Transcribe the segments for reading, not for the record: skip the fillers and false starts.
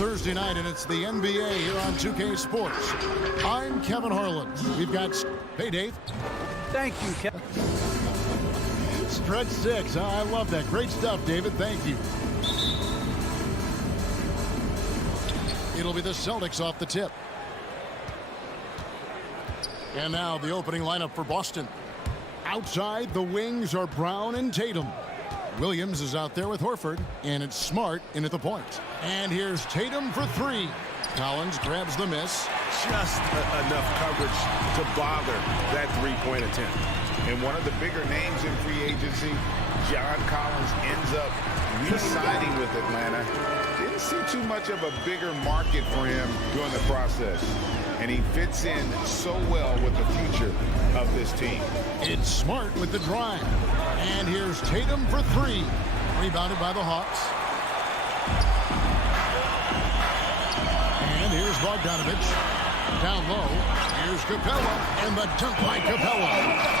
Thursday night, and it's the NBA here on 2K Sports. I'm Kevin Harlan. We've got... Hey, Dave. Thank you, Kevin. Stretch 6. I love that. Great stuff, David. Thank you. It'll be the Celtics off the tip. And now the opening lineup for Boston. Outside, the wings are Brown and Tatum. Williams is out there with Horford, and it's Smart in at the point. And here's Tatum for three. Collins grabs the miss. Just enough coverage to bother that three-point attempt. And one of the bigger names in free agency, John Collins, ends up re-signing with Atlanta. Didn't see too much of a bigger market for him during the process. And he fits in so well with the future of this team. It's Smart with the drive. And here's Tatum for three. Rebounded by the Hawks. And here's Bogdanovich. Down low. Here's Capella. And the dunk by Capella.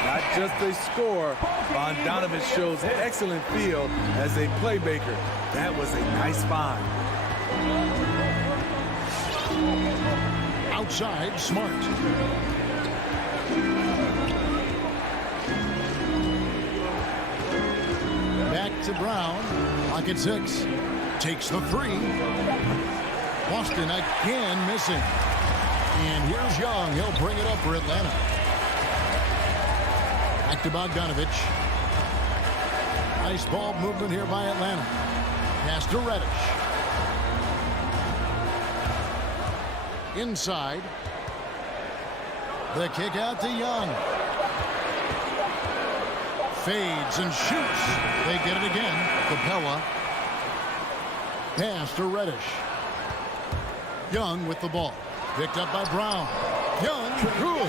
Not just a scorer, Bogdanovich shows excellent feel as a playmaker. That was a nice find. Outside, Smart. Back to Brown. Clock at 6. Takes the three. Boston again missing. And here's Young. He'll bring it up for Atlanta. Back to Bogdanovich. Nice ball movement here by Atlanta. Pass to Reddish. Inside. The kick out to Young. Fades and shoots. They get it again. Capella. Pass to Reddish. Young with the ball. Picked up by Brown. Young. Good.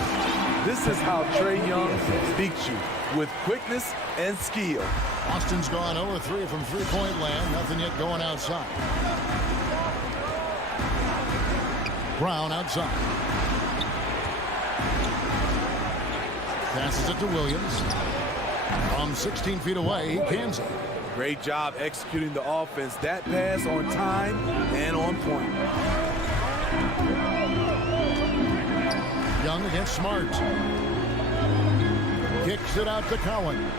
This is how Trae Young beats you, with quickness and skill. Austin's gone 0-3 from three-point land. Nothing yet going outside. Brown outside. Passes it to Williams. From 16 feet away, he cans it. Great job executing the offense. That pass on time and on point. Young against Smart. Kicks it out to Collins.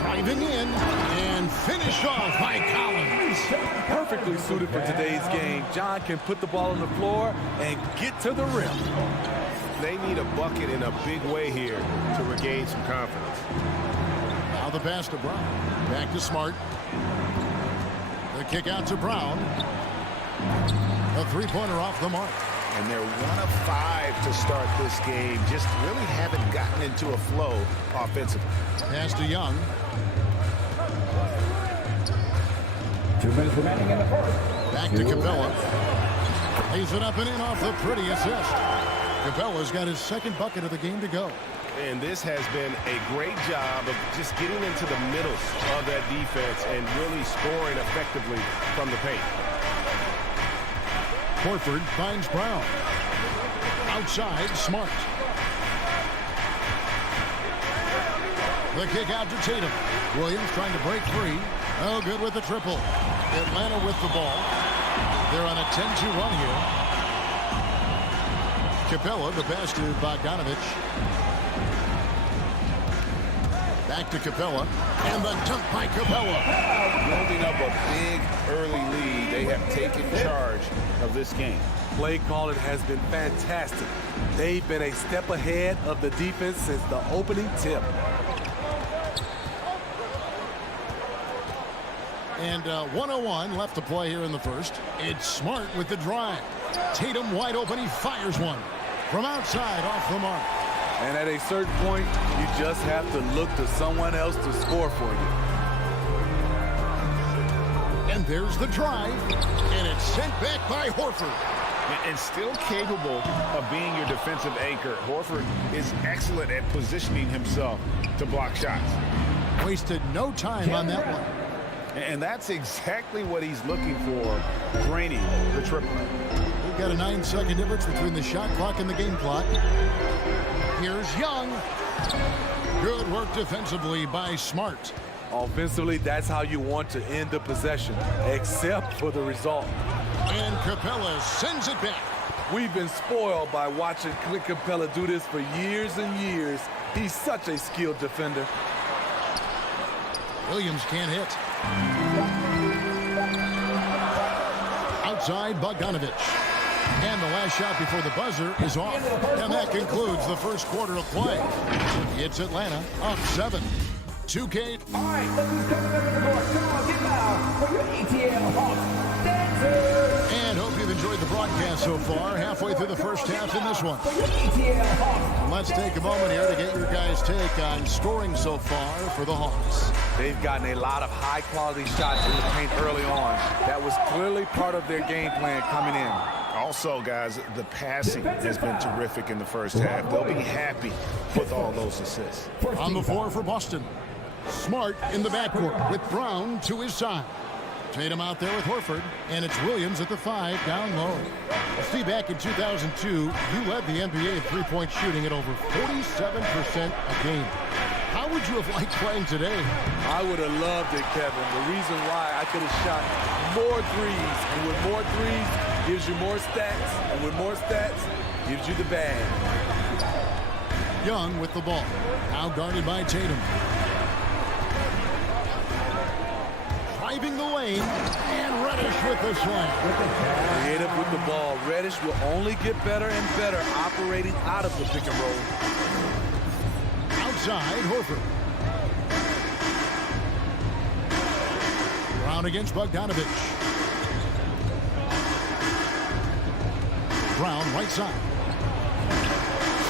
Driving in and finished off by Collins. Perfectly suited for today's game. John can put the ball on the floor and get to the rim. They need a bucket in a big way here to regain some confidence. Now the pass to Brown. Back to Smart. The kick out to Brown. A three-pointer off the mark. And they're 1 of 5 to start this game. Just really haven't gotten into a flow offensively. Pass to Young. 2 minutes remaining in the first. Back to Capella. Lays it up and in off the pretty assist. Capella's got his second bucket of the game to go. And this has been a great job of just getting into the middle of that defense and really scoring effectively from the paint. Horford finds Brown. Outside, Smart. The kick out to Tatum. Williams trying to break free. Oh, good with the triple. Atlanta with the ball. They're on a 10-2 run here. Capella, the pass to Bogdanovich. Back to Capella. And the dunk by Capella. Building up a big early lead. They have taken charge of this game. Play calling has been fantastic. They've been a step ahead of the defense since the opening tip. And 1:01 left to play here in the first. It's Smart with the drive. Tatum wide open. He fires one from outside off the mark. And at a certain point, you just have to look to someone else to score for you. And there's the drive. And it's sent back by Horford. And still capable of being your defensive anchor. Horford is excellent at positioning himself to block shots. Wasted no time on that one. And that's exactly what he's looking for, draining the triple. We've got a 9-second difference between the shot clock and the game clock. Here's Young. Good work defensively by Smart. Offensively, that's how you want to end the possession, except for the result. And Capella sends it back. We've been spoiled by watching Clint Capella do this for years and years. He's such a skilled defender. Williams can't hit. Outside Bogdanovich. And the last shot before the buzzer is off. And that concludes the first quarter of play. It's Atlanta up 7. 2K. All right, look who's coming up in the board. Come on, get loud for your ATL Hawks dancers. And hope you've enjoyed the broadcast so far. Halfway through the first half in this one. Let's take a moment here to get your guys' take on scoring so far for the Hawks. They've gotten a lot of high-quality shots in the paint early on. That was clearly part of their game plan coming in. Also, guys, the passing has been terrific in the first half. They'll be happy with all those assists. On the floor for Boston. Smart in the backcourt with Brown to his side. Tatum out there with Horford, and it's Williams at the 5 down low. See, back in 2002, you led the NBA in three-point shooting at over 47% a game. How would you have liked playing today? I would have loved it, Kevin. The reason why I could have shot more threes, and with more threes gives you more stats, and with more stats gives you the bag. Young with the ball, now guarded by Tatum. Driving the lane, and Reddish with the slam. Creative with the ball. Reddish will only get better and better operating out of the pick and roll. Outside, Horford. Brown against Bogdanovich. Brown, right side.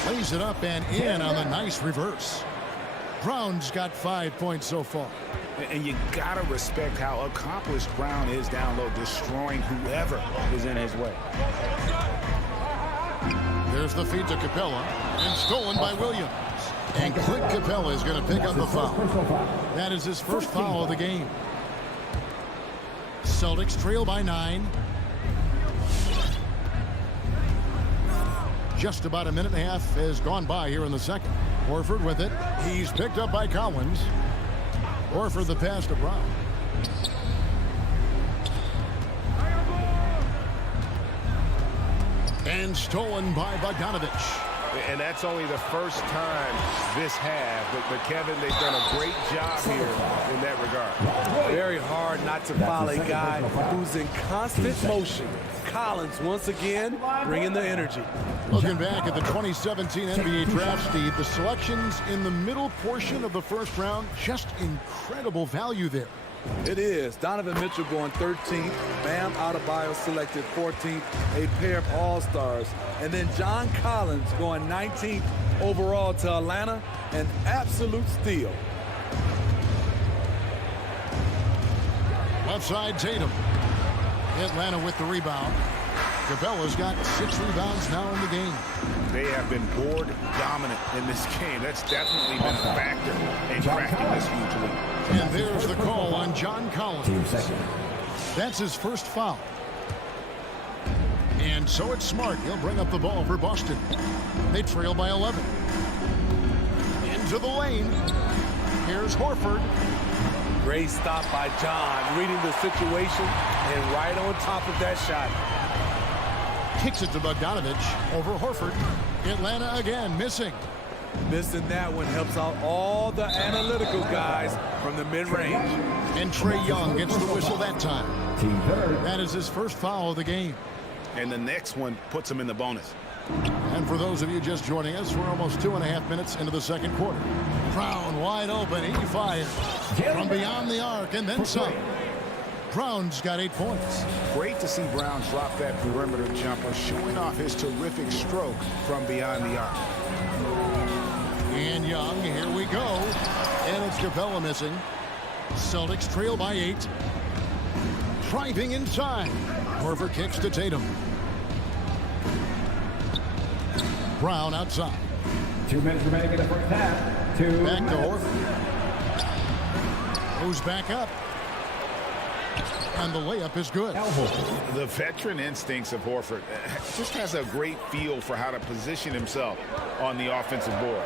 Lays it up and in on the nice reverse. Brown's got 5 points so far. And you gotta respect how accomplished Brown is down low, destroying whoever is in his way. There's the feed to Capella, and stolen by Williams. And Clint Capella is going to pick up the foul. That is his first foul of the game. Celtics trail by 9. Just about a minute and a half has gone by here in the second. Horford with it. He's picked up by Collins. Horford the pass to Brown. And stolen by Bogdanovich. And that's only the first time this half. But Kevin, they've done a great job here in that regard. Very hard not to foul a guy who's in constant motion. Collins, once again, bringing the energy. Looking back at the 2017 NBA draft, Steve, the selections in the middle portion of the first round, just incredible value there. It is. Donovan Mitchell going 13th. Bam Adebayo selected 14th. A pair of all-stars. And then John Collins going 19th overall to Atlanta. An absolute steal. Left side, Tatum. Atlanta with the rebound. Capella's got 6 rebounds now in the game. They have been board dominant in this game. That's definitely been a factor in cracking this huge lead. And there's the call on John Collins. That's his first foul. And so it's Smart. He'll bring up the ball for Boston. They trail by 11. Into the lane. Here's Horford. Great stop by John, reading the situation and right on top of that shot. Kicks it to Bogdanovich over Horford. Atlanta again missing. Missing that one helps out all the analytical guys from the mid-range. And Trae Young gets the whistle that time. That is his first foul of the game. And the next one puts him in the bonus. And for those of you just joining us, we're almost 2.5 minutes into the second quarter. Brown wide open, he fires from beyond the arc and then some. Brown's got 8 points. Great to see Brown drop that perimeter jumper, showing off his terrific stroke from beyond the arc. And Young, here we go. And it's Capella missing. Celtics trail by 8. Driving inside. Horford kicks to Tatum. Brown outside. 2 minutes remaining in the first half. Back to Horford. Goes back up. And the layup is good. The veteran instincts of Horford just has a great feel for how to position himself on the offensive board.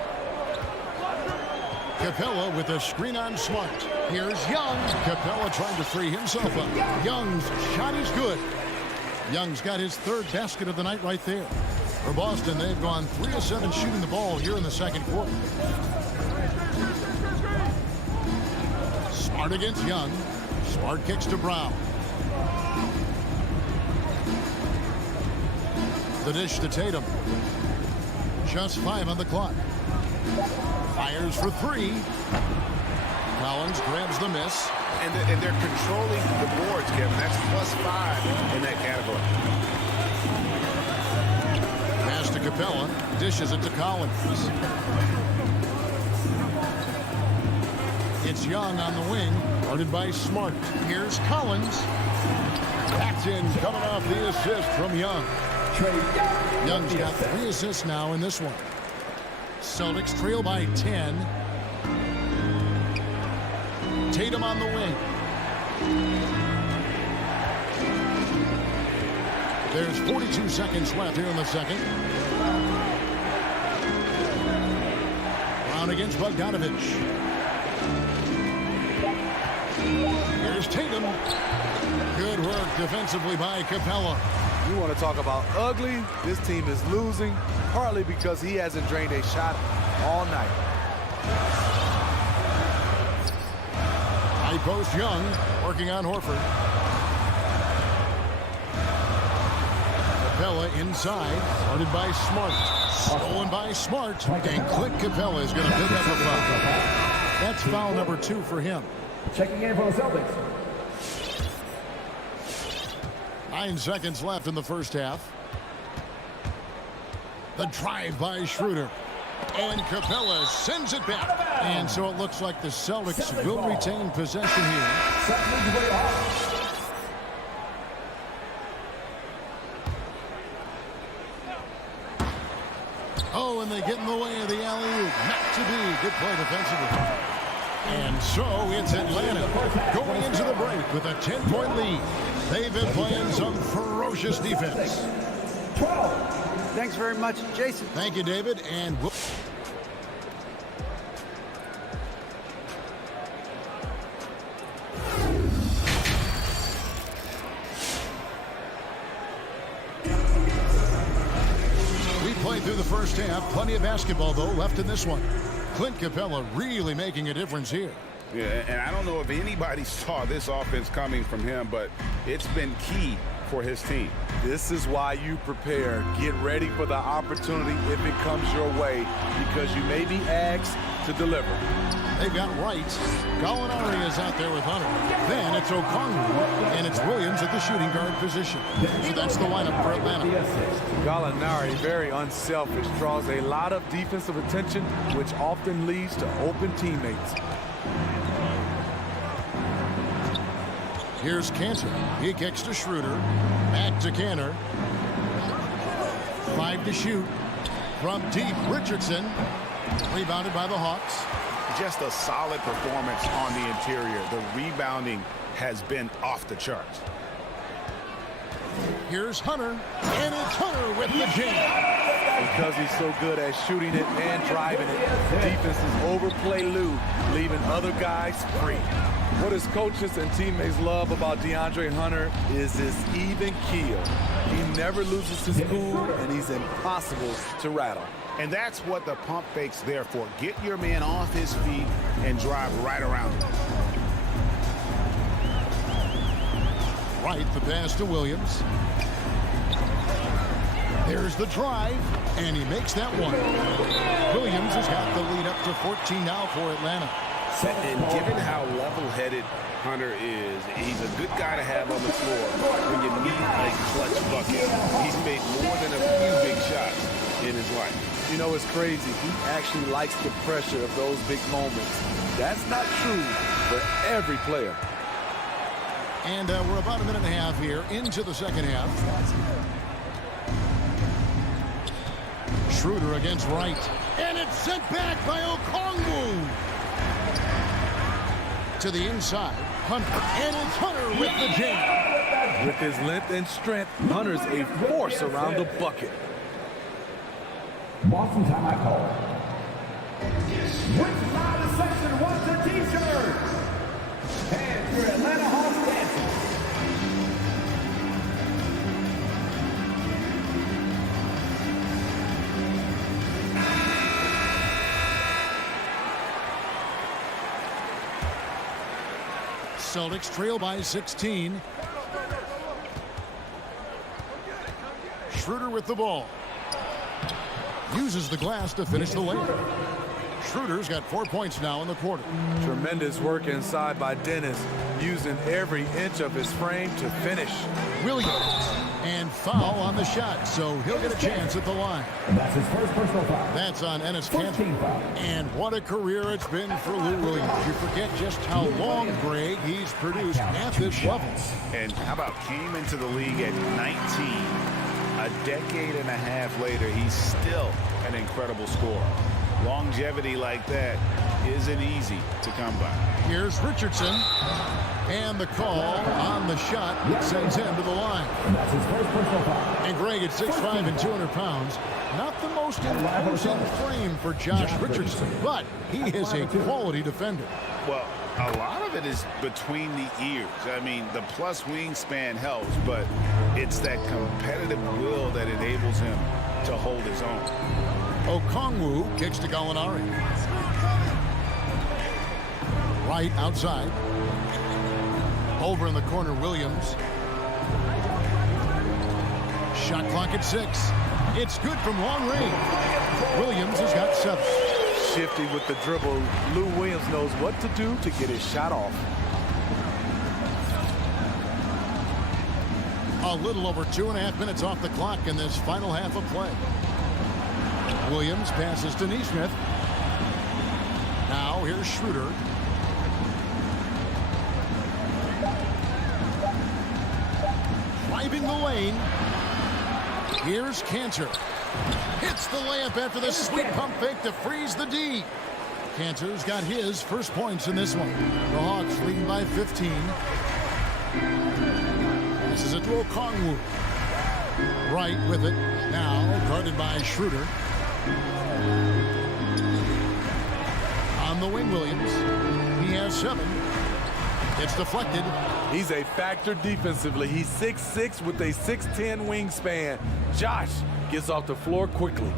Capella with a screen on Smart. Here's Young. Capella trying to free himself up. Young's shot is good. Young's got his third basket of the night right there. For Boston, they've gone 3 of 7 shooting the ball here in the second quarter. Smart against Young. Smart kicks to Brown. The dish to Tatum. Just 5 on the clock. Fires for 3. Collins grabs the miss. And they're controlling the boards, Kevin. That's +5 in that category. Pass to Capella. Dishes it to Collins. It's Young on the wing. Guarded by Smart. Here's Collins. Packed in, coming off the assist from Young. Young's got 3 assists now in this one. Celtics trail by 10. Tatum on the wing. There's 42 seconds left here in the second. Brown against Bogdanovich. Here's Tatum. Good work defensively by Capella. You want to talk about ugly? This team is losing, partly because he hasn't drained a shot all night. High post Young, working on Horford. Capella inside, guarded by Smart. Stolen by Smart, and Clint Capella is going to pick up a foul. That's foul number 2 for him. Checking in for the Celtics. 9 seconds left in the first half. The drive by Schroeder. And Capella sends it back. And so it looks like the Celtics will retain possession here. Oh, and they get in the way of the alley-oop. Not to be. Good play defensively. And so it's Atlanta going into the break with a 10-point lead. They've been playing some ferocious defense. 12. Thanks very much, Jason. Thank you, David. And we played through the first half. Plenty of basketball, though, left in this one. Clint Capella really making a difference here. Yeah, and I don't know if anybody saw this offense coming from him, but it's been key for his team. This is why you prepare. Get ready for the opportunity if it comes your way, because you may be asked to deliver. They've got Wright. Gallinari is out there with Hunter. Then it's Okongwu, and it's Williams at the shooting guard position. So that's the lineup for Atlanta. Gallinari, very unselfish, draws a lot of defensive attention, which often leads to open teammates. Here's Cantor. He kicks to Schroeder. Back to Cantor. 5 to shoot. From deep, Richardson. Rebounded by the Hawks. Just a solid performance on the interior. The rebounding has been off the charts. Here's Hunter. And it's Hunter with the jam. Because he's so good at shooting it and driving it, defenses overplay Lou, leaving other guys free. What his coaches and teammates love about DeAndre Hunter is his even keel. He never loses his cool, and he's impossible to rattle. And that's what the pump fake's there for. Get your man off his feet and drive right around him. Right, the pass to Williams. There's the drive, and he makes that one. Williams has got the lead up to 14 now for Atlanta. And given how level-headed Hunter is, he's a good guy to have on the floor when you need a clutch bucket. He's made more than a few big shots in his life. You know, it's crazy. He actually likes the pressure of those big moments. That's not true for every player. And we're about a minute and a half here into the second half. Schroeder against Wright. And it's sent back by Okongwu. To the inside. Hunter. And it's Hunter with the jam. With his length and strength, Hunter's a force around the bucket. Boston timeout call. Which side of section wants a t-shirt? And your Atlanta Hawks dancers. Celtics trail by 16. Schroeder with the ball. Uses the glass to finish the layup. Schroeder's got 4 points now in the quarter. Tremendous work inside by Dennis, using every inch of his frame to finish. Williams. And foul on the shot, so he'll get a chance at the line. That's his first personal foul. That's on Enes First team Kanter. foul. And what a career it's been for Lou Williams. You forget just how long, Greg, he's produced at this level. And how about came into the league at 19. A decade and a half later, he's still an incredible scorer. Longevity like that isn't easy to come by. Here's Richardson. And the call on the shot sends him to the line. That's his first personal foul. And Greg at 6'5" and 200 pounds. Not the most imposing frame for Josh Richardson, but he is a quality defender. Well, a lot of it is between the ears. I mean, the plus wingspan helps, but it's that competitive will that enables him to hold his own. Okongwu kicks to Gallinari. Right outside. Over in the corner, Williams. Shot clock at 6. It's good from long range. Williams has got 7. Shifty with the dribble. Lou Williams knows what to do to get his shot off. A little over 2.5 minutes off the clock in this final half of play. Williams passes to Neesmith. Now here's Schroeder. Driving the lane. Here's Kanter. Hits the layup after the sweet pump fake to freeze the D. Kanter's got his first points in this one. The Hawks leading by 15. This is a Okongwu. Right with it. Now guarded by Schroeder. On the wing, Williams. He has 7. It's deflected. He's a factor defensively. He's 6'6" with a 6'10" wingspan. Josh gets off the floor quickly.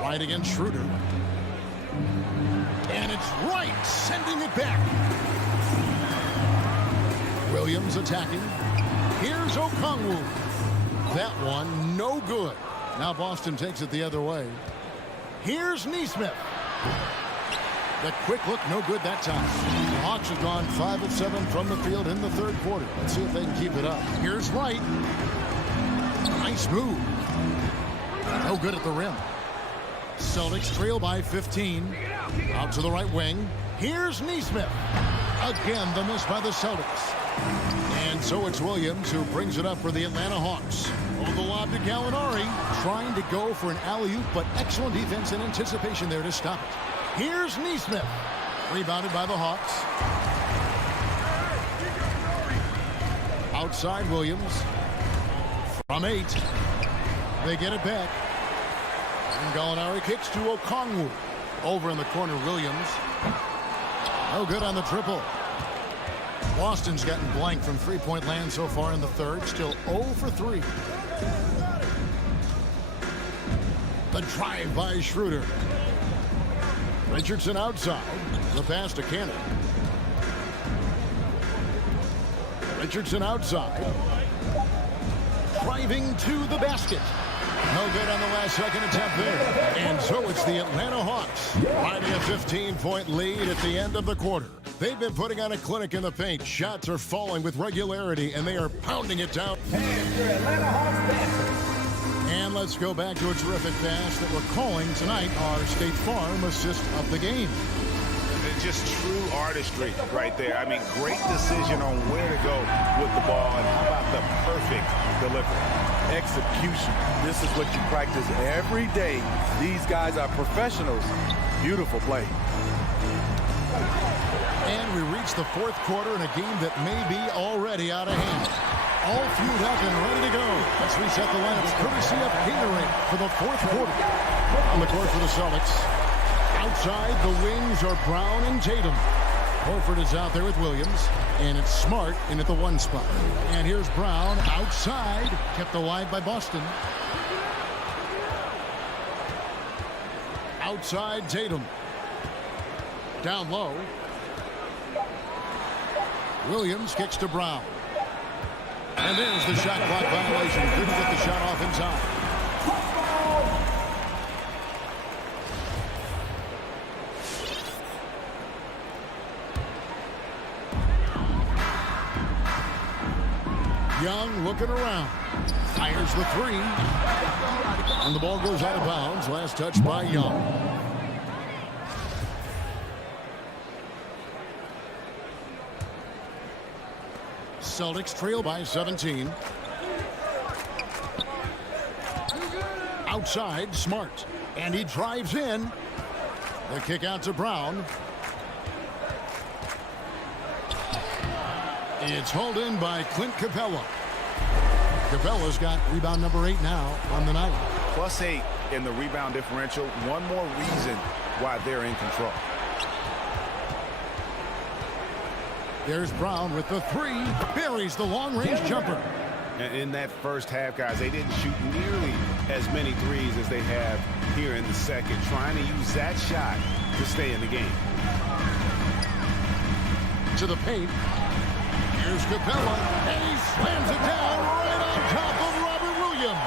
Right against Schroeder. And it's right, sending it back. Williams attacking. Here's Okongwu. That one, no good. Now Boston takes it the other way. Here's Neesmith. The quick look, no good that time. The Hawks have gone 5 of 7 from the field in the third quarter. Let's see if they can keep it up. Here's Wright. Nice move. No good at the rim. Celtics trail by 15. Out to the right wing. Here's Neesmith. Again, the miss by the Celtics. And so it's Williams who brings it up for the Atlanta Hawks. Oh, the lob to Gallinari. Trying to go for an alley-oop, but excellent defense and anticipation there to stop it. Here's Neesmith. Rebounded by the Hawks. Outside Williams. From 8. They get it back. And Gallinari kicks to Okongwu. Over in the corner, Williams. No good on the triple. Boston's gotten blank from three-point land so far in the third. Still 0 for 3. The drive by Schroeder. Richardson outside. The pass to Kanter. Richardson outside. Driving to the basket. No good on the last second attempt there. And so it's the Atlanta Hawks riding a 15-point lead at the end of the quarter. They've been putting on a clinic in the paint. Shots are falling with regularity, and they are pounding it down. And your Atlanta Hawks dancers. And let's go back to a terrific pass that we're calling tonight our State Farm assist of the game. It's just true artistry right there. I mean, great decision on where to go with the ball, and how about the perfect delivery. Execution. This is what you practice every day. These guys are professionals. Beautiful play. And we reach the fourth quarter in a game that may be already out of hand. all fueled up and ready to go. Let's reset the lineups courtesy of Gatorade for the fourth quarter. On the court for the Celtics. Outside, the wings are Brown and Tatum. Horford is out there with Williams, and it's Smart in at the 1 spot. And here's Brown outside, kept alive by Boston. Outside, Tatum. Down low. Williams kicks to Brown. And there's the shot clock violation. Couldn't get the shot off in time. Young looking around. Fires the 3. And the ball goes out of bounds. Last touch by Young. Celtics trail by 17. Outside, Smart. And he drives in. The kick out to Brown. It's hauled in by Clint Capella. Capella's got rebound number 8 now on the night. +8 in the rebound differential. One more reason why they're in control. There's Brown with the 3. Buries the long-range jumper. In that first half, guys, they didn't shoot nearly as many threes as they have here in the second, trying to use that shot to stay in the game. To the paint. Here's Capella, and he slams it down right on top of Robert Williams.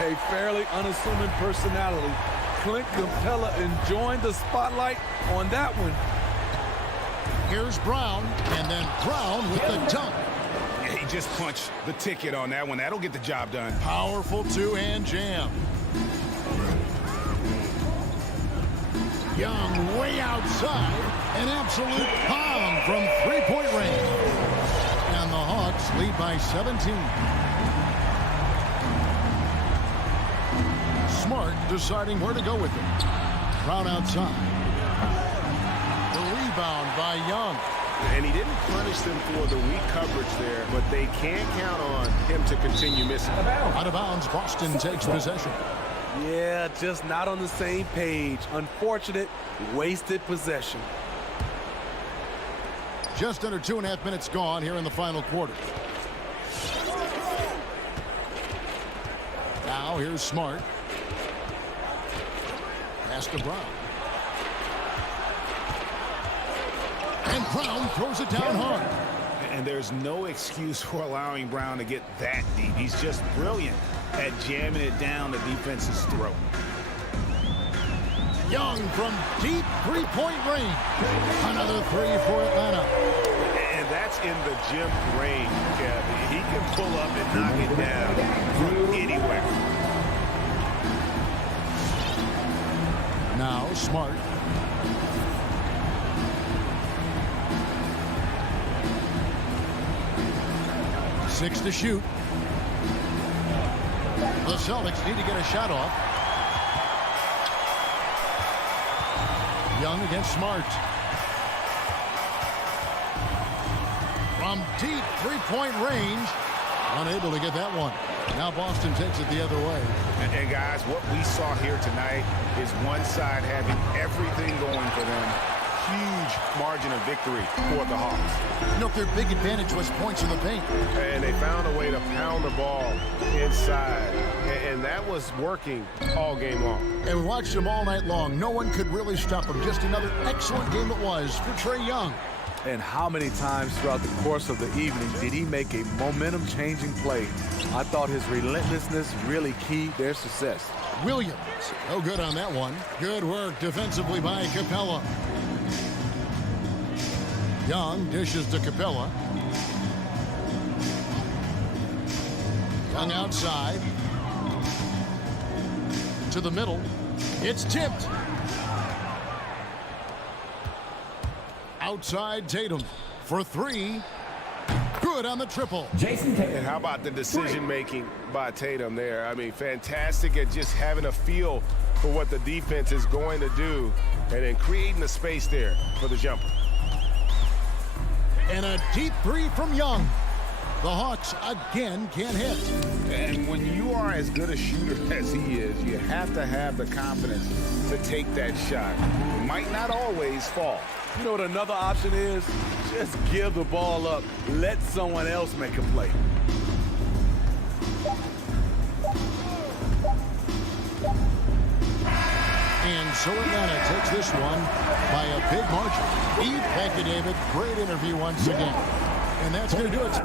A fairly unassuming personality. Clint Capella enjoying the spotlight on that one. Here's Brown, and then Brown with the dunk. Yeah, he just punched the ticket on that one. That'll get the job done. Powerful two-hand jam. Young way outside. An absolute bomb from three-point range. And the Hawks lead by 17. Smart deciding where to go with it. Brown outside. The rebound by Young. And he didn't punish them for the weak coverage there, but they can't count on him to continue missing. Out of bounds, Boston takes possession. Yeah, just not on the same page. Unfortunate, wasted possession. Just under 2.5 minutes gone here in the final quarter. Now here's Smart. Pass to Brown. And Brown throws it down hard. And there's no excuse for allowing Brown to get that deep. He's just brilliant at jamming it down the defense's throat. Young from deep three-point range. Another 3 for Atlanta. And that's in the gym range, Kevin. He can pull up and knock it down from anywhere. Now Smart. Six to shoot. The Celtics need to get a shot off. Young against Smart. From deep three-point range. Unable to get that one. Now Boston takes it the other way. And guys, what we saw here tonight is one side having everything going for them. Huge margin of victory for the Hawks. You know, their big advantage was points in the paint. And they found a way to pound the ball inside. And that was working all game long. And we watched them all night long. No one could really stop them. Just another excellent game it was for Trae Young. And how many times throughout the course of the evening did he make a momentum-changing play? I thought his relentlessness really keyed their success. Williams, no good on that one. Good work defensively by Capella. Young dishes to Capella. Young outside. To the middle. It's tipped. Outside Tatum for 3. Good on the triple. Jason Tatum. And how about the decision-making by Tatum there? I mean, fantastic at just having a feel for what the defense is going to do and then creating the space there for the jumper. And a deep 3 from Young. The Hawks again can't hit. And when you are as good a shooter as he is, you have to have the confidence to take that shot. It might not always fall. You know what another option is? Just give the ball up. Let someone else make a play. And so Atlanta takes this one by a big margin. Thank you, David. Great interview once again. And that's going to do it.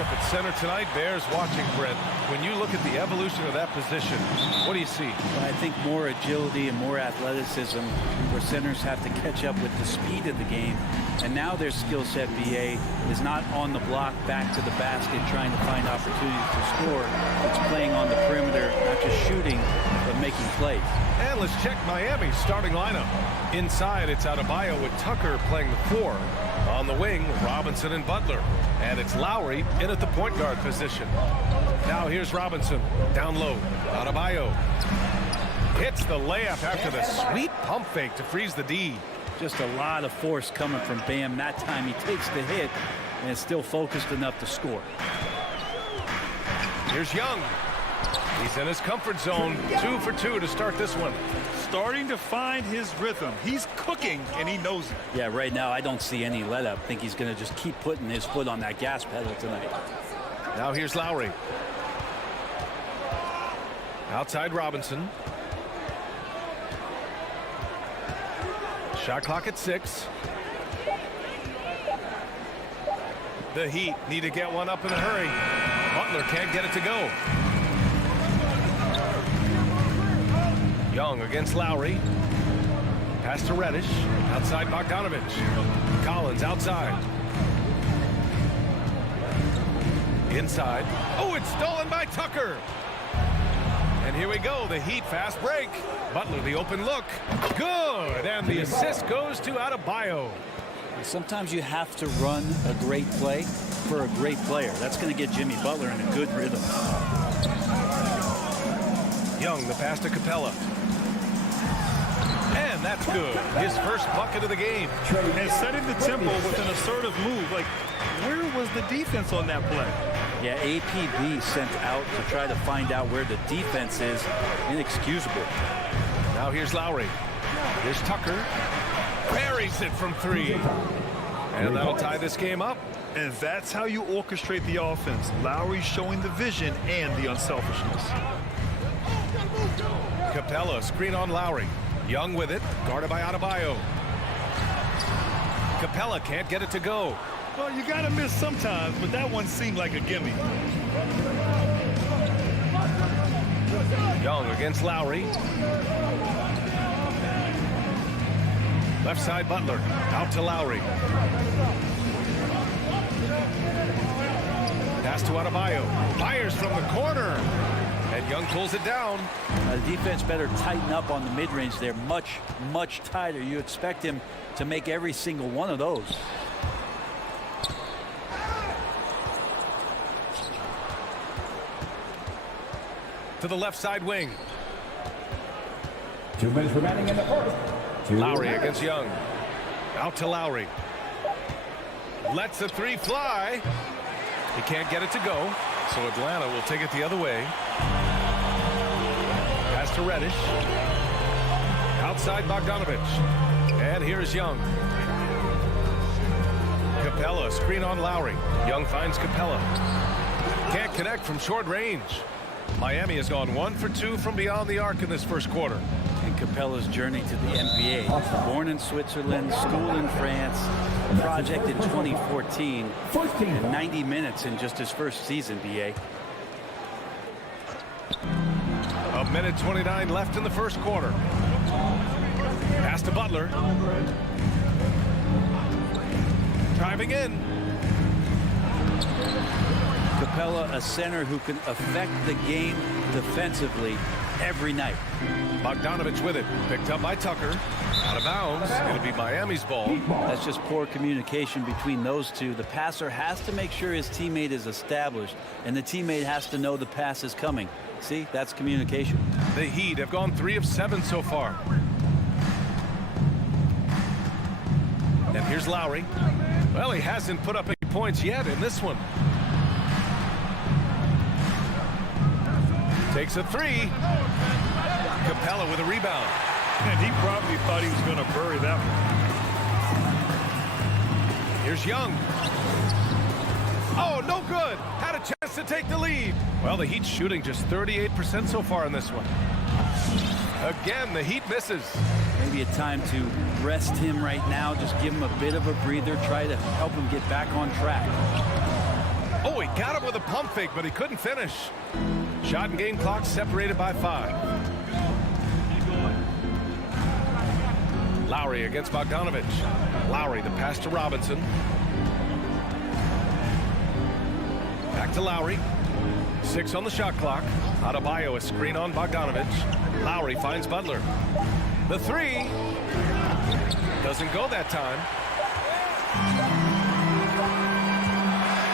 matchup at center tonight bears watching, Brent. When you look at the evolution of that position, what do you see? Well, I think more agility and more athleticism where centers have to catch up with the speed of the game. And now their skill set, BA, is not on the block back to the basket trying to find opportunities to score. It's playing on the perimeter, not just shooting, but making plays. And let's check Miami's starting lineup. Inside, it's Adebayo with Tucker playing the 4. On the wing, Robinson and Butler. And it's Lowry in at the point guard position. Now here's Robinson. Down low. Adebayo hits the layup after the sweet pump fake to freeze the D. Just a lot of force coming from Bam. That time he takes the hit and is still focused enough to score. Here's Young. He's in his comfort zone. 2 for 2 to start this one. Starting to find his rhythm. He's cooking, and he knows it. Yeah, right now I don't see any let up. I think he's going to just keep putting his foot on that gas pedal tonight. Now here's Lowry. Outside Robinson. Shot clock at 6. The Heat need to get one up in a hurry. Butler can't get it to go. Young against Lowry. Pass to Reddish. Outside Bogdanovich. Collins outside. Inside. Oh, it's stolen by Tucker. And here we go. The Heat fast break. Butler the open look. Good. And the assist goes to Adebayo. Sometimes you have to run a great play for a great player. That's going to get Jimmy Butler in a good rhythm. Young, the pass to Capella. And that's good. His first bucket of the game. And setting the tempo with an assertive move. Like, where was the defense on that play? Yeah, APB sent out to try to find out where the defense is. Inexcusable. Now here's Lowry. Here's Tucker. Buries it from 3. And that'll tie this game up. And that's how you orchestrate the offense. Lowry showing the vision and the unselfishness. Capella, screen on Lowry. Young with it, guarded by Adebayo. Capella can't get it to go. Well, you got to miss sometimes, but that one seemed like a gimme. Young against Lowry. Left side Butler, out to Lowry. Pass to Adebayo. Fires from the corner. And Young pulls it down. The defense better tighten up on the mid-range there. Much, much tighter. You expect him to make every single one of those. To the left side wing. 2 minutes remaining in the first. Lowry against Young. Out to Lowry. Lets the 3 fly. He can't get it to go. So Atlanta will take it the other way. Pass to Reddish. Outside Bogdanovich. And here's Young. Capella, screen on Lowry. Young finds Capella. Can't connect from short range. Miami has gone 1 for 2 from beyond the arc in this first quarter. And Capella's journey to the NBA. Born in Switzerland, school in France, project in 2014, and 90 minutes in just his first season, BA. A minute 29 left in the first quarter. Pass to Butler. Driving in. Capella, a center who can affect the game defensively every night. Bogdanovich with it. Picked up by Tucker. Out of bounds. It'll be Miami's ball. That's just poor communication between those two. The passer has to make sure his teammate is established, and the teammate has to know the pass is coming. See, that's communication. The Heat have gone 3 of 7 so far. And here's Lowry. Well, he hasn't put up any points yet in this one. Takes a 3. Capella with a rebound. And he probably thought he was going to bury that one. Here's Young. Oh, no good. Had a chance to take the lead. Well, the Heat's shooting just 38% so far in this one. Again, the Heat misses. Maybe a time to rest him right now. Just give him a bit of a breather. Try to help him get back on track. Oh, he got him with a pump fake, but he couldn't finish. Shot and game clock separated by 5. Lowry against Bogdanovich. Lowry, the pass to Robinson. Back to Lowry. 6 on the shot clock. Adebayo, a screen on Bogdanovich. Lowry finds Butler. The 3 doesn't go that time.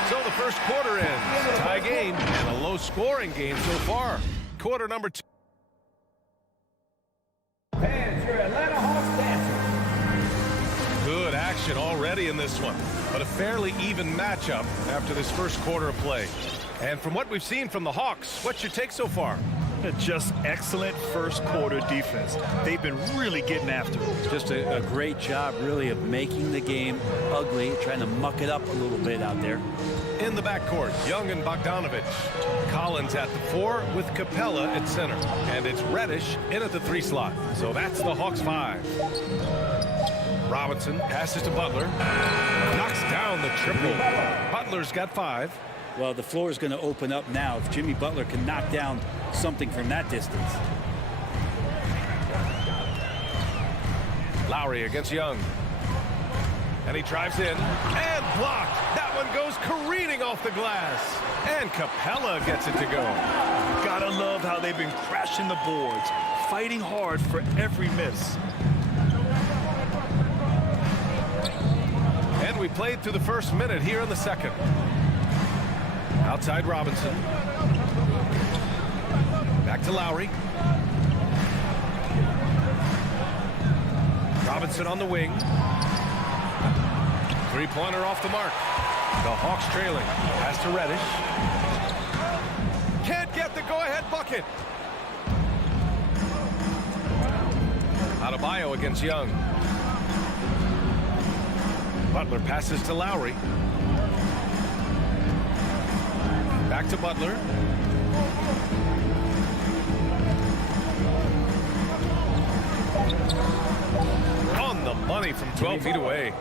So the first quarter ends. Tie game and a low-scoring game so far. Quarter number 2. Fans, your Atlanta Hawks dancers. Good action already in this one, but a fairly even matchup after this first quarter of play. And from what we've seen from the Hawks, what's your take so far? Just excellent first quarter defense. They've been really getting after it. Just a great job, really, of making the game ugly, trying to muck it up a little bit out there. In the backcourt, Young and Bogdanovich. Collins at the 4 with Capella at center. And it's Reddish in at the 3 slot. So that's the Hawks 5. Robinson passes to Butler. Knocks down the triple. Butler's got 5. Well, the floor is going to open up now if Jimmy Butler can knock down something from that distance. Lowry against Young. And he drives in and blocked. That one goes careening off the glass. And Capella gets it to go. Gotta love how they've been crashing the boards, fighting hard for every miss. And we played through the first minute here in the second. Outside Robinson. Back to Lowry. Robinson on the wing. Three-pointer off the mark. The Hawks trailing. Pass to Reddish. Can't get the go-ahead bucket. Adebayo against Young. Butler passes to Lowry. Back to Butler. On the money from 12 feet away.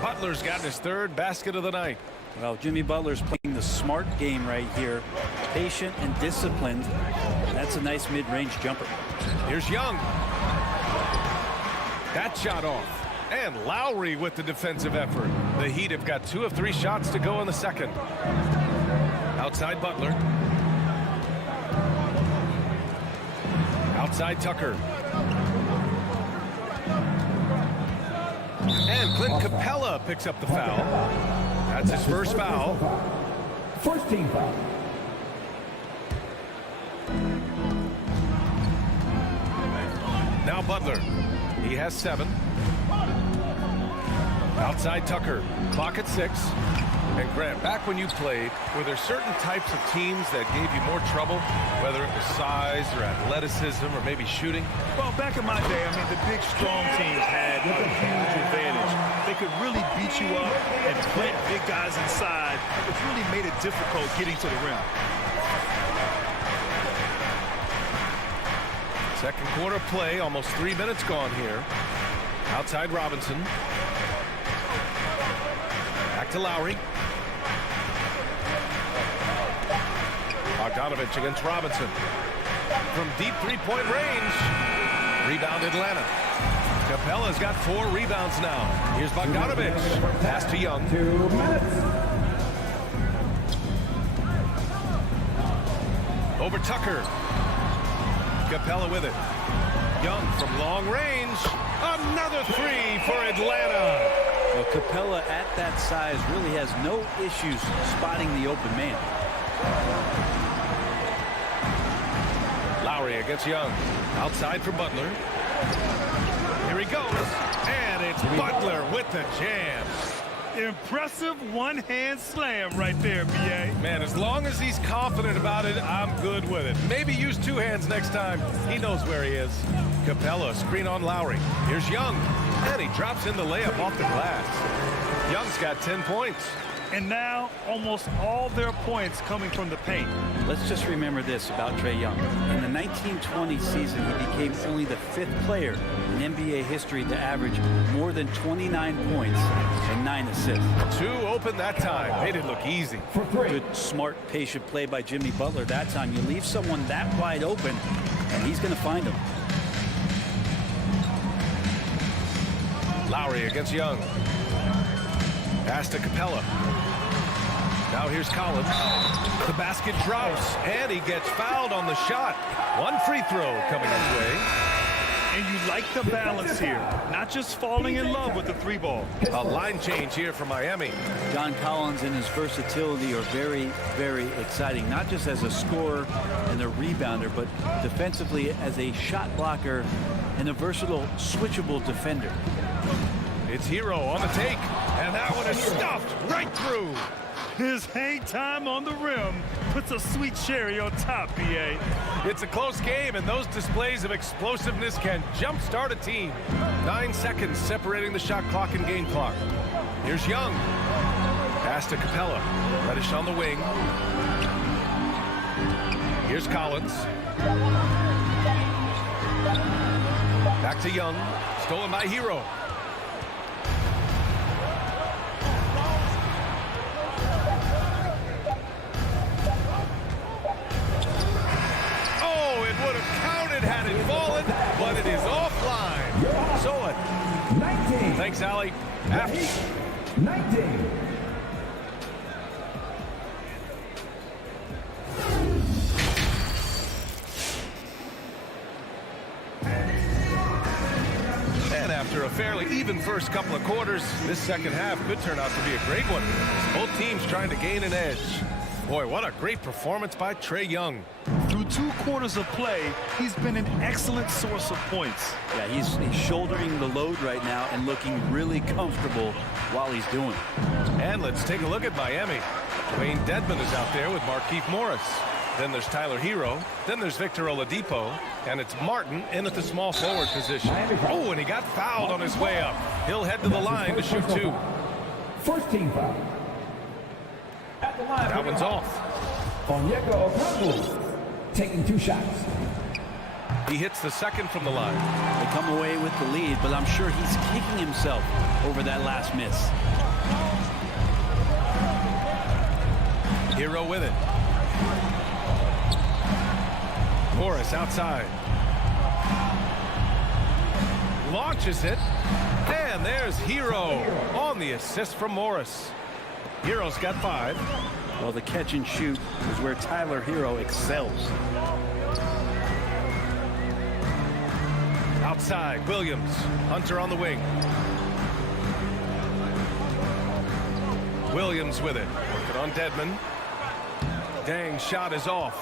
Butler's gotten his 3rd basket of the night. Well, Jimmy Butler's playing the smart game right here. Patient and disciplined. That's a nice mid-range jumper. Here's Young. That shot off. And Lowry with the defensive effort. The Heat have got 2 of 3 shots to go in the second. Outside Butler. Outside Tucker. And Clint Capella picks up the foul. That's his first foul. First team foul. Now Butler. He has 7. Outside Tucker. Clock at 6. And Grant, back when you played, were there certain types of teams that gave you more trouble, whether it was size or athleticism or maybe shooting? Well, back in my day, I mean, the big, strong teams had a huge advantage. They could really beat you up and plant big guys inside, which really made it difficult getting to the rim. Second quarter play, almost 3 minutes gone here. Outside Robinson. Back to Lowry. Bogdanovich against Robinson. From deep three-point range. Rebound Atlanta. Capella's got 4 rebounds now. Here's Bogdanovich. Pass to Young. 2 minutes. Over Tucker. Capella with it. Young from long range. Another 3 for Atlanta. Well, Capella at that size really has no issues spotting the open man. Lowry against Young. Outside for Butler. Here he goes. And it's Butler with the jam. Impressive one-hand slam right there, B.A. Man, as long as he's confident about it, I'm good with it. Maybe use 2 hands next time. He knows where he is. Capella, screen on Lowry. Here's Young. And he drops in the layup off the glass. Young's got 10 points. And now almost all their points coming from the paint. Let's just remember this about Trae Young. In the 1920 season, he became only the 5th player in NBA history to average more than 29 points and 9 assists. 2 open that time. Made it look easy. Good, smart, patient play by Jimmy Butler that time. You leave someone that wide open, and he's going to find him. Lowry against Young. Pass to Capella. Now here's Collins. The basket drops, and he gets fouled on the shot. 1 free throw coming his way. And you like the balance here. Not just falling in love with the 3-ball. A line change here for Miami. John Collins and his versatility are very, very exciting. Not just as a scorer and a rebounder, but defensively as a shot blocker and a versatile, switchable defender. It's Hero on the take, and that one is stuffed right through. His hang time on the rim puts a sweet cherry on top, BA. It's a close game, and those displays of explosiveness can jumpstart a team. 9 seconds separating the shot clock and game clock. Here's Young. Pass to Capella. Reddish on the wing. Here's Collins. Back to Young. Stolen by Hero. Would have counted had it fallen, but it is offline. So it. 19. Thanks, Allie. 19. And after a fairly even first couple of quarters, this second half could turn out to be a great one. Both teams trying to gain an edge. Boy, what a great performance by Trae Young. Through 2 quarters of play, he's been an excellent source of points. Yeah, he's shouldering the load right now and looking really comfortable while he's doing it. And let's take a look at Miami. Wayne Dedmon is out there with Markieff Morris. Then there's Tyler Hero. Then there's Victor Oladipo. And it's Martin in at the small forward position. Oh, and he got fouled on his way up. He'll head to the line to shoot 2. First team foul. At the line. That one's off. Onyeka Okongwu taking 2 shots. He hits the second from the line. They come away with the lead, but I'm sure he's kicking himself over that last miss. Hero with it. Morris outside. Launches it. And there's Hero on the assist from Morris. Hero's got 5. Well, the catch and shoot is where Tyler Hero excels. Outside, Williams. Hunter on the wing. Williams with it. Working on Dedmon. Dang, shot is off.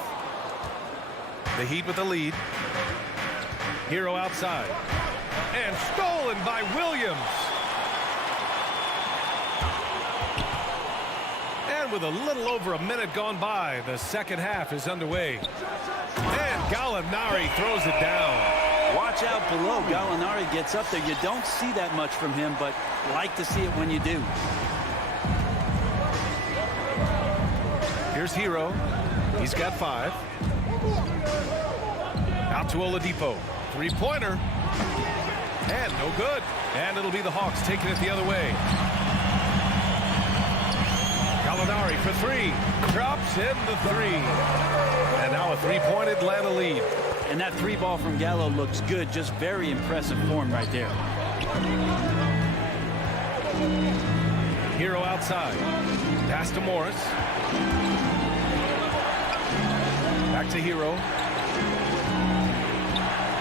The Heat with the lead. Hero outside. And stolen by Williams. And with a little over a minute gone by, the second half is underway. And Gallinari throws it down. Watch out below. Gallinari gets up there. You don't see that much from him, but like to see it when you do. Here's Hero. He's got 5. Out to Oladipo. 3-pointer. And no good. And it'll be the Hawks taking it the other way. Gallinari for 3. Drops in the 3. And now a 3-point Atlanta lead. And that 3-ball from Gallo looks good. Just very impressive form right there. Hero outside. Pass to Morris. Back to Hero.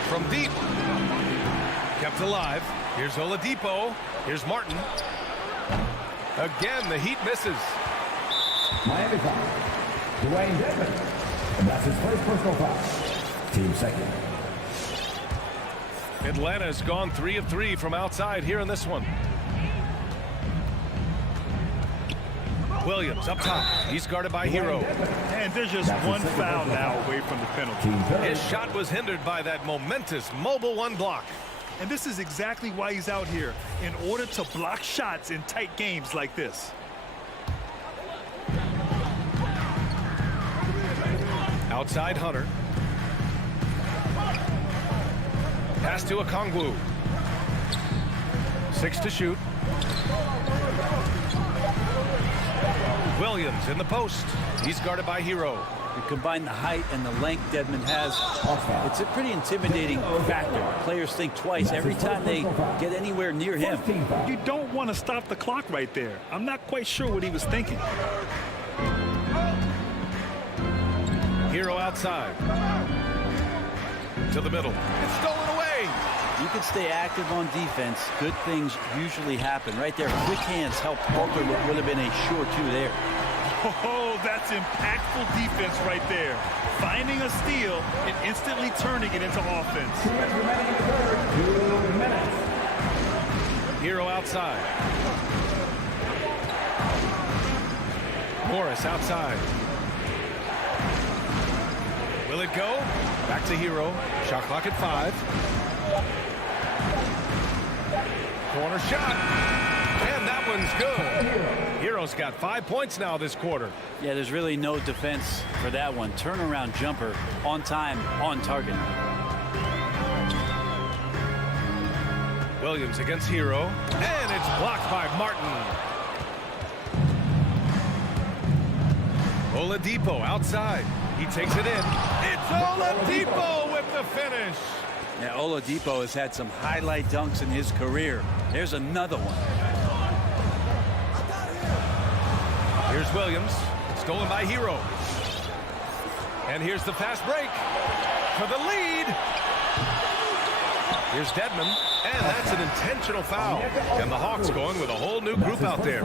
From deep. Kept alive. Here's Oladipo. Here's Martin. Again, the Heat misses. Miami foul. Dwayne Dedmon. And that's his first personal foul. Team second. Atlanta's gone 3 of 3 from outside here in this one. Williams up top. He's guarded by Hero. And there's just one foul now away from the penalty. His shot was hindered by that momentous mobile 1 block. And this is exactly why he's out here, in order to block shots in tight games like this. Outside Hunter. Pass to Okongwu. 6 to shoot. Williams in the post. He's guarded by Hero. You combine the height and the length Dedmon has, it's a pretty intimidating factor. Players think twice every time they get anywhere near him. You don't want to stop the clock right there. I'm not quite sure what he was thinking. Hero outside. To the middle. It's stolen away. You can stay active on defense. Good things usually happen. Right there, quick hands helped alter what would have been a sure two there. Oh, that's impactful defense right there. Finding a steal and instantly turning it into offense. Hero outside. Morris outside. Will it go? Back to Hero. Shot clock at 5. Corner shot. And that one's good. Hero's got 5 points now this quarter. Yeah, there's really no defense for that one. Turnaround jumper, on time, on target. Williams against Hero. And it's blocked by Martin. Oladipo outside. He takes it in. It's Oladipo with the finish. Yeah, Oladipo has had some highlight dunks in his career. There's another one. Here's Williams. Stolen by Hero. And here's the fast break for the lead. Here's Dedmon. And that's an intentional foul. And the Hawks going with a whole new group out there.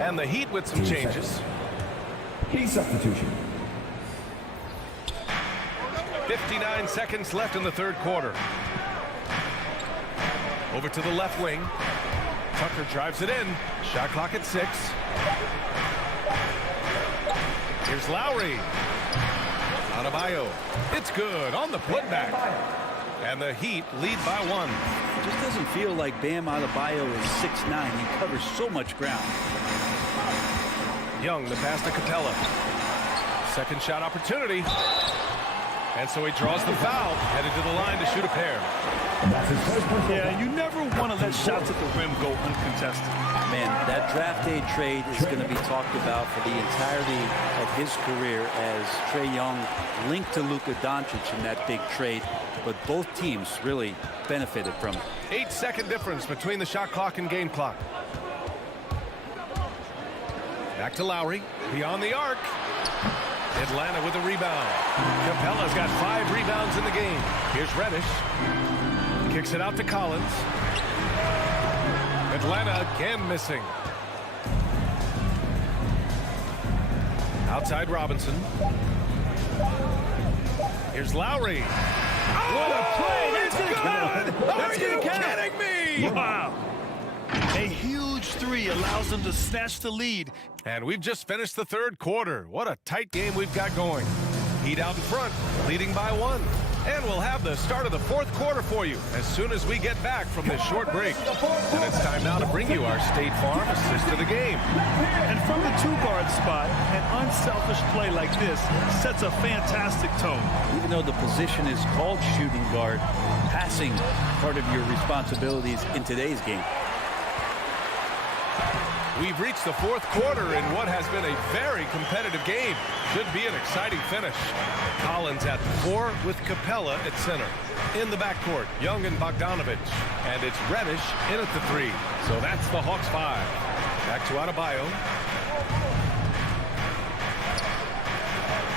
And the Heat with some changes. Key substitution. 59 seconds left in the third quarter. Over to the left wing. Tucker drives it in. Shot clock at 6. Here's Lowry. Adebayo. It's good on the putback. And the Heat lead by 1. It just doesn't feel like Bam Adebayo is 6'9". He covers so much ground. Young, the pass to Capella. Second shot opportunity. And so he draws the foul, headed to the line to shoot a pair. Yeah, you never want to let shots at the rim go uncontested. Man, that draft day trade is going to be talked about for the entirety of his career, as Trae Young linked to Luka Doncic in that big trade. But both teams really benefited from it. 8-second difference between the shot clock and game clock. Back to Lowry, beyond the arc. Atlanta with a rebound. Capella's got 5 rebounds in the game. Here's Reddish. Kicks it out to Collins. Atlanta again missing. Outside Robinson. Here's Lowry. Oh, what a play! It's good! Are you kidding me? Wow. A huge three allows them to snatch the lead. And we've just finished the third quarter. What a tight game we've got going. Heat out in front, leading by 1. And we'll have the start of the fourth quarter for you as soon as we get back from this short break. And it's time now to bring you our State Farm assist of the game. And from the 2-guard spot, an unselfish play like this sets a fantastic tone. Even though the position is called shooting guard, passing part of your responsibilities in today's game. We've reached the fourth quarter in what has been a very competitive game. Should be an exciting finish. Collins at the 4 with Capella at center. In the backcourt, Young and Bogdanovich. And it's Reddish in at the 3. So that's the Hawks 5. Back to Adebayo.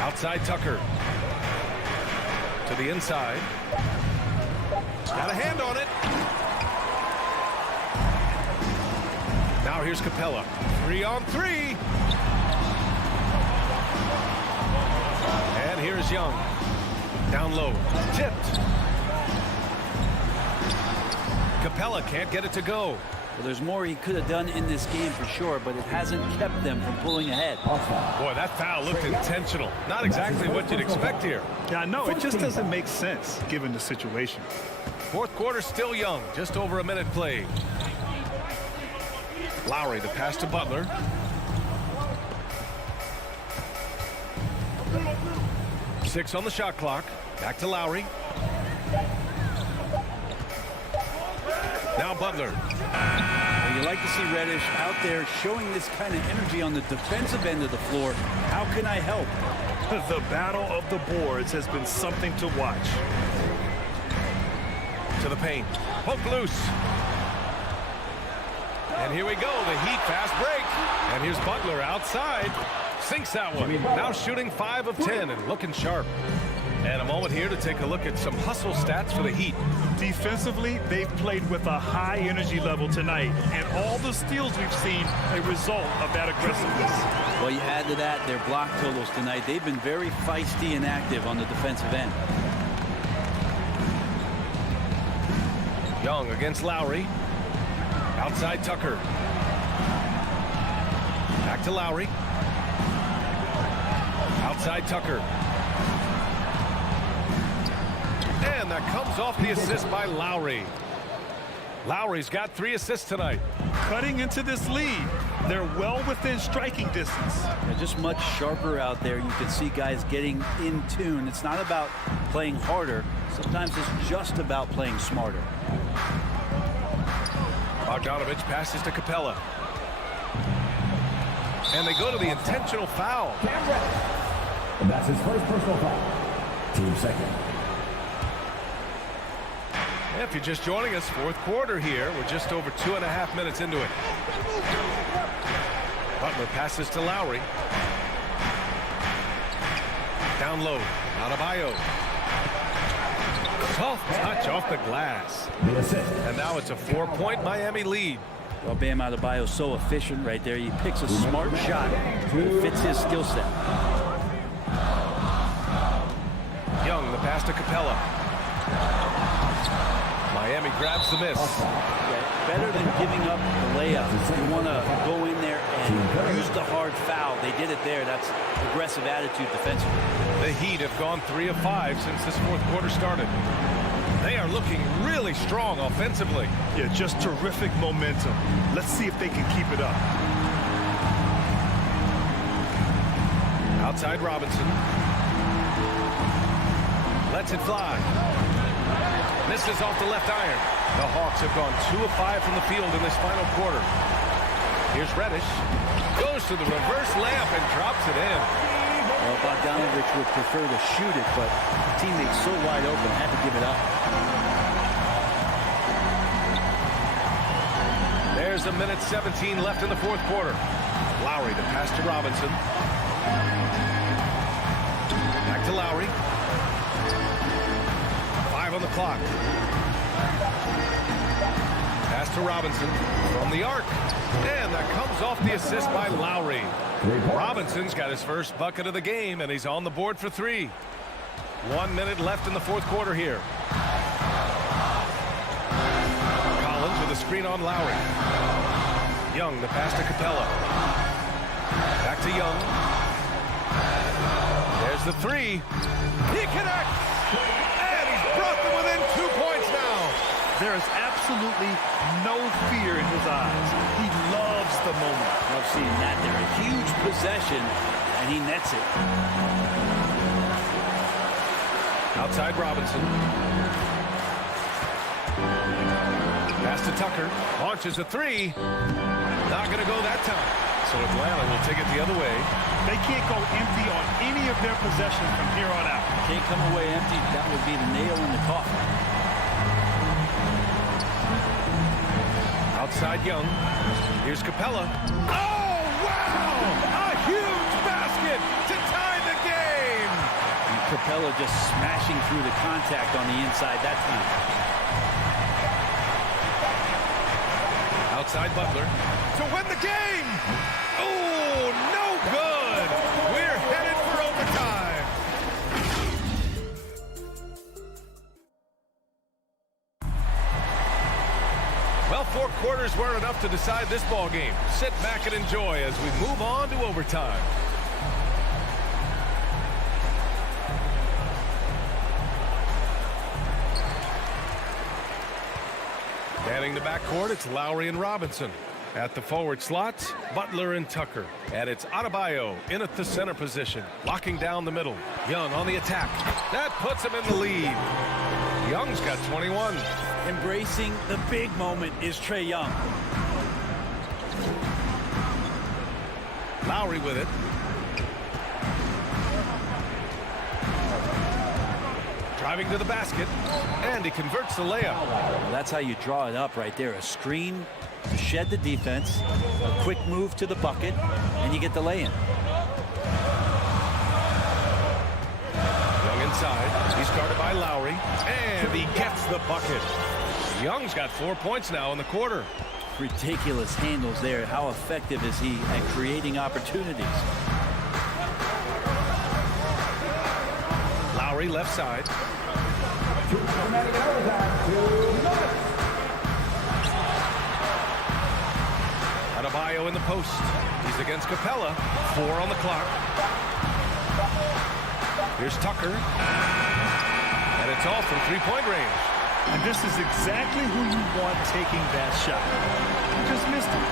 Outside Tucker. To the inside. Got a hand on it. Now here's Capella. 3-on-3. And here's Young. Down low. Tipped. Capella can't get it to go. Well, there's more he could have done in this game for sure, but it hasn't kept them from pulling ahead. Boy, that foul looked intentional. Not exactly what you'd expect here. Yeah, I know. It just doesn't make sense given the situation. Fourth quarter still Young. Just over a minute played. Lowry, the pass to Butler. 6 on the shot clock. Back to Lowry. Now Butler. Well, you like to see Reddish out there showing this kind of energy on the defensive end of the floor. How can I help? The battle of the boards has been something to watch. To the paint. Poke loose. And here we go. The Heat fast break. And here's Butler outside. Sinks that one. Now shooting 5 of 10 and looking sharp. And a moment here to take a look at some hustle stats for the Heat. Defensively, they've played with a high energy level tonight, and all the steals we've seen a result of that aggressiveness. Well, you add to that their block totals tonight. They've been very feisty and active on the defensive end. Young against Lowry. Outside Tucker. Back to Lowry. Outside Tucker. And that comes off the assist by Lowry. Lowry's got 3 assists tonight. Cutting into this lead, they're well within striking distance. They're just much sharper out there. You can see guys getting in tune. It's not about playing harder. Sometimes it's just about playing smarter. Bogdanovich passes to Capella. And they go to the intentional foul. And that's his first personal foul. Team second. If you're just joining us, fourth quarter here. We're just over 2.5 minutes into it. Butler passes to Lowry. Down low. Adebayo. Soft touch off the glass. And now it's a 4-point Miami lead. Well, Bam Adebayo is so efficient right there. He picks a smart shot that fits his skill set. Young, the pass to Capella. Miami grabs the miss. Yeah, better than giving up the layup. You want to go in there and use the hard foul. They did it there. That's aggressive attitude defensively. The Heat have gone 3 of 5 since this fourth quarter started. They are looking really strong offensively. Yeah, just terrific momentum. Let's see if they can keep it up. Outside Robinson. Lets it fly. Misses off the left iron. The Hawks have gone 2 of 5 from the field in this final quarter. Here's Reddish. Goes to the reverse layup and drops it in. Well, Bogdanovich would prefer to shoot it, but teammates so wide open, had to give it up. There's a minute 17 left in the fourth quarter. Lowry to pass to Robinson. Back to Lowry. 5 on the clock. Pass to Robinson from the arc. And that comes off the assist by Lowry. Robinson's got his first bucket of the game, and he's on the board for 3. 1 minute left in the fourth quarter here. Collins with a screen on Lowry. Young, the pass to Capella. Back to Young. There's the 3. He connects! And he's brought them within 2 points now. There is absolutely no fear in his eyes. He loves the moment. Love seeing that there. A huge possession, and he nets it. Outside Robinson. Pass to Tucker. Launches a 3. Not going to go that time. So Atlanta will take it the other way. They can't go empty on any of their possessions from here on out. Can't come away empty. That would be the nail in the coffin. Outside Young. Here's Capella. Oh, wow! A huge basket to tie the game! And Capella just smashing through the contact on the inside that time. Outside Butler. To win the game! Oh, no good! We're headed for overtime! Well, 4 quarters weren't enough to decide this ball game. Sit back and enjoy as we move on to overtime. Manning the backcourt, it's Lowry and Robinson. At the forward slot, Butler and Tucker. And it's Adebayo in at the center position, locking down the middle. Young on the attack. That puts him in the lead. Young's got 21. Embracing the big moment is Trae Young. Lowry with it. Driving to the basket, and he converts the layup. Well, that's how you draw it up right there. A screen to shed the defense, a quick move to the bucket, and you get the lay-in. Young inside. He's guarded by Lowry, and he gets the bucket. Young's got 4 points now in the quarter. Ridiculous handles there. How effective is he at creating opportunities? Lowry left side. Adebayo in the post. He's against Capella. 4 on the clock. Here's Tucker. And it's all from three-point range. And this is exactly who you want taking that shot. You just missed it.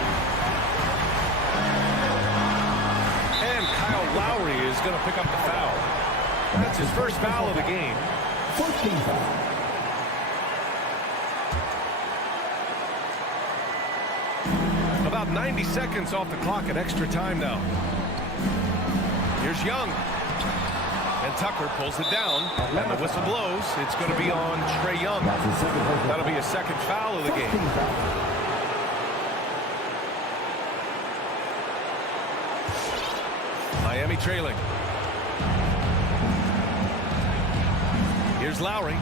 And Kyle Lowry is going to pick up the foul. That's his first foul of the game. 14 foul. About 90 seconds off the clock at extra time now. Here's Young. And Tucker pulls it down. And the whistle blows. It's going to be on Trae Young. That'll be a second foul of the game. Miami trailing. Here's Lowry.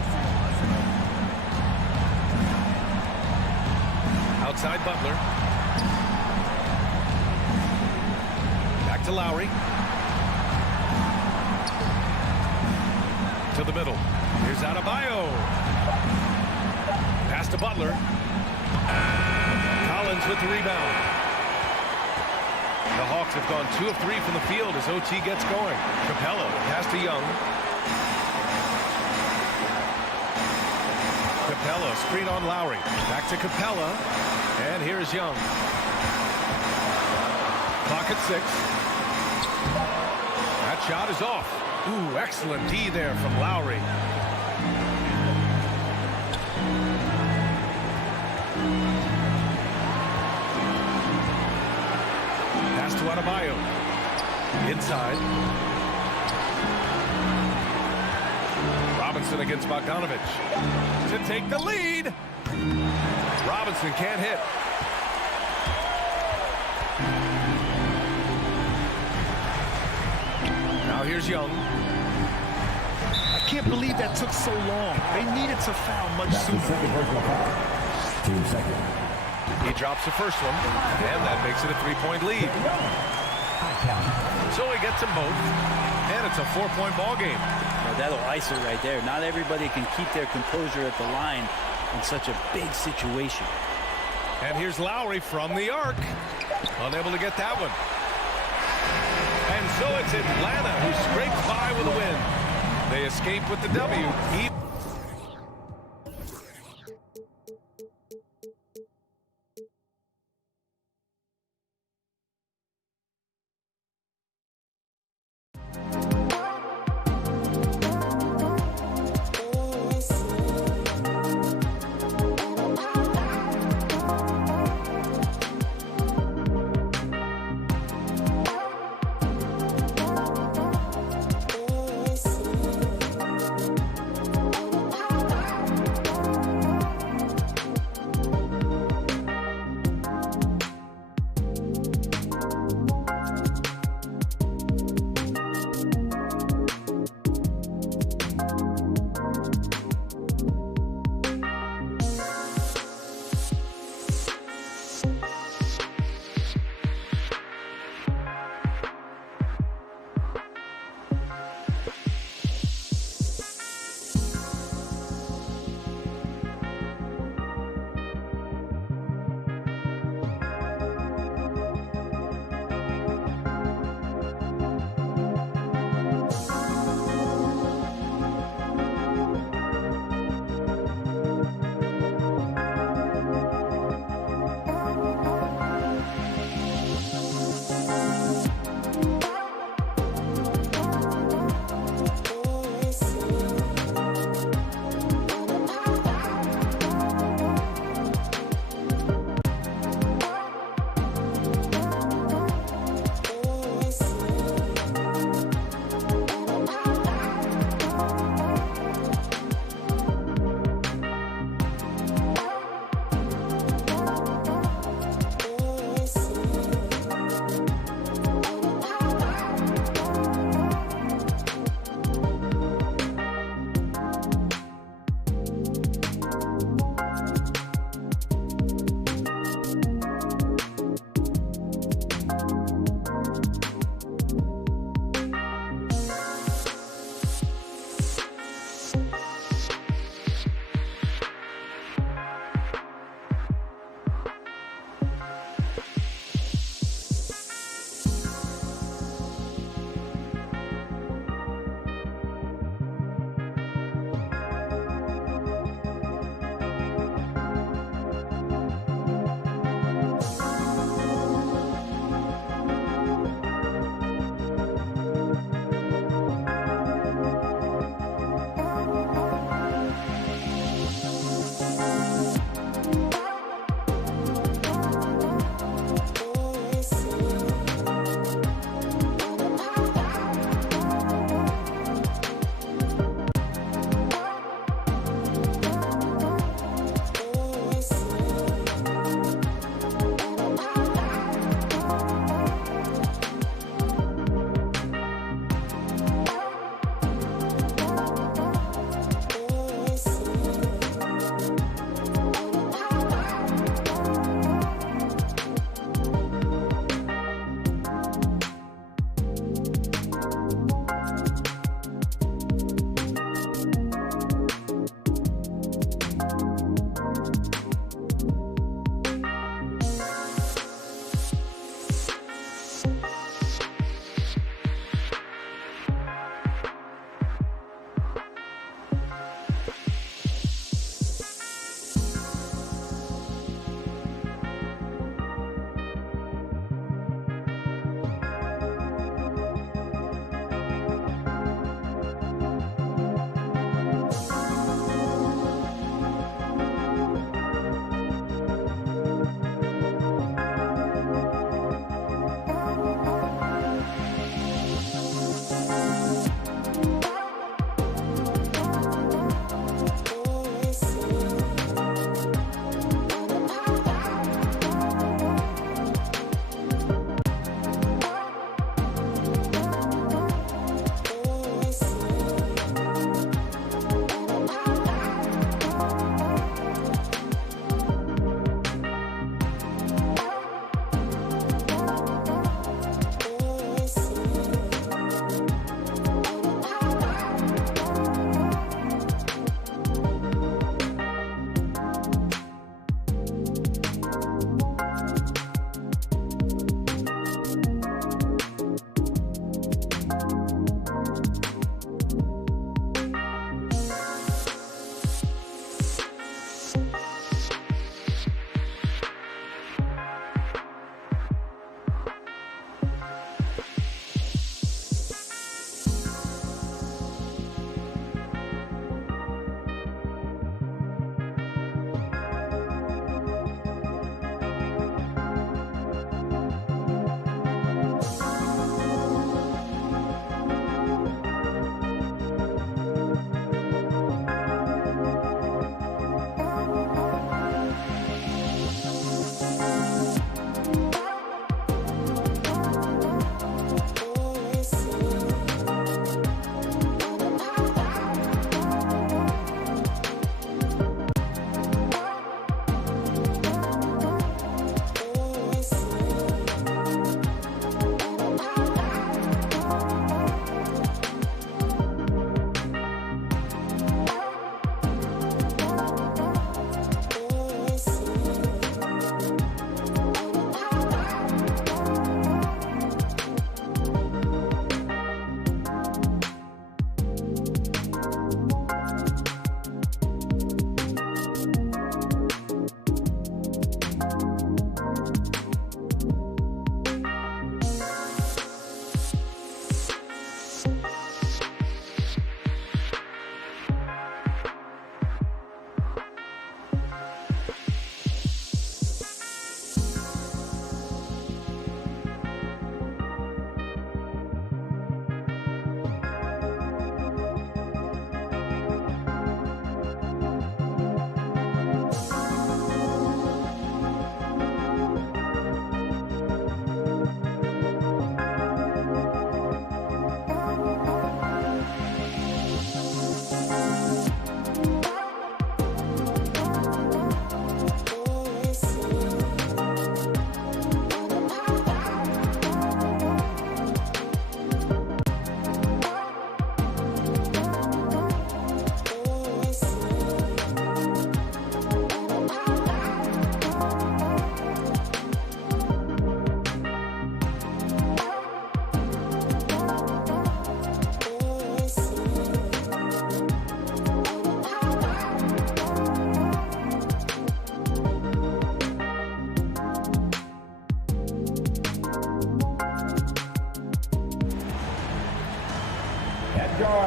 Outside Butler. Back to Lowry. To the middle. Here's Adebayo. Pass to Butler. Collins with the rebound. The Hawks have gone 2 of 3 from the field as OT gets going. Capella pass to Young. Capella screen on Lowry. Back to Capella. And here's Young. Clock at 6. That shot is off. Ooh, excellent D there from Lowry. Pass to Adebayo. Inside. Robinson against Bogdanovich. To take the lead. Robinson can't hit. Now here's Young. I can't believe that took so long. They needed to foul much sooner. Team second. He drops the first one, and that makes it a 3-point lead. So he gets them both, and it's a 4-point ball game. Well, that'll ice it right there. Not everybody can keep their composure at the line in such a big situation. And here's Lowry from the arc. Unable to get that one. And so it's Atlanta who scrapes by with a win. They escape with the W.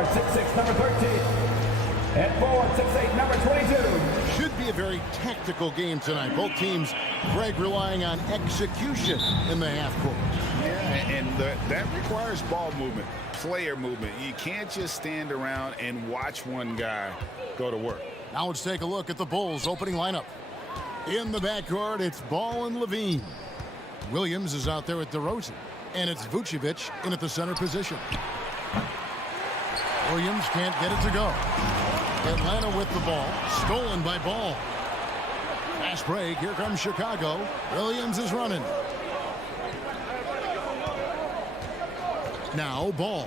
guard, 6'6", number 13. And forward, 6'8", number 22. Should be a very tactical game tonight. Both teams, Greg, relying on execution in the half court. Yeah, and that requires ball movement, player movement. You can't just stand around and watch one guy go to work. Now let's take a look at the Bulls' opening lineup. In the backcourt, it's Ball and Levine. Williams is out there with DeRozan. And it's Vucevic in at the center position. Williams can't get it to go. Atlanta with the ball. Stolen by Ball. Fast break. Here comes Chicago. Williams is running. Now Ball.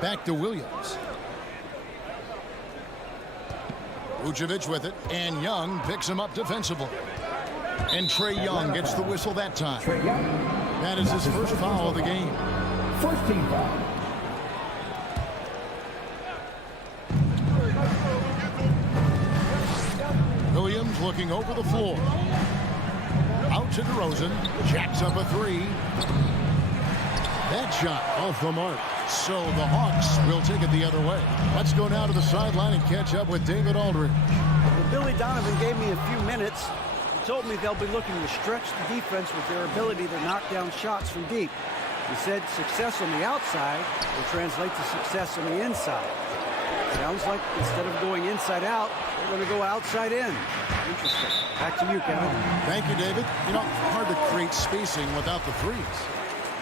Back to Williams. Vucevic with it. And Young picks him up defensively. And Trae Young gets the whistle that time. Trae Young. That is his first foul of the game. First team foul. Williams looking over the floor. Out to DeRozan. Jacks up a three. That shot off the mark. So the Hawks will take it the other way. Let's go now to the sideline and catch up with David Aldridge. Well, Billy Donovan gave me a few minutes. He told me they'll be looking to stretch the defense with their ability to knock down shots from deep. He said success on the outside will translate to success on the inside. Sounds like instead of going inside out, they're going to go outside in. Interesting. Back to you, Kevin. Thank you, David. You know, hard to create spacing without the threes.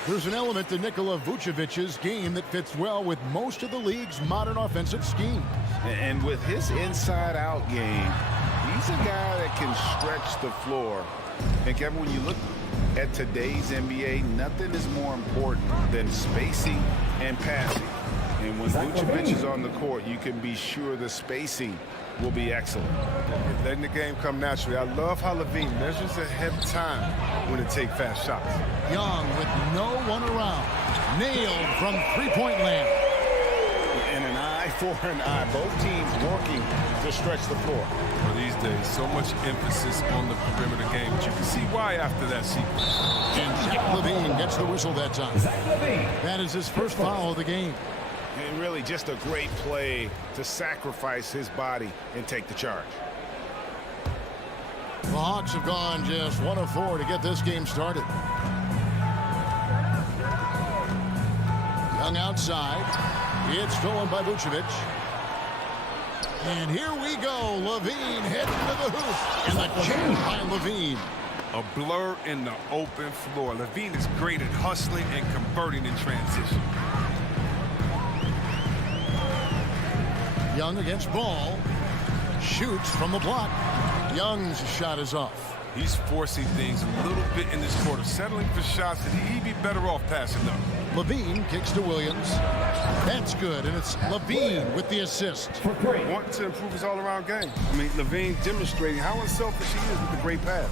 There's an element to Nikola Vucevic's game that fits well with most of the league's modern offensive schemes. And with his inside-out game, he's a guy that can stretch the floor. And Kevin, when you look at today's NBA, nothing is more important than spacing and passing. And when Vucevic is on the court, you can be sure the spacing will be excellent. Letting the game come naturally. I love how Levine measures ahead of time when to take fast shots. Young with no one around. Nailed from three-point land. And an eye for an eye. Both teams working to stretch the floor. For these days, so much emphasis on the perimeter game, but you can see why after that sequence. And Zach Levine gets the whistle that time. Zach Levine. That is his first foul of the game. And really just a great play to sacrifice his body and take the charge. The Hawks have gone just 1 of 4 to get this game started. Young outside. It's stolen by Vucevic. And here we go. Levine heading to the hoop. And the change by Levine. A blur in the open floor. Levine is great at hustling and converting in transition. Young against Ball. Shoots from the block. Young's shot is off. He's forcing things a little bit in this quarter, settling for shots that he'd be better off passing up. Levine kicks to Williams. That's good, and it's Levine with the assist. Wanting to improve his all-around game. I mean, Levine demonstrating how unselfish he is with the great pass.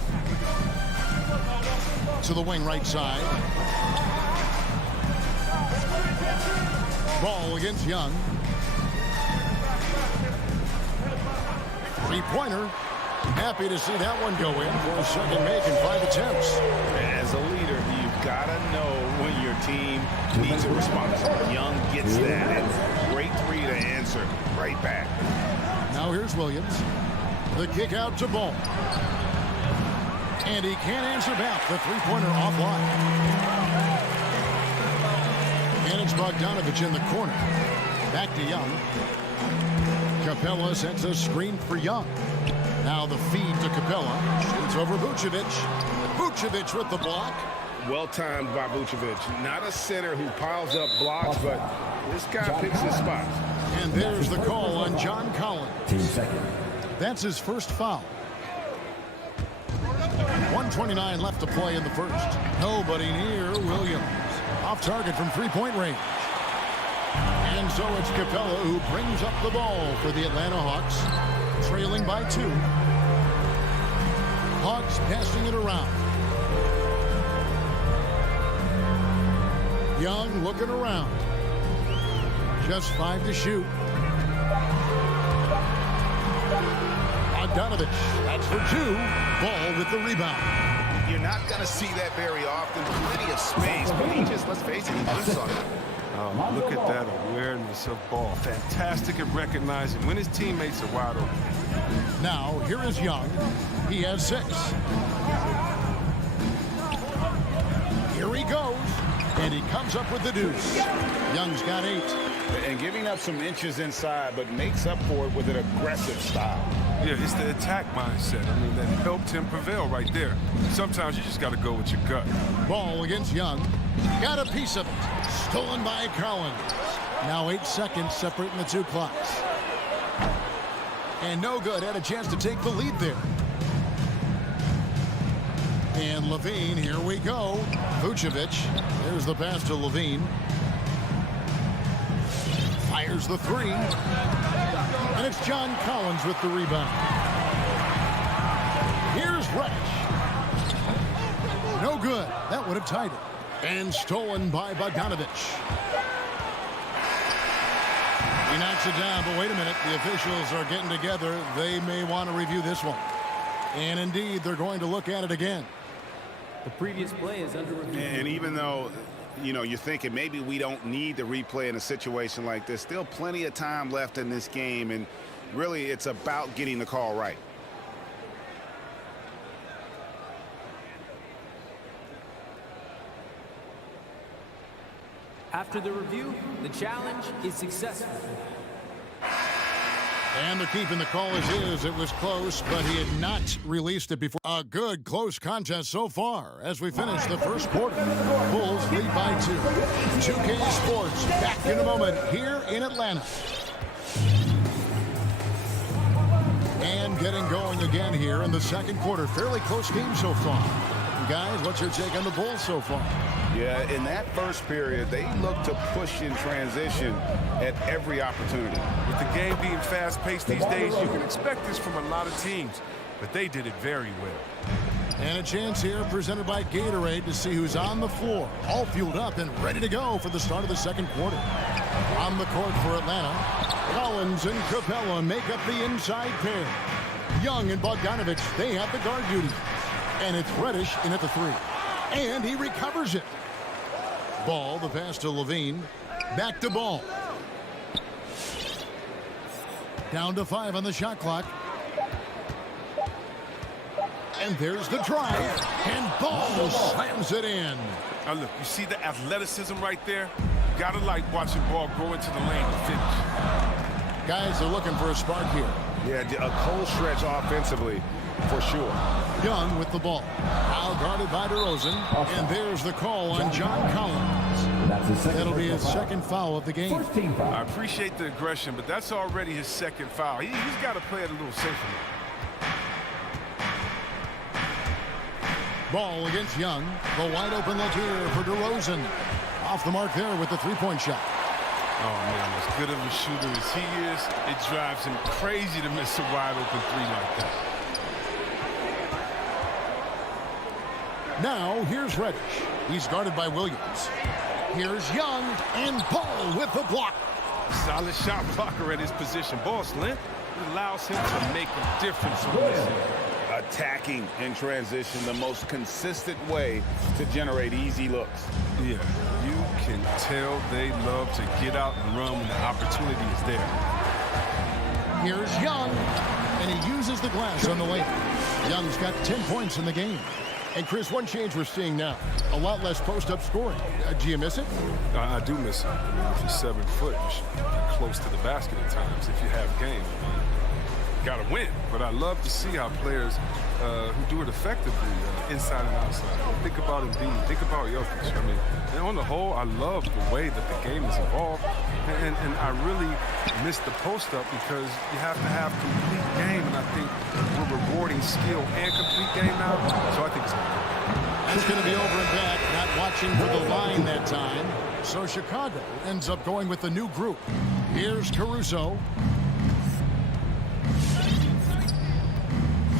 To the wing right side. Ball against Young. Three-pointer. Happy to see that one go in for a second make in 5 attempts. As a leader, you've got to know when your team needs a response. Young gets that, and great three to answer right back. Now here's Williams. The kick out to Ball. And he can't answer back. The three-pointer offline. And it's Bogdanovich in the corner. Back to Young. Capella sets a screen for Young. Now the feed to Capella. Shoots over Vucevic. Vucevic with the block. Well-timed by Vucevic. Not a center who piles up blocks, but this guy picks his spots. And there's the call on John Collins. Team second. That's his first foul. 1:29 left to play in the first. Nobody near Williams. Off target from three-point range. And so it's Capella who brings up the ball for the Atlanta Hawks. Trailing by 2. Hawks passing it around. Young looking around. Just 5 to shoot. Bogdanovich, that's for 2. Ball with the rebound. You're not going to see that very often. Plenty of space, but he just, let's face it, he lives on it. Oh, look at that awareness of ball. Fantastic at recognizing when his teammates are wide open. Now, here is Young. He has 6. Here he goes, and he comes up with the deuce. Young's got 8. And giving up some inches inside, but makes up for it with an aggressive style. Yeah, it's the attack mindset. I mean, that helped him prevail right there. Sometimes you just got to go with your gut. Ball against Young. Got a piece of it. Stolen by Collins. Now 8 seconds separating the 2 clocks. And no good. Had a chance to take the lead there. And Levine, here we go. Vucevic. There's the pass to Levine. Fires the 3. And it's John Collins with the rebound. Here's Reddish. No good. That would have tied it. And stolen by Bogdanovich. He knocks it down, but wait a minute. The officials are getting together. They may want to review this one. And indeed, they're going to look at it again. The previous play is under review. And even though, you're thinking maybe we don't need to replay in a situation like this, still plenty of time left in this game, and really it's about getting the call right. After the review, the challenge is successful. And they're keeping the call as is. It was close, but he had not released it before. A good close contest so far as we finish the first quarter. Bulls lead by 2. 2K Sports back in a moment here in Atlanta. And getting going again here in the second quarter. Fairly close game so far. Guys, what's your take on the Bulls so far? Yeah, in that first period, they looked to push in transition at every opportunity. With the game being fast-paced these days, you can expect this from a lot of teams, but they did it very well. And a chance here presented by Gatorade to see who's on the floor. All fueled up and ready to go for the start of the second quarter. On the court for Atlanta, Collins and Capella make up the inside pair. Young and Bogdanovich, they have the guard duty. And it's Reddish in at the 3. And he recovers it. Ball, the pass to Levine. Back to Ball. Down to 5 on the shot clock. And there's the drive. And Ball slams it in. Now look, you see the athleticism right there? You gotta like watching Ball grow into the lane and finish. Guys are looking for a spark here. Yeah, a cold stretch offensively, for sure. Young with the ball. Now guarded by DeRozan. And there's the call on John Collins. That'll be his second foul of the game. I appreciate the aggression, but that's already his second foul. He's got to play it a little safer. Ball against Young. The wide open look here for DeRozan. Off the mark there with the 3-point shot. Oh, man, as good of a shooter as he is, it drives him crazy to miss a wide open 3 like that. Now, here's Reddish. He's guarded by Williams. Here's Young, and Ball with the block. Solid shot blocker at his position. Ball's length allows him to make a difference on this end. Attacking in transition, the most consistent way to generate easy looks. Yeah, you can tell they love to get out and run when the opportunity is there. Here's Young, and he uses the glass on the lane. Young's got 10 points in the game. And Chris, one change we're seeing now, a lot less post-up scoring. Do you miss it? I do miss it. If you're 7 foot, you should be close to the basket at times if you have game. Got to win, but I love to see how players who do it effectively, inside and outside. Think about Embiid, think about Jokic. I mean, and on the whole, I love the way that the game has evolved, and I really miss the post-up because you have to have complete game, and I think we're rewarding skill and complete game now, so I think it's That's going to be over and back, not watching for the line that time. So Chicago ends up going with the new group. Here's Caruso.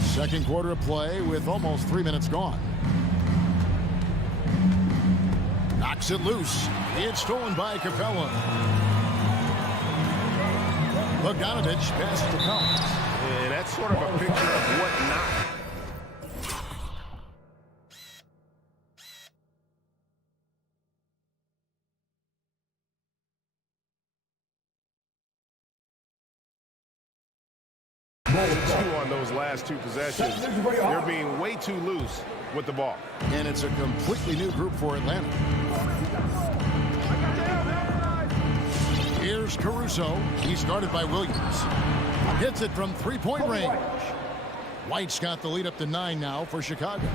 Second quarter of play with almost 3 minutes gone. Knocks it loose. It's stolen by Capella. Bogdanovich passes to Collins. And that's sort of a picture of what not. on those last two possessions. They're being way too loose with the ball. And it's a completely new group for Atlanta. Here's Caruso. He's started by Williams. Hits it from three-point range. White's got the lead up to 9 now for Chicago.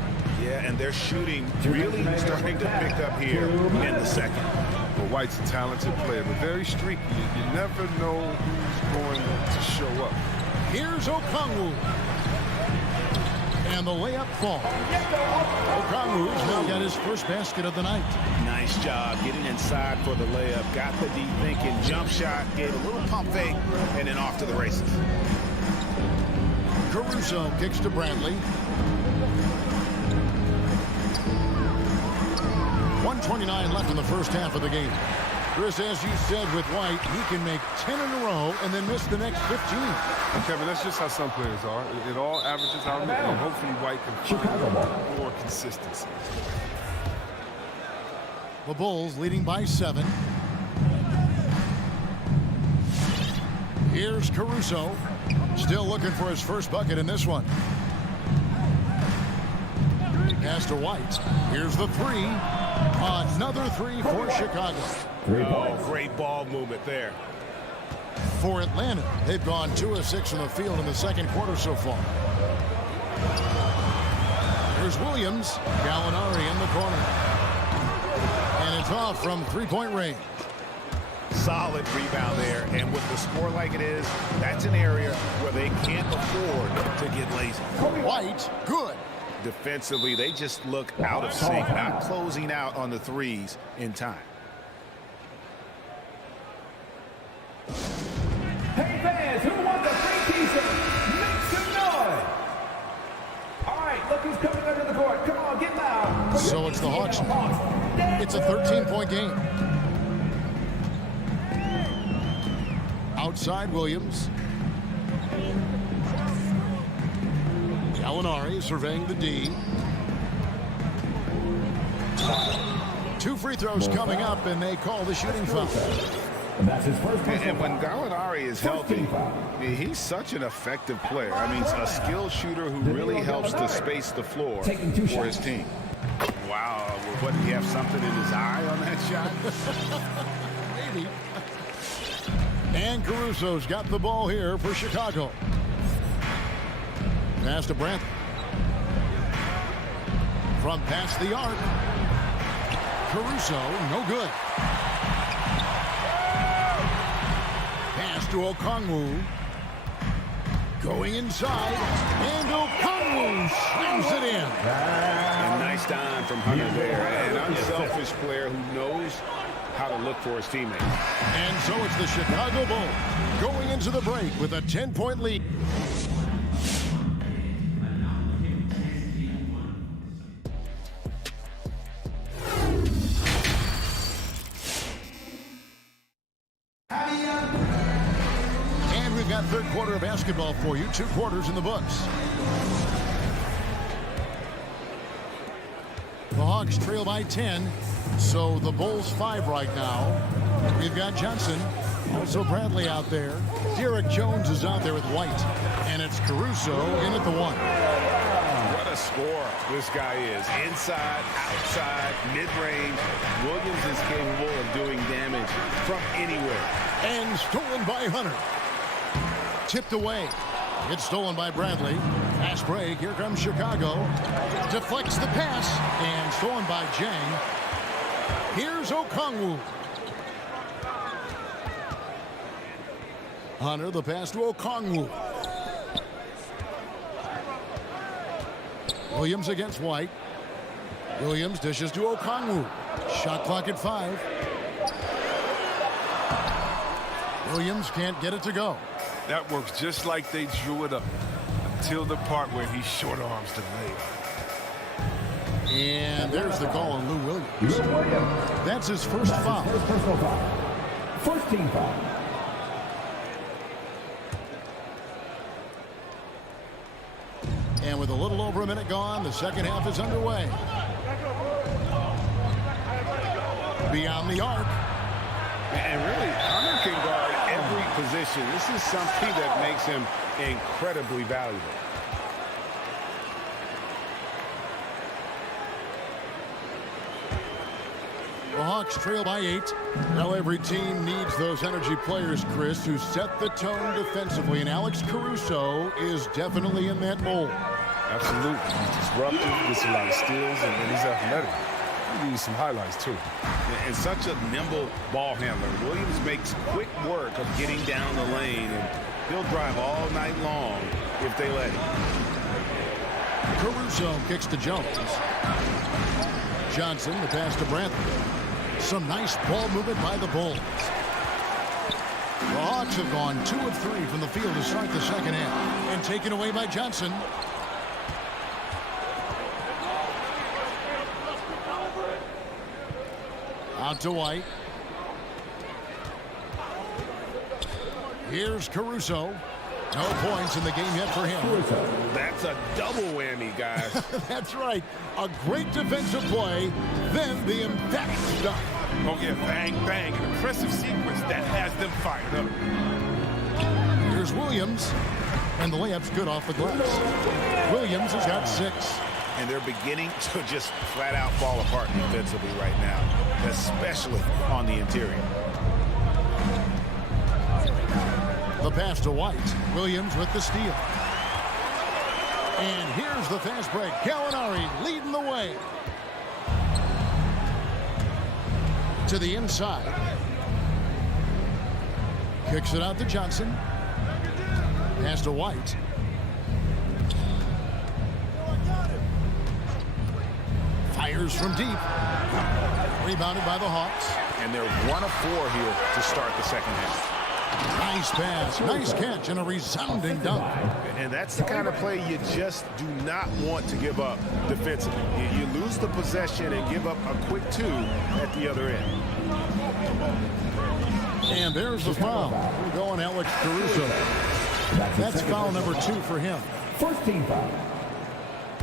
Yeah, and their shooting really starting to pick up here in the second. Well, White's a talented player, but very streaky. You never know who's going to show up. Here's Okongwu. And the layup falls. Okongwu's now got his first basket of the night. Nice job getting inside for the layup. Got the deep thinking jump shot, gave a little pump fake, and then off to the races. Caruso kicks to Bradley. 1:29 left in the first half of the game. Chris, as you said with White, he can make 10 in a row and then miss the next 15. Kevin, that's just how some players are. It all averages out, and hopefully White can find more consistency. The Bulls leading by 7. Here's Caruso. Still looking for his first bucket in this one. Pass to White. Here's the 3. Another 3 for Chicago. Oh, great ball movement there. For Atlanta, they've gone 2 of 6 from the field in the second quarter so far. Here's Williams. Gallinari in the corner. And it's off from three-point range. Solid rebound there, and with the score like it is, that's an area where they can't afford to get lazy. White, good. Defensively, they just look out of sync, not closing out on the threes in time. Hey fans, who wants a free t-shirt? Make some noise! All right, look who's coming under the court. Come on, get loud. So it's the Hawks. It's a 13-point game. Outside Williams. Gallinari surveying the D. 2 free throws coming up, and they call the shooting foul. That's his first And when Gallinari is healthy, he's such an effective player. I mean, a skilled shooter who really helps to space the floor for his team. Wow, what, did he have something in his eye on that shot? Maybe. And Caruso's got the ball here for Chicago. Pass to Brandt. From past the arc. Caruso, no good. Pass to Okongwu. Going inside. And Okongwu slams it in. A nice dime from Hunter there. An unselfish player who knows how to look for his teammates. And so it's the Chicago Bulls going into the break with a 10-point lead. And we've got third quarter of basketball for you. 2 quarters in the books. The Hawks trail by 10. So the Bulls 5 right now. We've got Johnson, also Bradley out there. Derek Jones is out there with White. And it's Caruso in at the 1. What a score this guy is. Inside, outside, mid-range. Williams is capable of doing damage from anywhere. And stolen by Hunter. Tipped away. It's stolen by Bradley. Pass break. Here comes Chicago. Deflects the pass. And stolen by Jang. Here's Okongwu. Hunter, the pass to Okongwu. Williams against White. Williams dishes to Okongwu. Shot clock at 5. Williams can't get it to go. That works just like they drew it up until the part where he short arms the layup. And there's the call on Lou Williams. That's his first foul. First personal foul. First team foul. And with a little over a minute gone, the second half is underway. Beyond the arc. And really, Hunter can guard every position. This is something that makes him incredibly valuable. The Hawks trail by 8. Now every team needs those energy players, Chris, who set the tone defensively, and Alex Caruso is definitely in that mold. Absolutely. He's disruptive, gets a lot of steals, and he's athletic. He needs some highlights, too. And such a nimble ball handler. Williams makes quick work of getting down the lane, and he'll drive all night long if they let him. Caruso kicks to Jones. Johnson, the pass to Brantley. Some nice ball movement by the Bulls. The Hawks have gone 2 of 3 from the field to start the second half, and taken away by Johnson. Out to White. Here's Caruso. No points in the game yet for him. That's a double whammy, guys. That's right. A great defensive play, then the emphatic stuff. Oh, yeah, bang, bang. An impressive sequence that has them fired up. Here's Williams, and the layup's good off the glass. Williams has got 6. And they're beginning to just flat out fall apart defensively right now, especially on the interior. The pass to White. Williams with the steal. And here's the fast break. Gallinari leading the way. To the inside. Kicks it out to Johnson. Pass to White. Fires from deep. Rebounded by the Hawks. And they're 1 of 4 here to start the second half. Nice pass, nice catch, and a resounding dunk. And that's the kind of play you just do not want to give up defensively. You lose the possession and give up a quick 2 at the other end. And there's the foul. We're going Alex Caruso. That's foul number 2 for him. First team foul.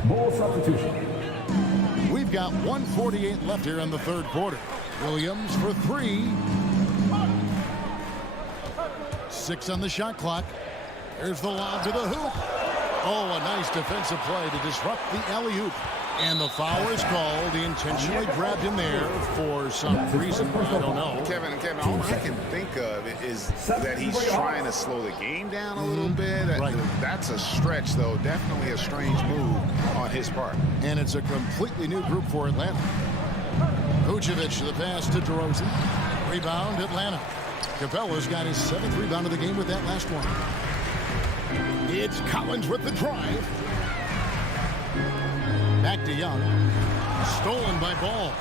Ball substitution. We've got 1:48 left here in the third quarter. Williams for 3. 6 on the shot clock. There's the lob to the hoop. Oh, a nice defensive play to disrupt the alley-oop. And the foul is called. He intentionally grabbed him there for some reason. I don't know. Kevin, all I can think of is that he's trying to slow the game down a little bit. Right. That's a stretch, though. Definitely a strange move on his part. And it's a completely new group for Atlanta. Vucevic, the pass to DeRozan. Rebound, Atlanta. Capella's got his 7th rebound of the game with that last one. It's Collins with the drive. Back to Young. Stolen by Ball.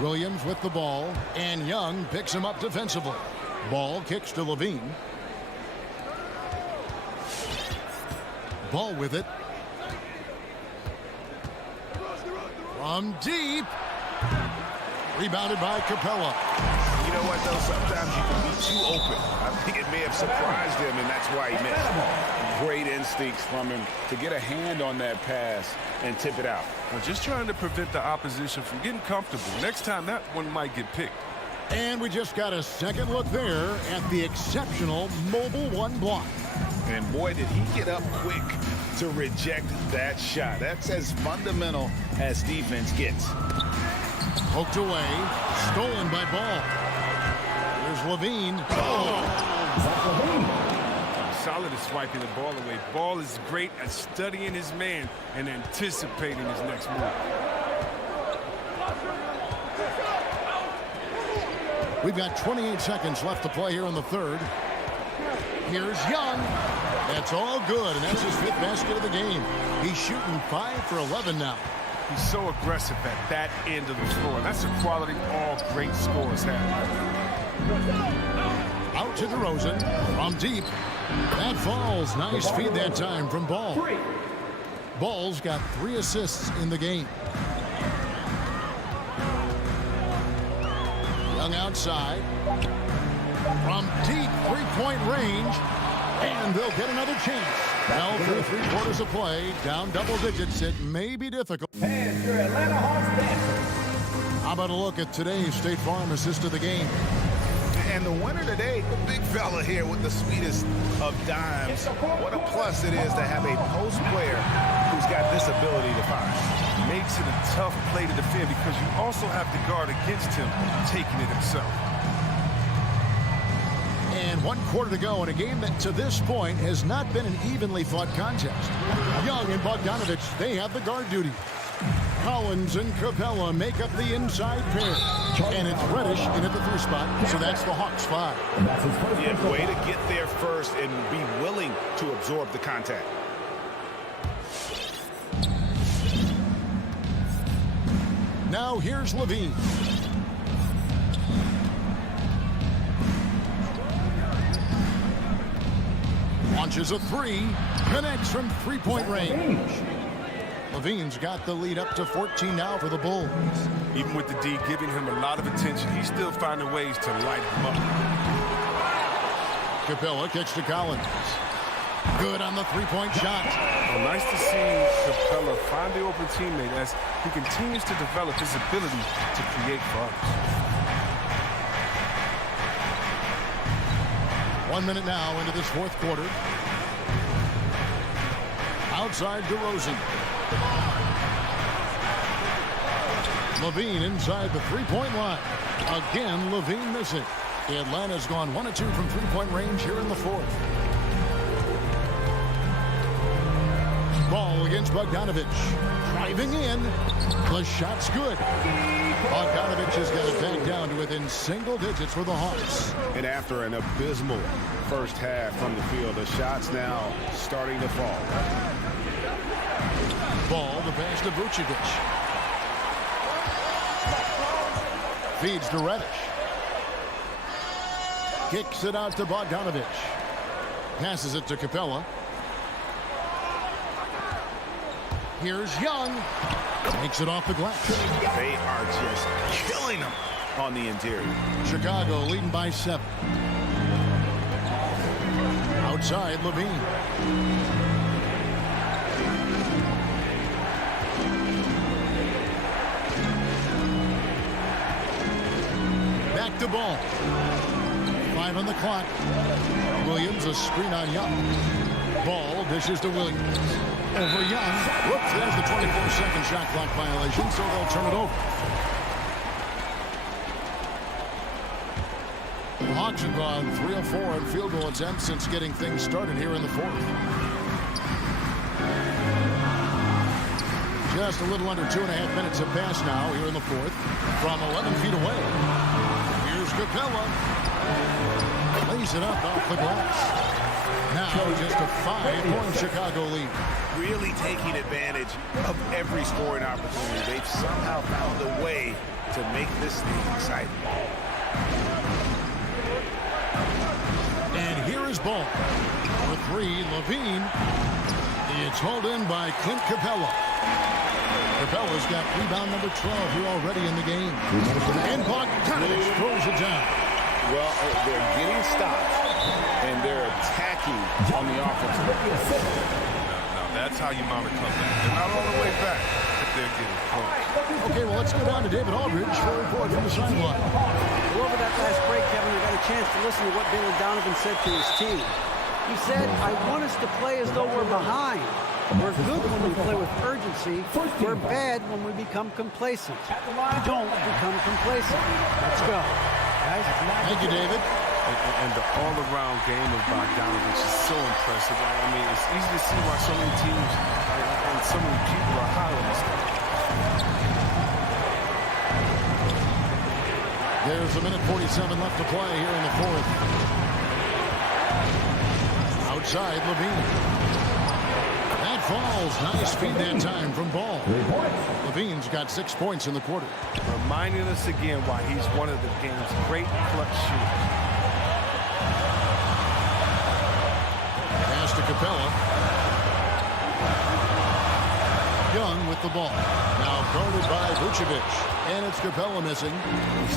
Williams with the ball, and Young picks him up defensively. Ball kicks to Levine. Ball with it. From deep. Rebounded by Capella. You know what, though? Sometimes you can be too open. I think it may have surprised him, and that's why he missed. Great instincts from him to get a hand on that pass and tip it out. Well, just trying to prevent the opposition from getting comfortable. Next time, that one might get picked. And we just got a second look there at the exceptional mobile 1 block. And boy, did he get up quick to reject that shot. That's as fundamental as defense gets. Poked away, stolen by Ball. Here's Levine. Oh. Solid at swiping the ball away. Ball is great at studying his man and anticipating his next move. We've got 28 seconds left to play here in the third. Here's Young. That's all good, and that's his 5th basket of the game. He's shooting 5 for 11 now. He's so aggressive at that end of the floor. That's a quality all great scorers have. Out to DeRozan from deep. That falls. Nice feed that time from Ball. Ball's got 3 assists in the game. Young outside. From deep 3-point range. And they'll get another chance. Now through 3 quarters of play, down double digits. It may be difficult. And your Atlanta Hawks Dancers. How about a look at today's State Farm assist of the game? And the winner today, the big fella here with the sweetest of dimes. What a plus it is to have a post player who's got this ability to find. Makes it a tough play to defend because you also have to guard against him taking it himself. And 1 quarter to go in a game that to this point has not been an evenly fought contest. Young and Bogdanovich, they have the guard duty. Collins and Capella make up the inside pair. And it's Reddish in at the 3 spot, so that's the Hawks 5. Yeah, way to get there first and be willing to absorb the contact. Now here's Levine. Launches a 3, connects from 3-point range. Levine's got the lead up to 14 now for the Bulls. Even with the D giving him a lot of attention, he's still finding ways to light him up. Capella kicks to Collins. Good on the 3-point shot. Well, nice to see Capella find the open teammate as he continues to develop his ability to create for others. 1 minute now into this 4th quarter. Outside DeRozan. Levine inside the 3-point line. Again, Levine missing. Atlanta's gone 1 of 2 from 3-point range here in the 4th. Ball against Bogdanovich. Driving in. The shot's good. Bogdanovich has got it back down to within single digits for the Hawks. And after an abysmal first half from the field, the shot's now starting to fall. Ball, the pass to Vucevic. Feeds to Reddish. Kicks it out to Bogdanovich. Passes it to Capella. Here's Young. Makes it off the glass. They are just killing them on the interior. Chicago leading by 7. Outside, Levine. Back to Ball. 5 on the clock. Williams, a screen on Young. Ball dishes to Williams. Over Young. Whoops, there's the 24-second shot clock violation, so they'll turn it over. The Hawks have gone 3 of 4 in field goal attempts since getting things started here in the 4th. Just a little under 2.5 minutes have passed now here in the 4th. From 11 feet away. Here's Capella. Lays it up off the glass. Now just a 5-point Chicago lead. Really taking advantage of every scoring opportunity. They've somehow found a way to make this thing exciting. And here is Ball. For 3, Levine. It's hauled in by Clint Capella. Capella's got rebound number 12 here already in the game. And Bogdanovich throws it down. Well, they're getting stopped, and they're attacking on the offensive end. Now, that's how you mount a comeback. They're not all the way back, but they're getting close. Okay, well, let's go down to David Aldridge for a report from the sideline. Well, over that last break, Kevin, we got a chance to listen to what Billy Donovan said to his team. He said, I want us to play as though we're behind. We're good when we play with urgency. We're bad when we become complacent. Don't become complacent. Let's go. Guys. Thank you, David. And the all-around game of Bogdanovich is so impressive. I mean, it's easy to see why so many teams and so many people are high on this guy. There's a minute 47 left to play here in the 4th. Outside, Levine. That falls. Nice feed that time from Ball. Levine's got 6 points in the quarter. Reminding us again why he's one of the game's great clutch shooters. Pass to Capella. Young with the ball. Now guarded by Vucevic. And it's Capella missing.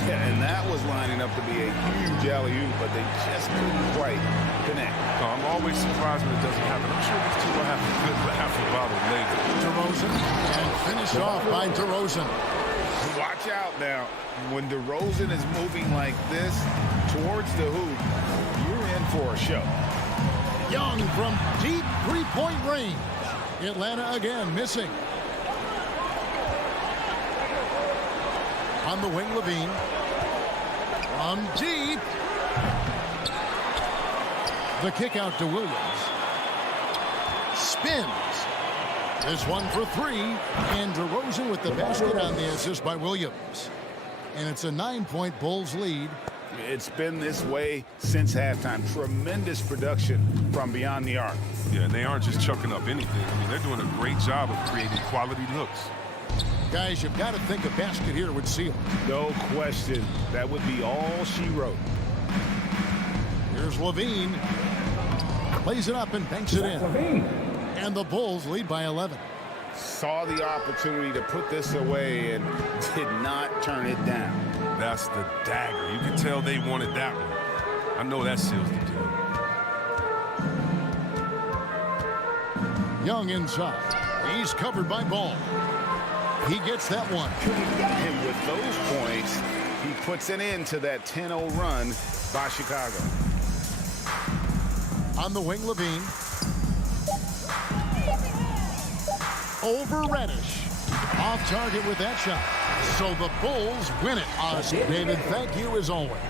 Yeah, and that was lining up to be a huge alley-oop, but they just couldn't quite connect. No, I'm always surprised when it doesn't happen. I'm sure these two will have a good laugh about it later. DeRozan. And finished off by DeRozan. Watch out now. When DeRozan is moving like this towards the hoop, you're in for a show. Young from deep three-point range. Atlanta again missing. On the wing, Levine. From deep. The kick out to Williams. Spins. This one for three. And DeRozan with the basket on the assist by Williams. And it's a 9-point Bulls lead. It's been this way since halftime. Tremendous production from beyond the arc. Yeah, and they aren't just chucking up anything. I mean, they're doing a great job of creating quality looks. Guys, you've got to think a basket here would seal. No question. That would be all she wrote. Here's Levine. Plays it up and banks it in. And the Bulls lead by 11. Saw the opportunity to put this away and did not turn it down. That's the dagger. You can tell they wanted that one. I know that seals the deal. Young inside. He's covered by Ball. He gets that one. And with those points, he puts an end to that 10-0 run by Chicago. On the wing, Levine. Over Reddish. Off target with that shot. So the Bulls win it. David, thank you as always.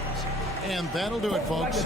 And that'll do it, folks.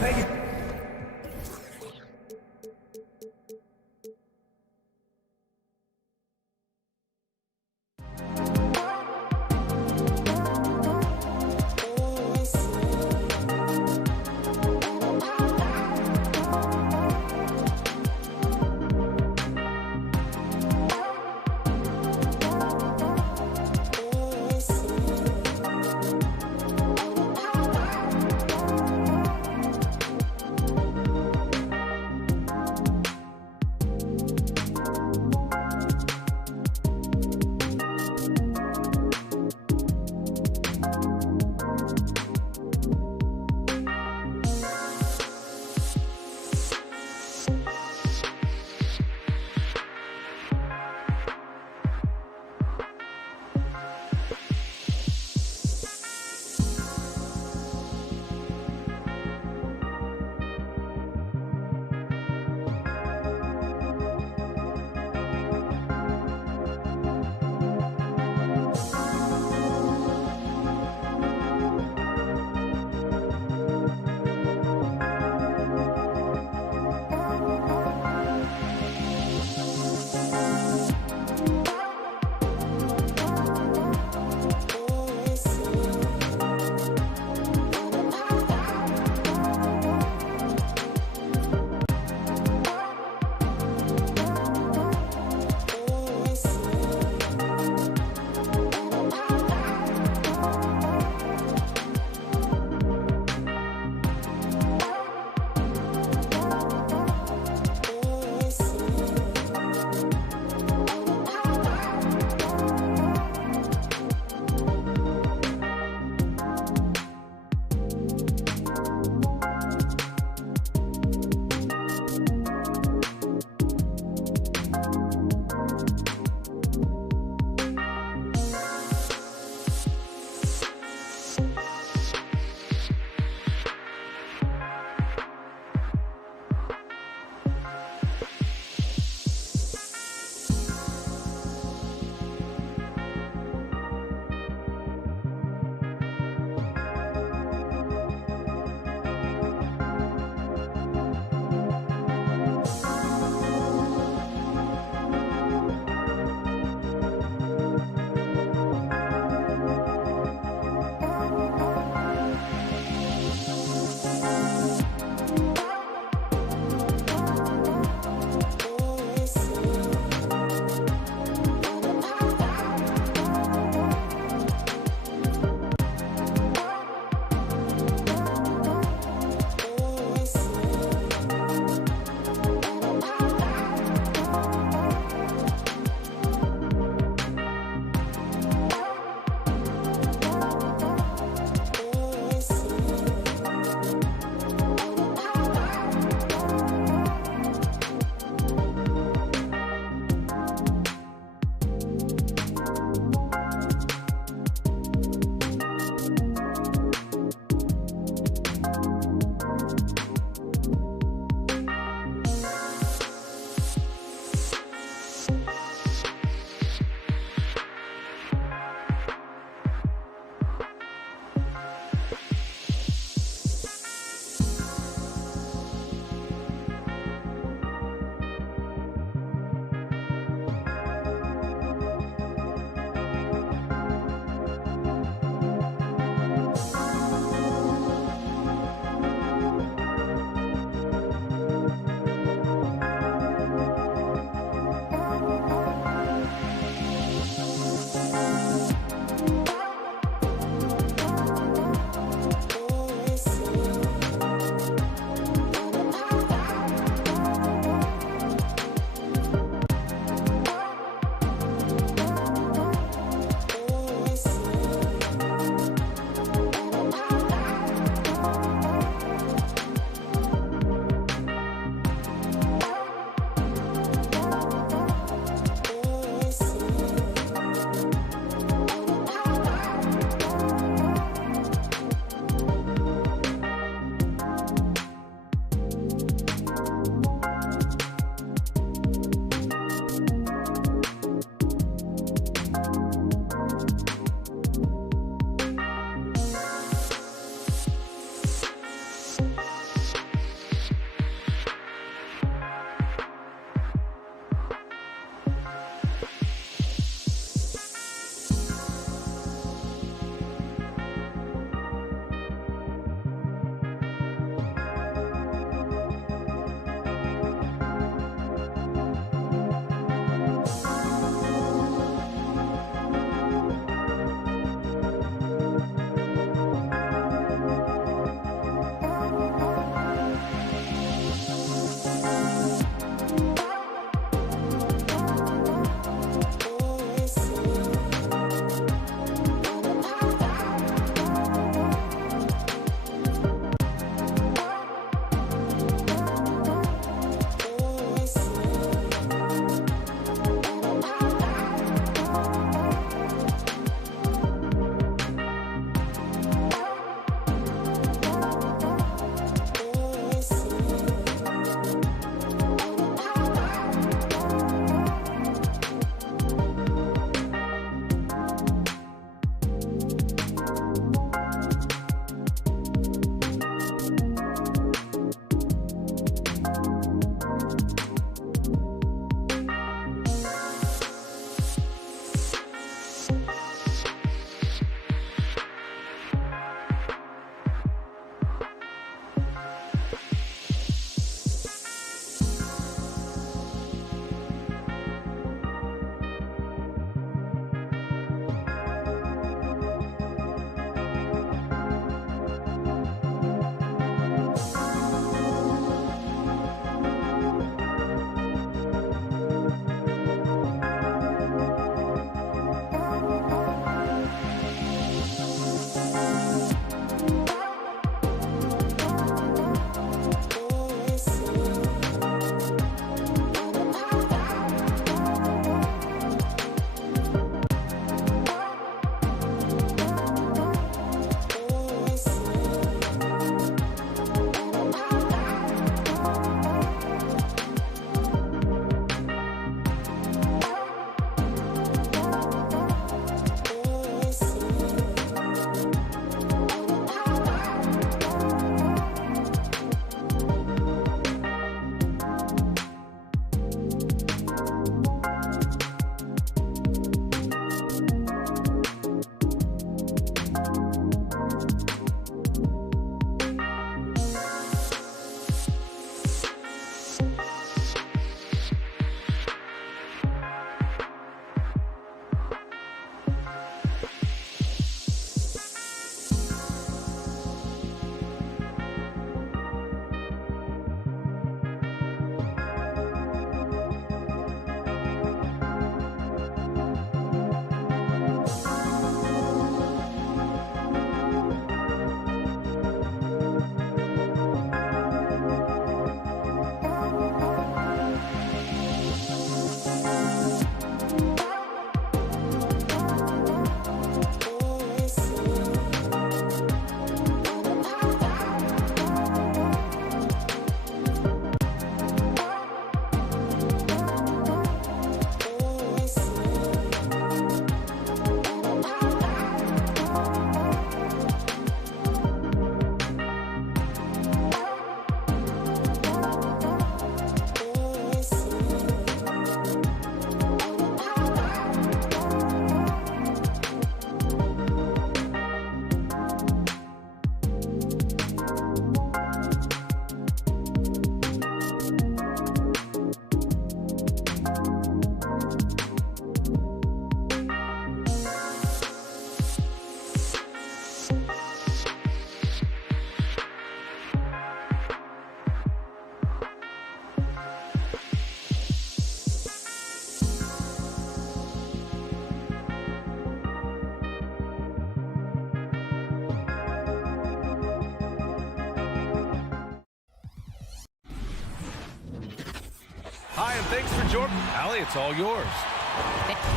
Hi, and thanks for Jordan. Allie, it's all yours.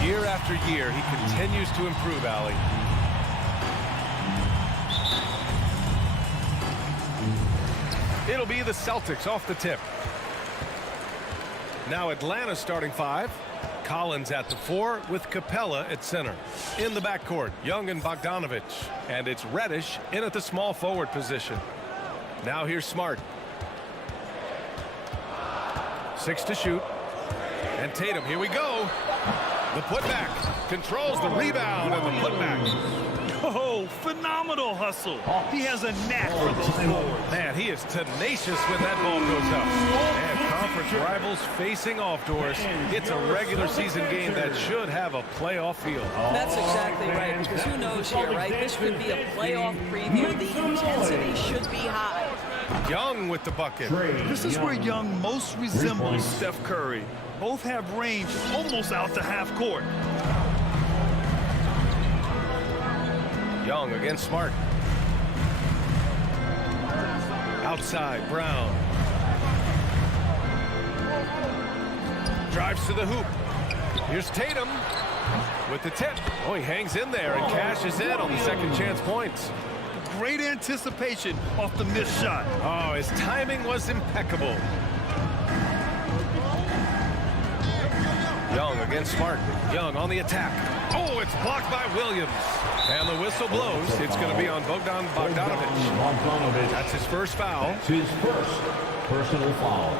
Year after year, he continues to improve, Allie. It'll be the Celtics off the tip. Now Atlanta starting 5. Collins at the 4 with Capella at center. In the backcourt, Young and Bogdanovich. And it's Reddish in at the small forward position. Now here's Smart. 6 to shoot. And Tatum, here we go. The putback controls the rebound and the putback. Oh, phenomenal hustle. He has a knack for those boards. Man, he is tenacious when that ball goes up. And conference rivals facing off doors. It's a regular season game that should have a playoff feel. That's exactly right, because who knows here, right? This could be a playoff preview. The intensity should be high. Young with the bucket. This is where Young most resembles Steph Curry. Both have range almost out to half court. Young against Smart. Outside, Brown. Drives to the hoop. Here's Tatum with the tip. Oh, he hangs in there and cashes in on the second chance points. Great anticipation off the missed shot. Oh, his timing was impeccable. Young against Smart. Young on the attack. Oh, it's blocked by Williams. And the whistle blows. It's going to be on Bogdanovich. That's his first foul. That's his first personal foul.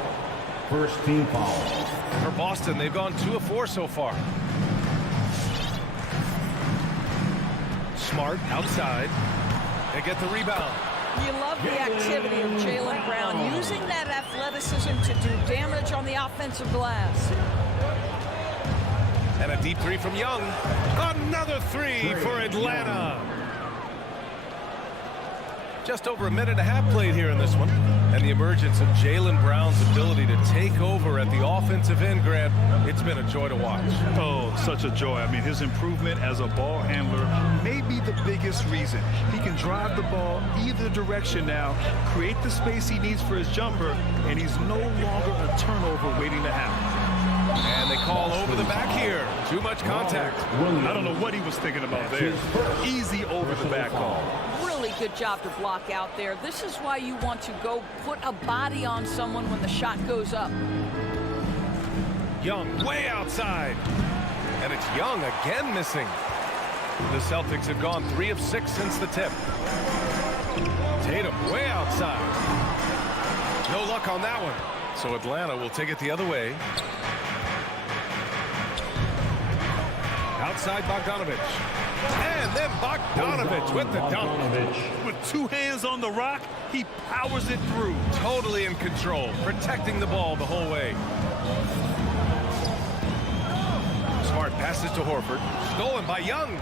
First team foul. For Boston, they've gone 2 of 4 so far. Smart outside. They get the rebound. You love the activity of Jaylen Brown, using that athleticism to do damage on the offensive glass. And a deep 3 from Young. Another 3 for Atlanta. Just over a minute and a half played here in this one. And the emergence of Jaylen Brown's ability to take over at the offensive end, Grant, it's been a joy to watch. Oh, such a joy. I mean, his improvement as a ball handler may be the biggest reason. He can drive the ball either direction now, create the space he needs for his jumper, and he's no longer a turnover waiting to happen. And they call over the back here. Too much contact. I don't know what he was thinking about there. Easy over the back call. Really good job to block out there. This is why you want to go put a body on someone when the shot goes up. Young way outside. And it's Young again missing. The Celtics have gone 3 of 6 since the tip. Tatum way outside. No luck on that one. So Atlanta will take it the other way. Outside Bogdanovich. And then Bogdanovich with the dunk. With 2 hands on the rock, he powers it through. Totally in control, protecting the ball the whole way. Smart passes to Horford. Stolen by Young.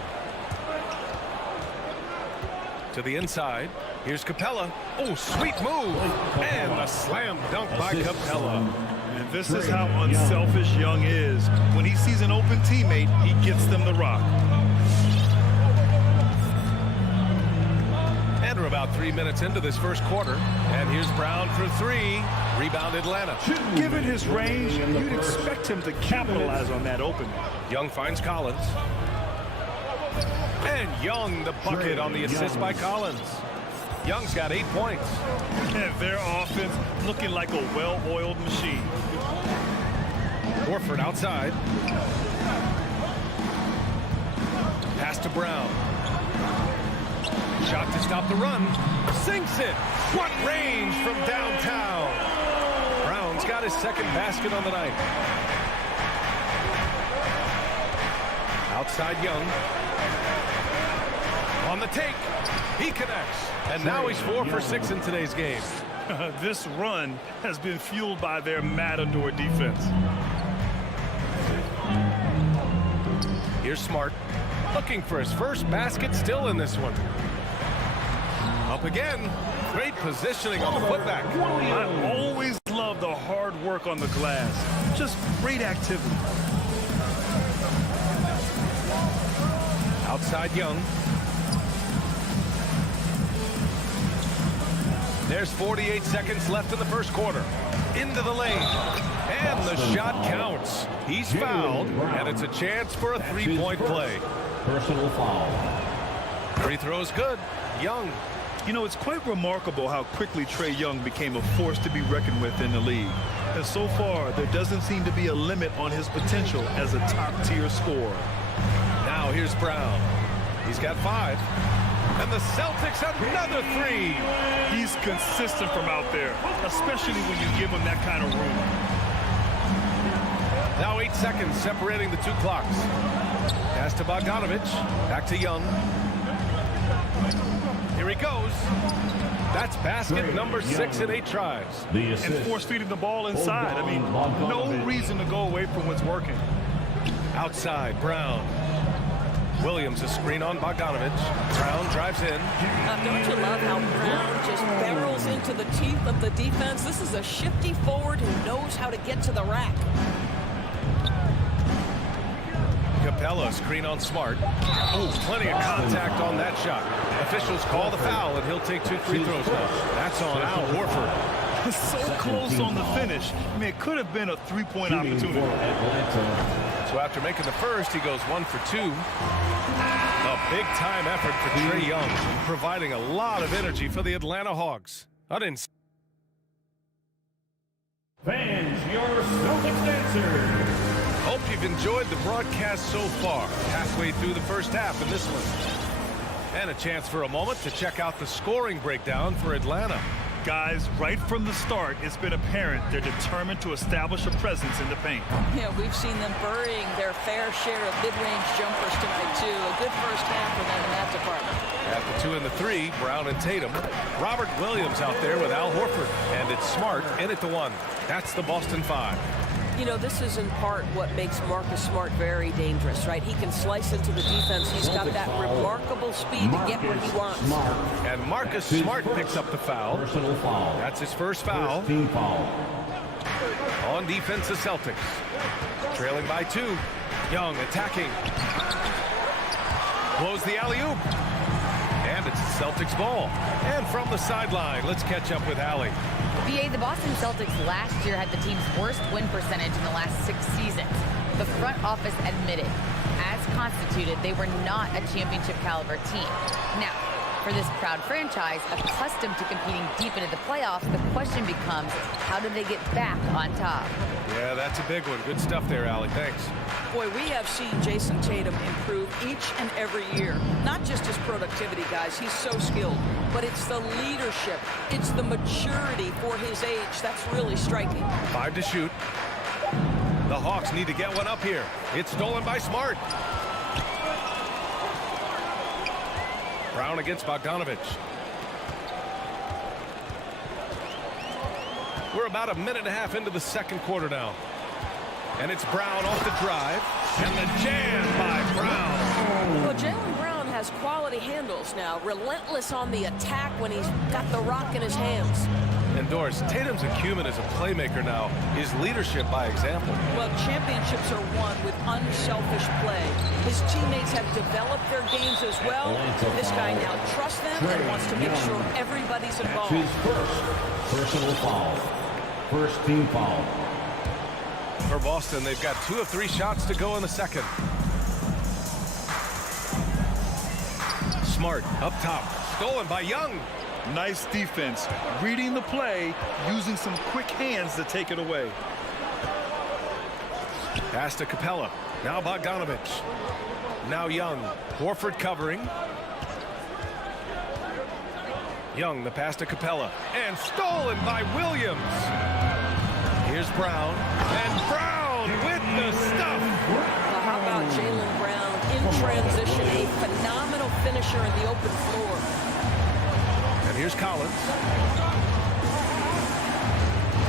To the inside. Here's Capella. Oh, sweet move. And a slam dunk by Capella. And this is how unselfish Young is. When he sees an open teammate, he gets them the rock. And we're about 3 minutes into this first quarter. And here's Brown for 3. Rebound Atlanta. Given his range, you'd expect him to capitalize on that opening. Young finds Collins. And Young the bucket on the assist by Collins. Young's got 8 points. And their offense looking like a well-oiled machine. Horford outside. Pass to Brown. Shot to stop the run. Sinks it. What range from downtown. Brown's got his second basket on the night. Outside Young. On the take. He connects. And now he's 4 for 6 in today's game. This run has been fueled by their Matador defense. Here's Smart. Looking for his first basket still in this one. Up again. Great positioning on the putback. I always love the hard work on the glass. Just great activity. Outside Young. There's 48 seconds left in the first quarter. into the lane. And the shot counts. He's fouled, and it's a chance for a three-point play. Personal foul. Free throw's good. Young. You know, it's quite remarkable how quickly Trae Young became a force to be reckoned with in the league. And so far, there doesn't seem to be a limit on his potential as a top-tier scorer. Now here's Brown. He's got 5. And the Celtics another 3. He's consistent from out there, especially when you give him that kind of room. Now 8 seconds separating the two clocks. Pass to Bogdanovich. Back to Young. Here he goes. That's basket number 6 in 8 tries. And force-feeding the ball inside. I mean, no reason to go away from what's working. Outside, Brown. Williams, a screen on Bogdanovich. Brown drives in. Don't you love how Brown just barrels into the teeth of the defense? This is a shifty forward who knows how to get to the rack. Capella, screen on Smart. Oh, plenty of contact on that shot. Officials call the foul, and he'll take 2 free throws now. That's on Al Horford. So close on the finish. I mean, it could have been a three-point opportunity. So after making the first, he goes 1 for 2. A big-time effort for Trae Young, providing a lot of energy for the Atlanta Hawks. Fans, your Celtics dancers. Hope you've enjoyed the broadcast so far. Halfway through the first half in this one. And a chance for a moment to check out the scoring breakdown for Atlanta. Guys, right from the start, it's been apparent they're determined to establish a presence in the paint. Yeah, we've seen them burying their fair share of mid-range jumpers tonight, too. A good first half for them in that department. At the 2 and the 3, Brown and Tatum. Robert Williams out there with Al Horford. And it's Smart in at the 1. That's the Boston 5. You know, this is in part what makes Marcus Smart very dangerous, right? He can slice into the defense. He's got that remarkable speed to get where he wants. And Marcus Smart picks up the foul. Personal foul. That's his first foul. Team foul. On defense, the Celtics. Trailing by 2. Young attacking. Blows the alley-oop. And it's the Celtics ball. And from the sideline, let's catch up with Allie. BA, the Boston Celtics last year had the team's worst win percentage in the last 6 seasons. The front office admitted, as constituted, they were not a championship caliber team. Now, for this proud franchise, accustomed to competing deep into the playoffs, the question becomes, how do they get back on top? Yeah, that's a big one. Good stuff there, Allie. Thanks. Boy, we have seen Jason Tatum improve each and every year. Not just his productivity, guys. He's so skilled. But it's the leadership. It's the maturity for his age. That's really striking. 5 to shoot. The Hawks need to get one up here. It's stolen by Smart. Brown against Bogdanovich. We're about a minute and a half into the second quarter now. And it's Brown off the drive. And the jam by Brown. Well, Jaylen Brown has quality handles now. Relentless on the attack when he's got the rock in his hands. And Doris, Tatum's acumen as a playmaker now is leadership by example. Well, championships are won with unselfish play. His teammates have developed their games as well. This guy now trusts them and wants to make sure everybody's involved. His first personal foul. First team foul. For Boston, they've got 2 of 3 shots to go in the second. Smart up top. Stolen by Young. Nice defense, reading the play, using some quick hands to take it away. Pass to Capella. Now Bogdanovich. Now Young. Horford covering. Young, the pass to Capella. And stolen by Williams. Here's Brown. And Brown with the stuff. Well, how about Jaylen Brown in transition? A phenomenal finisher in the open floor. And here's Collins.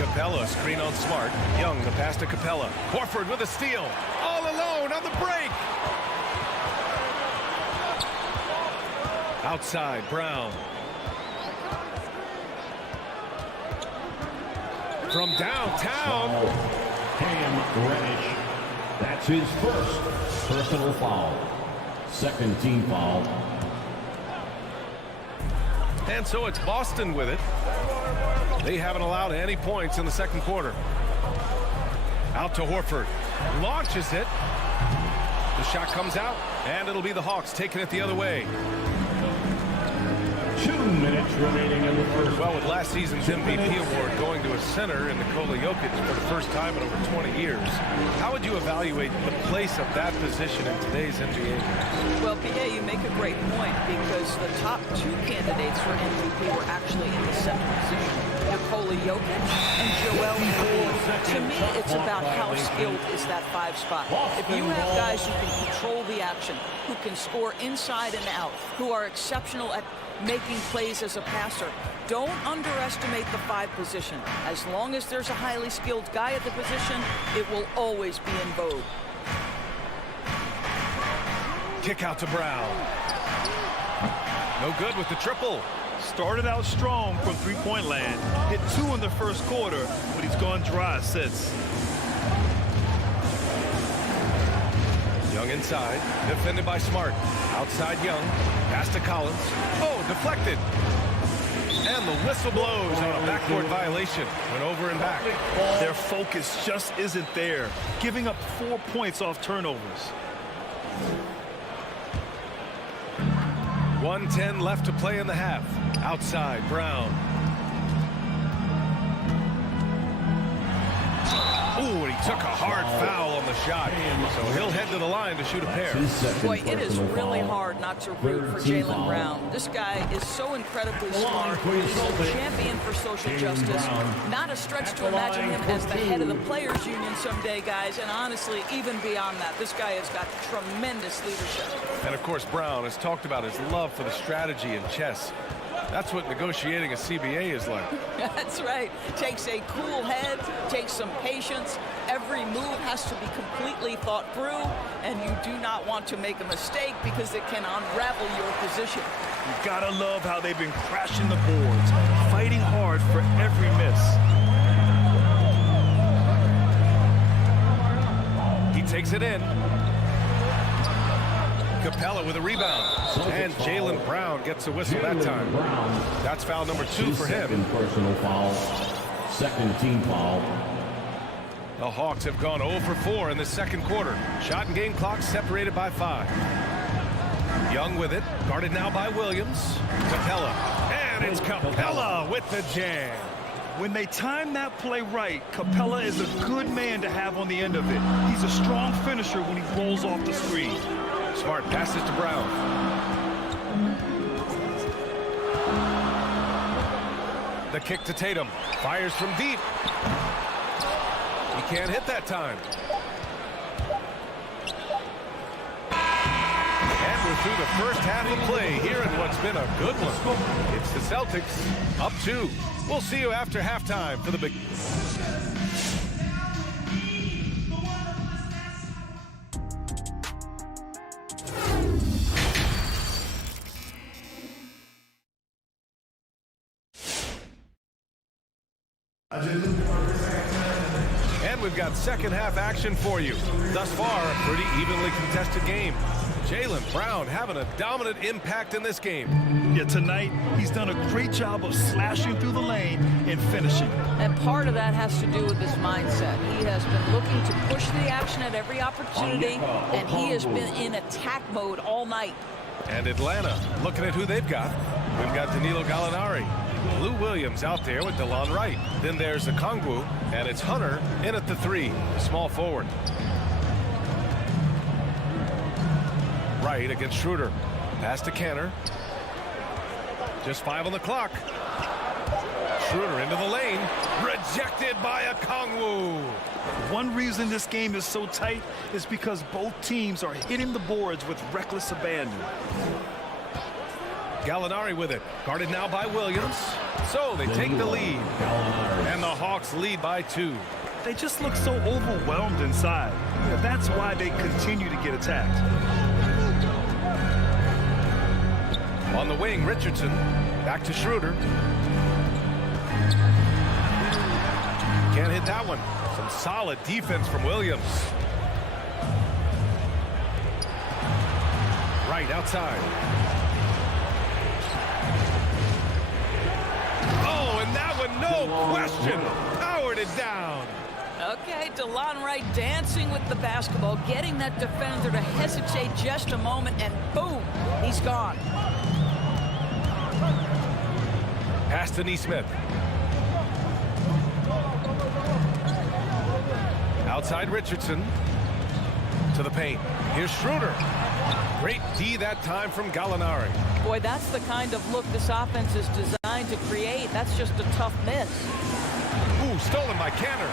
Capella, screen on Smart. Young, the pass to Capella. Horford with a steal. All alone on the break. Outside, Brown. From downtown. Cam Reddish. That's his first personal foul. Second team foul. And so it's Boston with it. They haven't allowed any points in the second quarter. Out to Horford. Launches it. The shot comes out, and it'll be the Hawks taking it the other way. 2 minutes remaining in the first. Well, with last season's MVP award going to a center in Nikola Jokic for the first time in over 20 years, how would you evaluate the place of that position in today's NBA? Well, PA, you make a great point because the top 2 candidates for MVP were actually in the center position. Nikola Jokic and Joel Embiid. To me, it's about how skilled is that 5 spot. If you have guys who can control the action, who can score inside and out, who are exceptional at making plays as a passer, don't underestimate the 5 position. As long as there's a highly skilled guy at the position, it will always be in vogue. Kick out to Brown. No good with the triple. Started out strong from three-point land. Hit 2 in the first quarter, but he's gone dry since. Young inside, defended by Smart. Outside Young, pass to Collins. Oh, deflected. And the whistle blows on a backcourt violation. Went over and back. Their focus just isn't there, giving up 4 points off turnovers. 1:10 left to play in the half. Outside, Brown. Ooh, and he took a hard foul on the shot. So he'll head to the line to shoot a pair. Boy, it is really hard not to root for Jaylen Brown. This guy is so incredibly smart. He's a champion for social justice. Not a stretch to imagine him as the head of the Players Union someday, guys. And honestly, even beyond that, this guy has got tremendous leadership. And of course, Brown has talked about his love for the strategy in chess. That's what negotiating a CBA is like. That's right. Takes a cool head, takes some patience. Every move has to be completely thought through, and you do not want to make a mistake because it can unravel your position. You gotta love how they've been crashing the boards, fighting hard for every miss. He takes it in. Capella with a rebound. And Jaylen Brown gets a whistle that time. That's foul number 2 for him. Personal foul. Second team foul. The Hawks have gone 0 for 4 in the second quarter. Shot and game clock separated by 5. Young with it. Guarded now by Williams. Capella. And it's Capella with the jam. When they time that play right, Capella is a good man to have on the end of it. He's a strong finisher when he rolls off the screen. Smart passes to Brown. The kick to Tatum. Fires from deep. He can't hit that time. And we're through the first half of play here in what's been a good one. It's the Celtics up 2. We'll see you after halftime for the big... And we've got second half action for you. Thus far, a pretty evenly contested game. Jaylen Brown having a dominant impact in this game. Yeah, tonight he's done a great job of slashing through the lane and finishing. And part of that has to do with his mindset. He has been looking to push the action at every opportunity, and he has been in attack mode all night. And Atlanta, looking at who they've got. We've got Danilo Gallinari. Lou Williams out there with DeLon Wright. Then there's the Okongwu, and it's Hunter in at the 3, small forward. Wright against Schroeder. Pass to Kanter. Just 5 on the clock. Schroeder into the lane. Rejected by Okongwu. One reason this game is so tight is because both teams are hitting the boards with reckless abandon. Gallinari with it. Guarded now by Williams. So they take the lead. And the Hawks lead by 2. They just look so overwhelmed inside. Yeah, that's why they continue to get attacked. On the wing, Richardson. Back to Schroeder. Can't hit that one. Some solid defense from Williams. Right outside. No question. Powered it down. Okay, DeLon Wright dancing with the basketball, getting that defender to hesitate just a moment, and boom, he's gone. Pass to Neesmith. Outside Richardson. To the paint. Here's Schroeder. Great D that time from Gallinari. Boy, that's the kind of look this offense is designed to create. That's just a tough miss. Ooh, stolen by Canner.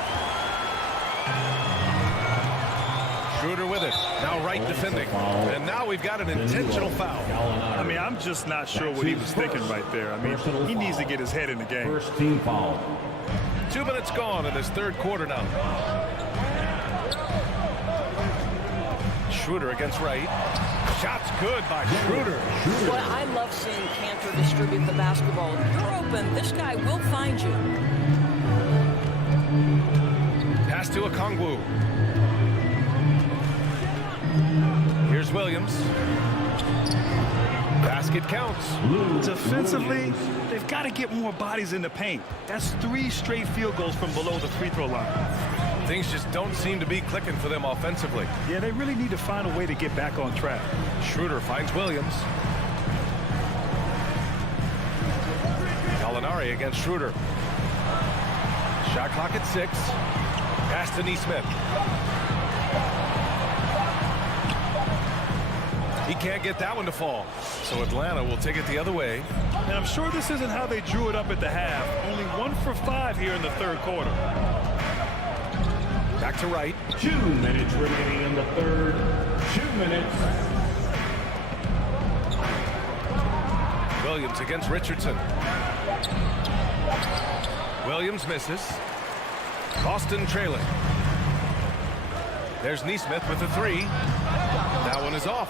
Schroeder with it. Now Wright defending. And now we've got an intentional foul. I mean, I'm just not sure what he was thinking right there. I mean, he needs to get his head in the game. First team foul. 2 minutes gone in this third quarter now. Schroeder against Wright. Shot's good by Schroeder. Boy, I love seeing Cantor distribute the basketball. If you're open, this guy will find you. Pass to Okongwu. Here's Williams. Basket counts. Defensively, they've got to get more bodies in the paint. That's 3 straight field goals from below the free throw line. Things just don't seem to be clicking for them offensively. Yeah, they really need to find a way to get back on track. Schroeder finds Williams. Gallinari against Schroeder. Shot clock at 6. Pass to Neesmith. He can't get that one to fall. So Atlanta will take it the other way. And I'm sure this isn't how they drew it up at the half. Only 1 for 5 here in the third quarter. Back to Wright. 2 minutes remaining in the third. 2 minutes. Williams against Richardson. Williams misses. Boston trailing. There's Neesmith with the 3. That one is off.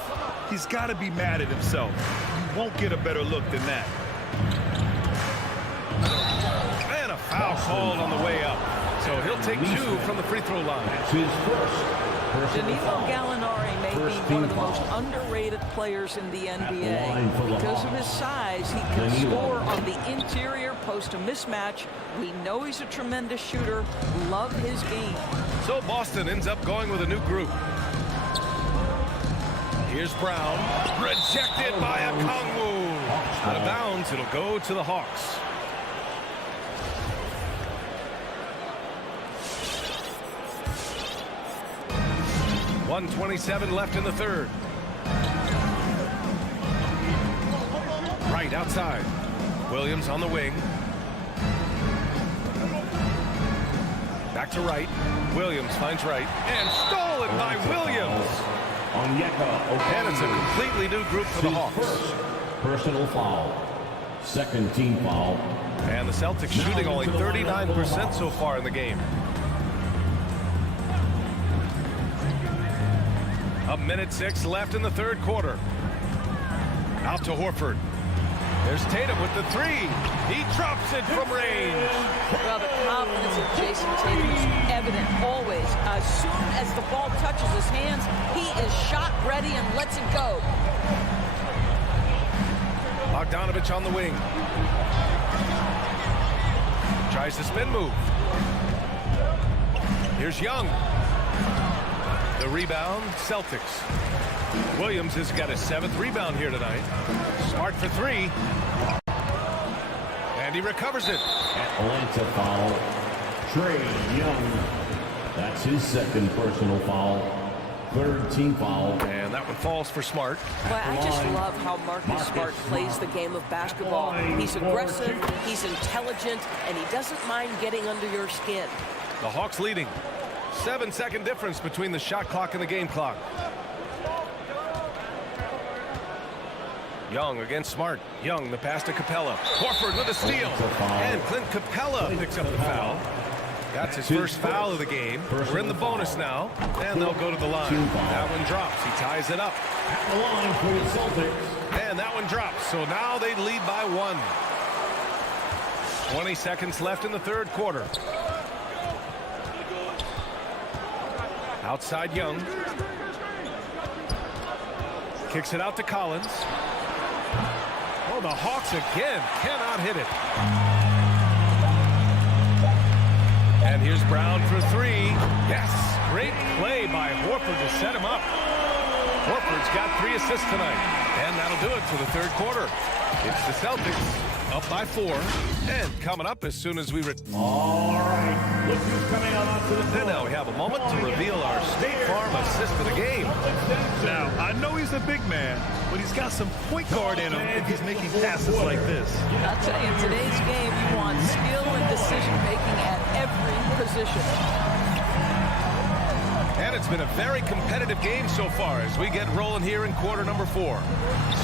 He's got to be mad at himself. You won't get a better look than that. And a foul called on the way up. So he'll take 2 from the free throw line. That's his first. Danilo Gallinari may be one of the most underrated players in the NBA. Because of his size, he can score on the interior, post a mismatch. We know he's a tremendous shooter. Love his game. So Boston ends up going with a new group. Here's Brown. Rejected by Okongwu. Out of bounds. It'll go to the Hawks. .127 left in the third. Right outside. Williams on the wing. Back to Wright. Williams finds Wright. And stolen by Williams. And it's a completely new group for the Hawks. First personal foul. Second team foul. And the Celtics shooting only 39% so far in the game. A minute 6 left in the third quarter. Out to Horford. There's Tatum with the 3. He drops it from range. Well, the confidence of Jason Tatum is evident always. As soon as the ball touches his hands, he is shot ready and lets it go. Bogdanovich on the wing. Tries the spin move. Here's Young. The rebound, Celtics. Williams has got his 7th rebound here tonight. Smart for 3. And he recovers it. Atlanta foul. Trae Young. That's his second personal foul. Third team foul. And that one falls for Smart. Well, I just love how Marcus Smart plays the game of basketball. He's aggressive, he's intelligent, and he doesn't mind getting under your skin. The Hawks leading. 7-second difference between the shot clock and the game clock. Young against Smart. Young, the pass to Capella. Horford with a steal. And Clint Capella picks up the foul. That's his first foul of the game. We're in the bonus now. And they'll go to the line. That one drops. He ties it up. At the line for the Celtics. And that one drops. So now they lead by 1. 20 seconds left in the third quarter. Outside Young. Kicks it out to Collins. Oh, the Hawks again cannot hit it. And here's Brown for three. Yes, great play by Horford to set him up. Horford's got 3 assists tonight. And that'll do it for the third quarter. It's the Celtics up by 4. And coming up as soon as we... All right, look who's coming up to the And now we have a moment to reveal our State Farm assist of the game. Now, I know he's a big man, but he's got some point guard in him if he's making passes like this. I'll tell you, in today's game, you want skill and decision-making at every position. And it's been a very competitive game so far as we get rolling here in quarter number 4.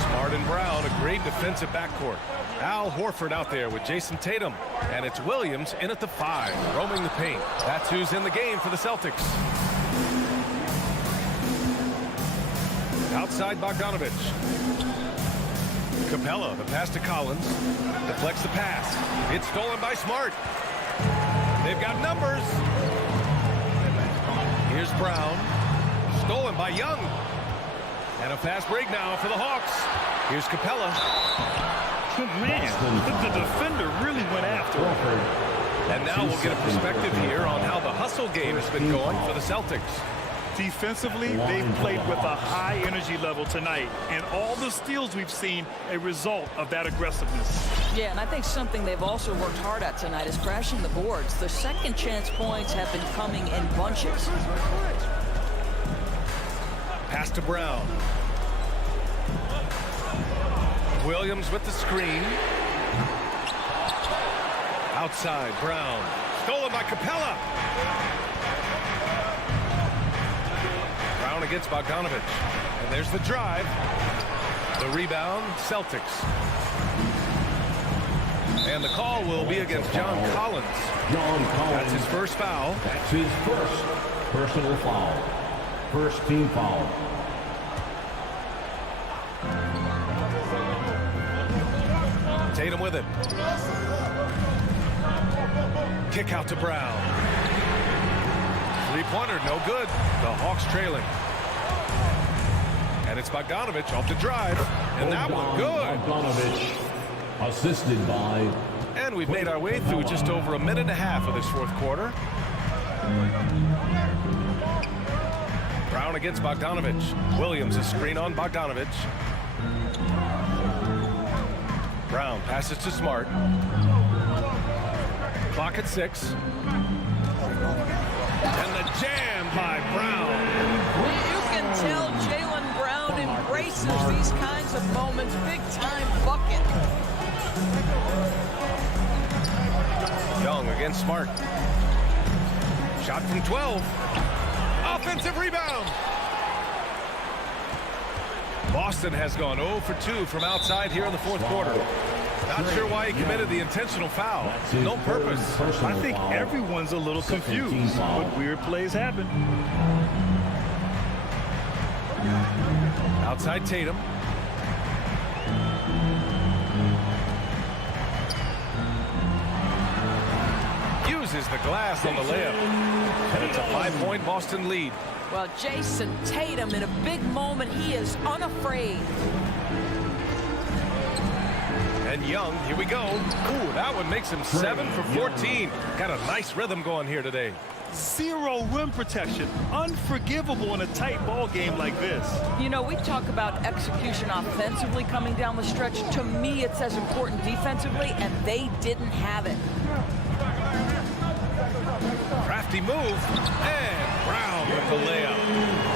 Smart and Brown, a great defensive backcourt. Al Horford out there with Jason Tatum. And it's Williams in at the 5, roaming the paint. That's who's in the game for the Celtics. Outside Bogdanovich. Capella, the pass to Collins. Deflects the pass. It's stolen by Smart. They've got numbers. Here's Brown. Stolen by Young. And a fast break now for the Hawks. Here's Capella. Good man. The defender really went after him. And now we'll get a perspective here on how the hustle game has been going for the Celtics. Defensively, they've played with a high energy level tonight, and all the steals we've seen a result of that aggressiveness. Yeah, and I think something they've also worked hard at tonight is crashing the boards. The second chance points have been coming in bunches. Pass to Brown. Williams with the screen. Outside, Brown. Stolen by Capella. Brown against Bogdanovich. And there's the drive. The rebound, Celtics. And the call will be against John Collins. That's his first foul. That's his first personal foul. First team foul. Tatum with it. Kick out to Brown. Three-pointer, no good. The Hawks trailing. And it's Bogdanovich off the drive. And that one good. Bogdanovich assisted by... And we've made our way through just over a minute and a half of this fourth quarter. Brown against Bogdanovich. Williams, a screen on Bogdanovich. Brown passes to Smart. Clock at 6. And the jam by Brown. You can tell Jaylen Brown embraces these kinds of moments. Big-time bucket. Young against Smart. Shot from 12. Offensive rebound. Boston has gone 0 for 2 from outside here in the fourth quarter. Not sure why he committed the intentional foul. No purpose. I think everyone's a little confused, but weird plays happen. Outside Tatum. Uses the glass on the layup. And it's a 5-point Boston lead. Well, Jason Tatum, in a big moment, he is unafraid. And Young, here we go. Ooh, that one makes him 7 for 14. Got a nice rhythm going here today. Zero rim protection. Unforgivable in a tight ball game like this. You know, we talk about execution offensively coming down the stretch. To me, it's as important defensively, and they didn't have it. Crafty move. And Brown with the layup.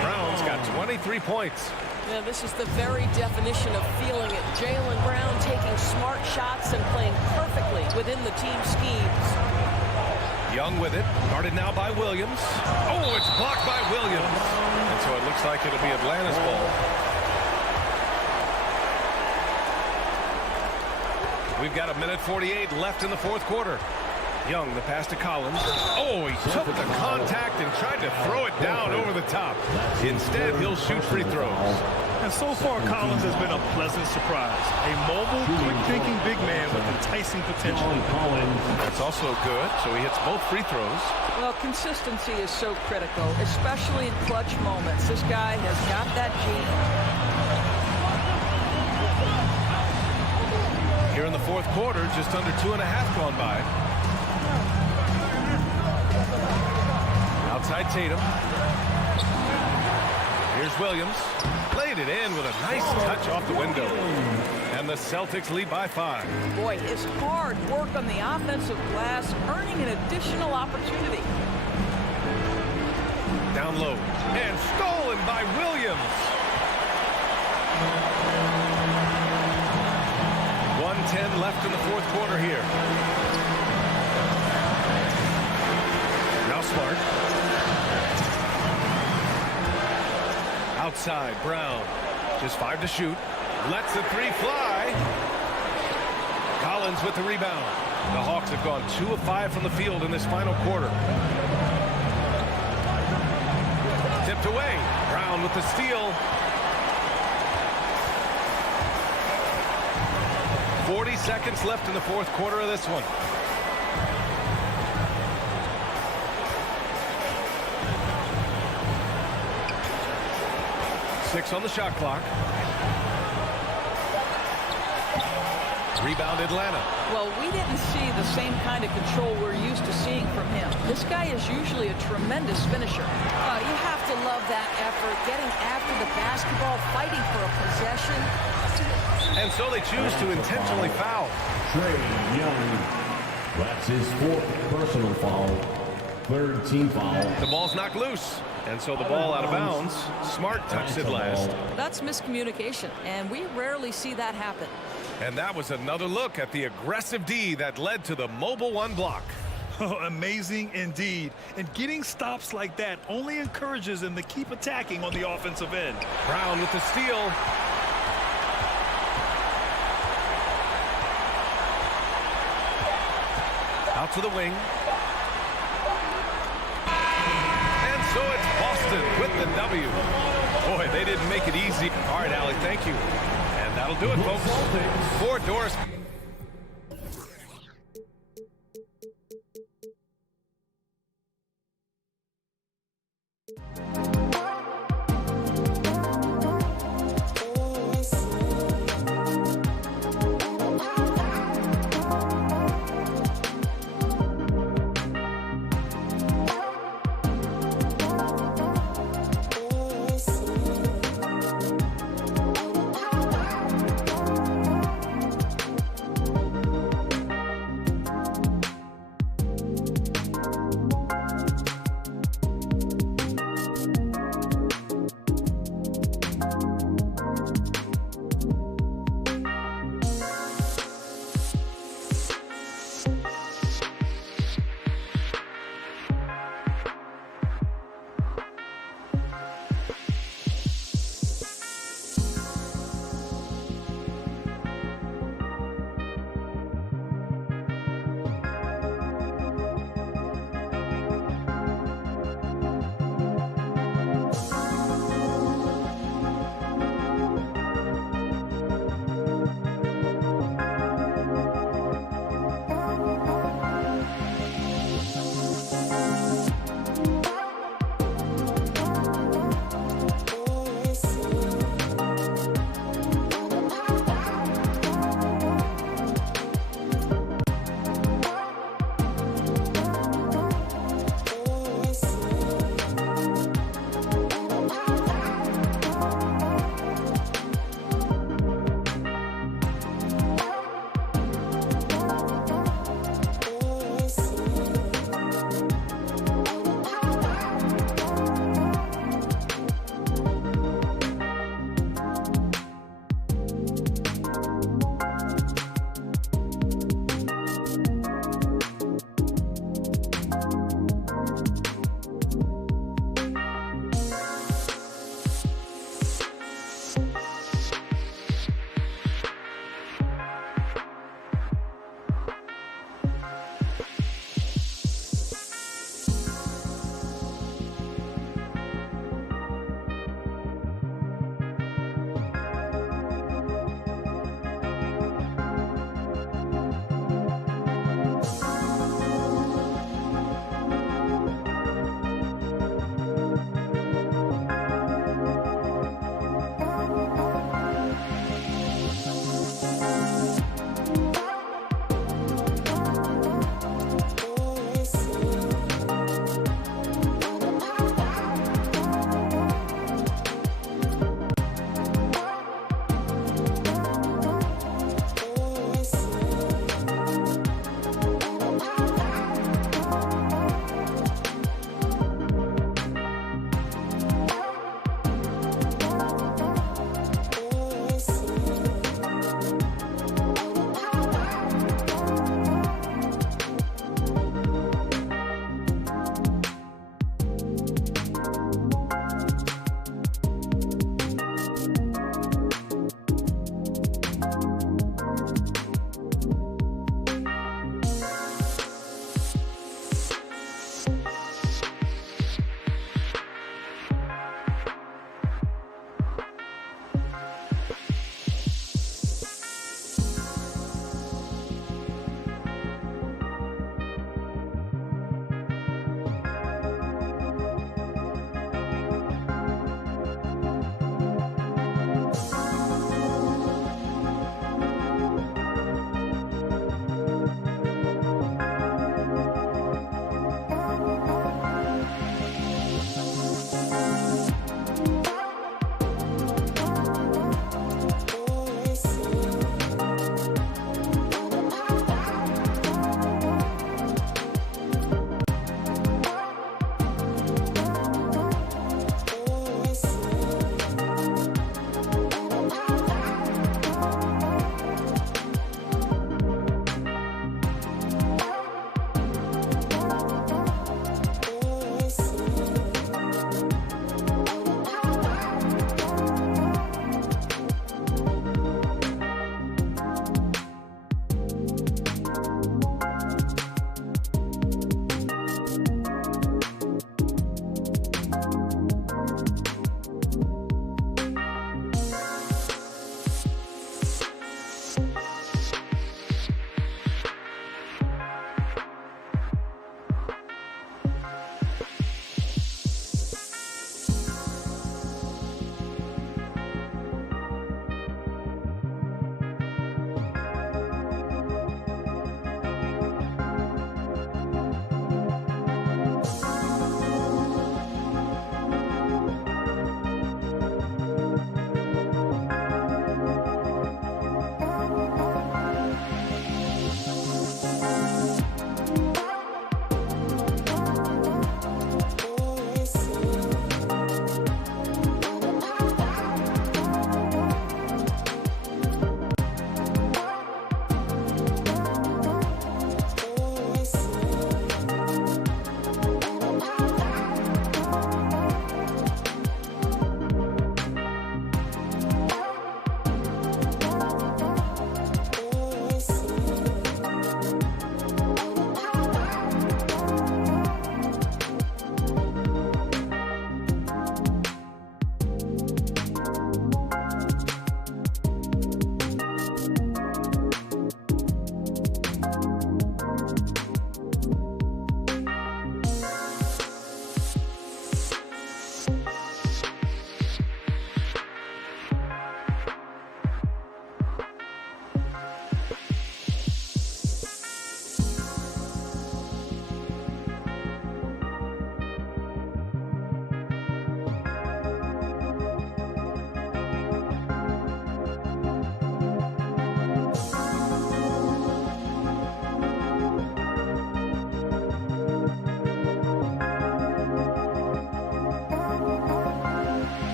Brown's got 23 points. Yeah, this is the very definition of feeling it. Jaylen Brown taking smart shots and playing perfectly within the team schemes. Young with it. Guarded now by Williams. Oh, it's blocked by Williams. And so it looks like it'll be Atlanta's ball. We've got a minute 48 left in the fourth quarter. Young, the pass to Collins. Oh, he took the contact and tried to throw it down over the top. Instead, he'll shoot free throws. And so far, Collins has been a pleasant surprise. A mobile, quick-thinking big man with enticing potential. That's also good, so he hits both free throws. Well, consistency is so critical, especially in clutch moments. This guy has got that gene. Here in the fourth quarter, just under 2.5 gone by. Outside Tatum. Here's Williams. Laid it in with a nice touch off the window. And the Celtics lead by 5. Boy, his hard work on the offensive glass earning an additional opportunity. Down low. And stolen by Williams. 1:10 left in the fourth quarter here. Now Smart. Outside, Brown. Just 5 to shoot. Lets the 3 fly. Collins with the rebound. The Hawks have gone 2 of 5 from the field in this final quarter. Tipped away. Brown with the steal. 40 seconds left in the fourth quarter of this one. Six on the shot clock. Rebound Atlanta. Well, we didn't see the same kind of control we're used to seeing from him. This guy is usually a tremendous finisher. You have to love that effort, getting after the basketball, fighting for a possession. And so they choose to intentionally foul. Trey Young. That's his 4th personal foul. 3rd team foul. The ball's knocked loose. And so the ball out of bounds. Smart touched it last. That's miscommunication, and we rarely see that happen. And that was another look at the aggressive D that led to the mobile 1 block. Oh, amazing indeed. And getting stops like that only encourages them to keep attacking on the offensive end. Brown with the steal. Out to the wing. And so it's Boston with the W. Boy, they didn't make it easy. All right, Allie, thank you. And that'll do it, folks. For Doris.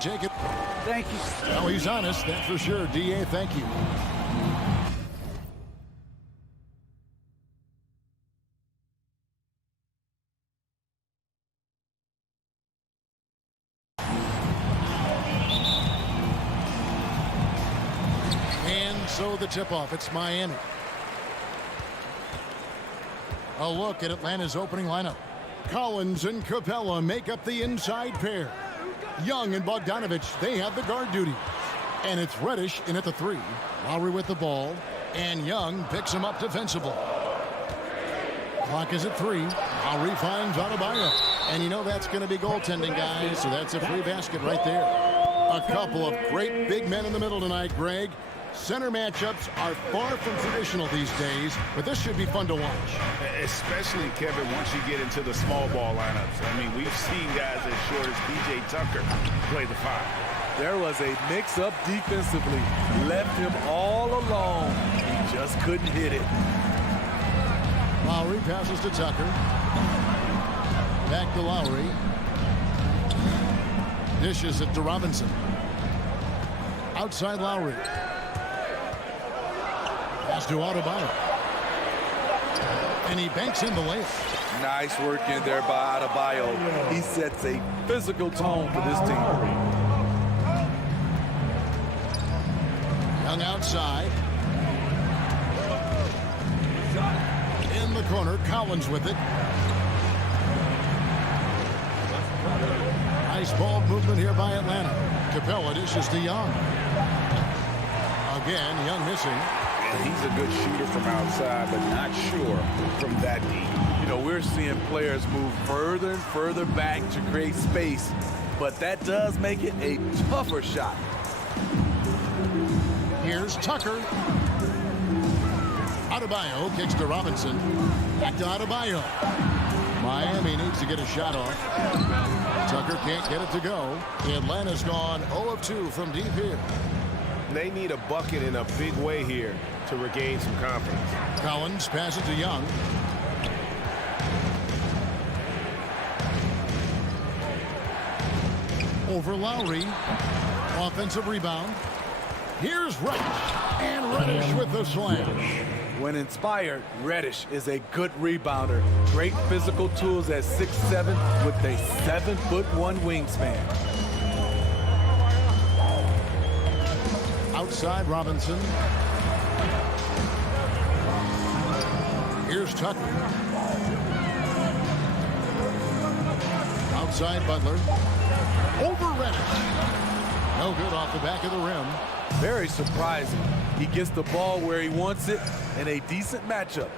take it. Thank you. Well, he's honest, that's for sure. D.A., thank you. And so the tip-off, it's Miami. A look at Atlanta's opening lineup. Collins and Capella make up the inside pair. Young and Bogdanovich, they have the guard duty. And it's Reddish in at the 3. Lowry with the ball. And Young picks him up defensively. Clock is at 3. Lowry finds Adebayo. And you know that's going to be goaltending, guys. So that's a free basket right there. A couple of great big men in the middle tonight, Greg. Center matchups are far from traditional these days, but this should be fun to watch. Especially, Kevin, once you get into the small ball lineups. I mean, we've seen guys as short as P.J. Tucker play the 5. There was a mix-up defensively. Left him all alone. He just couldn't hit it. Lowry passes to Tucker. Back to Lowry. Dishes it to Robinson. Outside Lowry. Pass to Adebayo. And he banks in the layup. Nice work in there by Adebayo. He sets a physical tone for this team. Young outside. In the corner, Collins with it. Nice ball movement here by Atlanta. Capella dishes to Young. Again, Young missing. And he's a good shooter from outside, but not sure from that deep. You know, we're seeing players move further and further back to create space, but that does make it a tougher shot. Here's Tucker. Adebayo kicks to Robinson. Back to Adebayo. Miami needs to get a shot off. Tucker can't get it to go. Atlanta's gone 0 of 2 from deep here. They need a bucket in a big way here to regain some confidence. Collins passes to Young. Over Lowry. Offensive rebound. Here's Reddish. And Reddish with the slam. When inspired, Reddish is a good rebounder. Great physical tools at 6'7" with a 7'1" wingspan. Outside Robinson. Here's Tucker. Outside Butler. Over Reddish. No good off the back of the rim. Very surprising. He gets the ball where he wants it in a decent matchup.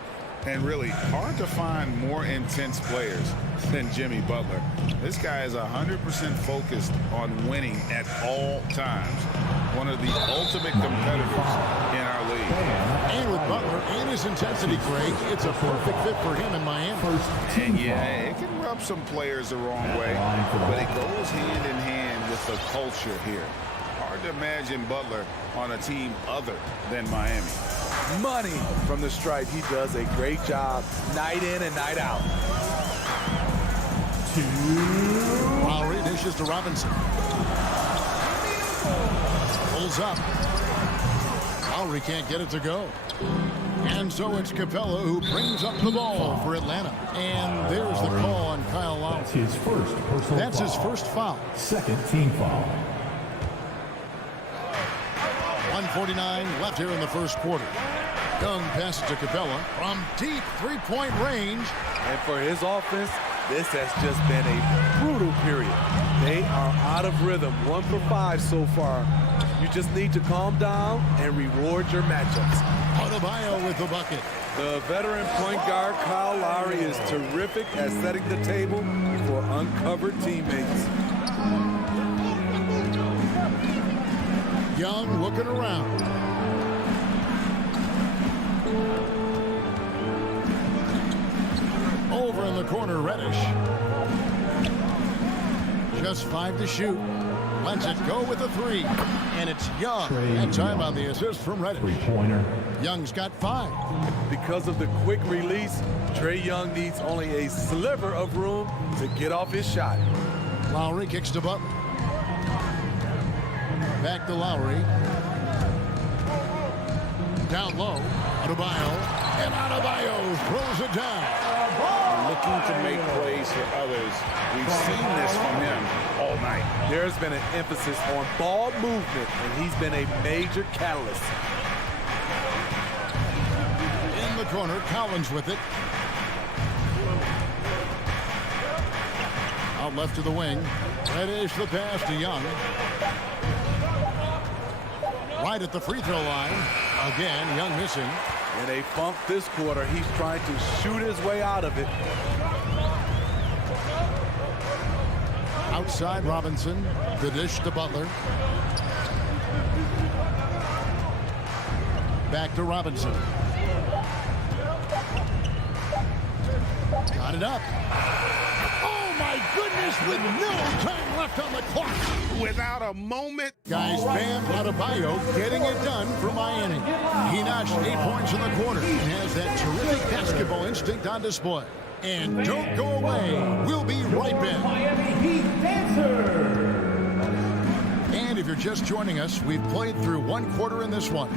And really hard to find more intense players than Jimmy Butler. This guy is 100% focused on winning at all times. One of the ultimate competitors in our league. And with Butler and his intensity, Greg, it's a perfect fit for him in Miami. And yeah, it can rub some players the wrong way, but it goes hand in hand with the culture here. Hard to imagine Butler on a team other than Miami. Money from the stripe. He does a great job night in and night out. Lowry dishes to Robinson. Pulls up. Lowry can't get it to go. And so it's Capella who brings up the ball for Atlanta. And there's the call on Kyle Lowry. That's his first personal foul. That's his first foul. Second team foul. 1:49 left here in the first quarter. Young passes to Capella from deep three-point range. And for his offense, this has just been a brutal period. They are out of rhythm, 1 for 5 so far. You just need to calm down and reward your matchups. Adebayo with the bucket. The veteran point guard, Kyle Lowry, is terrific at setting the table for uncovered teammates. Young looking around. Over in the corner, Reddish. Just 5 to shoot. Lets it go with a 3. And it's Young. That time on the assist from Reddish. Three-pointer. Young's got 5. Because of the quick release, Trae Young needs only a sliver of room to get off his shot. Lowry kicks to Butler. Back to Lowry. Down low. Adebayo. And Adebayo throws it down. Looking to make plays for others. We've seen this from him all night. There's been an emphasis on ball movement, and he's been a major catalyst. In the corner, Collins with it. Out left to the wing. Reddish the pass to Young. Right at the free throw line. Again, Young missing. In a funk this quarter, he's trying to shoot his way out of it. Outside Robinson. The dish to Butler. Back to Robinson. Got it up. Oh my goodness, with no time left on the clock. Without a moment. Guys, Bam Adebayo getting it done for Miami. He notched 8 points in the quarter and has that terrific basketball instinct on display. And don't go away. We'll be right back. Miami Heat dancer. And if you're just joining us, we've played through 1 quarter in this one.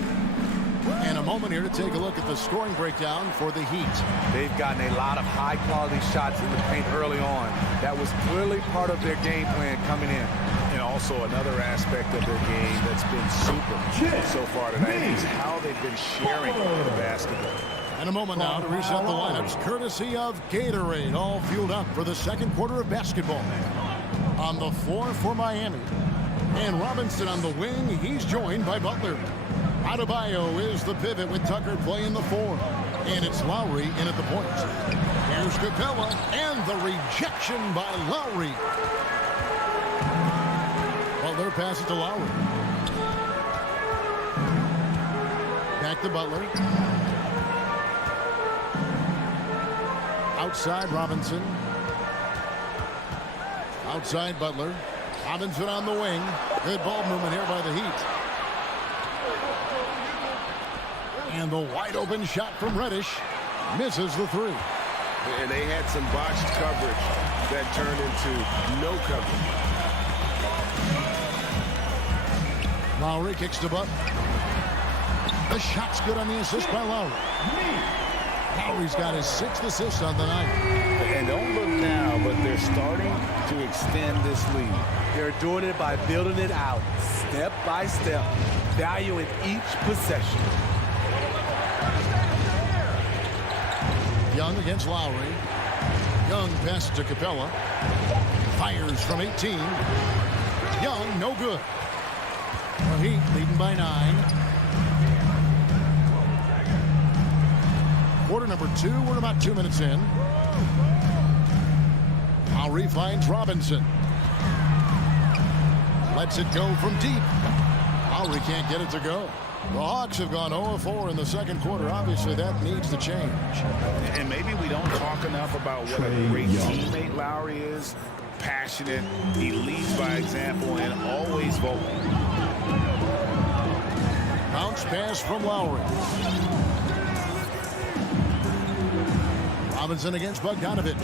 And a moment here to take a look at the scoring breakdown for the Heat. They've gotten a lot of high-quality shots in the paint early on. That was clearly part of their game plan coming in. And also another aspect of their game that's been super so far tonight is how they've been sharing the basketball. And a moment now to reset the lineups, courtesy of Gatorade, all fueled up for the second quarter of basketball. On the floor for Miami. And Robinson on the wing, he's joined by Butler. Adebayo is the pivot with Tucker playing the 4. And it's Lowry in at the point. Here's Capella, and the rejection by Lowry. Butler passes to Lowry. Back to Butler. Outside Robinson. Outside Butler. Robinson on the wing. Good ball movement here by the Heat. And the wide open shot from Reddish misses the 3. And they had some botched coverage that turned into no coverage. Lowry kicks to Butler. The shot's good on the assist by Lowry. Lowry's got his 6th assist on the night. And don't look now, but they're starting to extend this lead. They're doing it by building it out, step by step, valuing each possession. Young against Lowry. Young passes to Capella. Fires from 18. Young, no good. The Heat leading by 9. Quarter number 2. We're about 2 minutes in. Lowry finds Robinson. Lets it go from deep. Lowry can't get it to go. The Hawks have gone 0-4 in the second quarter. Obviously, that needs to change. And maybe we don't talk enough about what a great teammate Lowry is. Passionate, he leads by example, and always vocal. Bounce pass from Lowry. Robinson against Bogdanovich.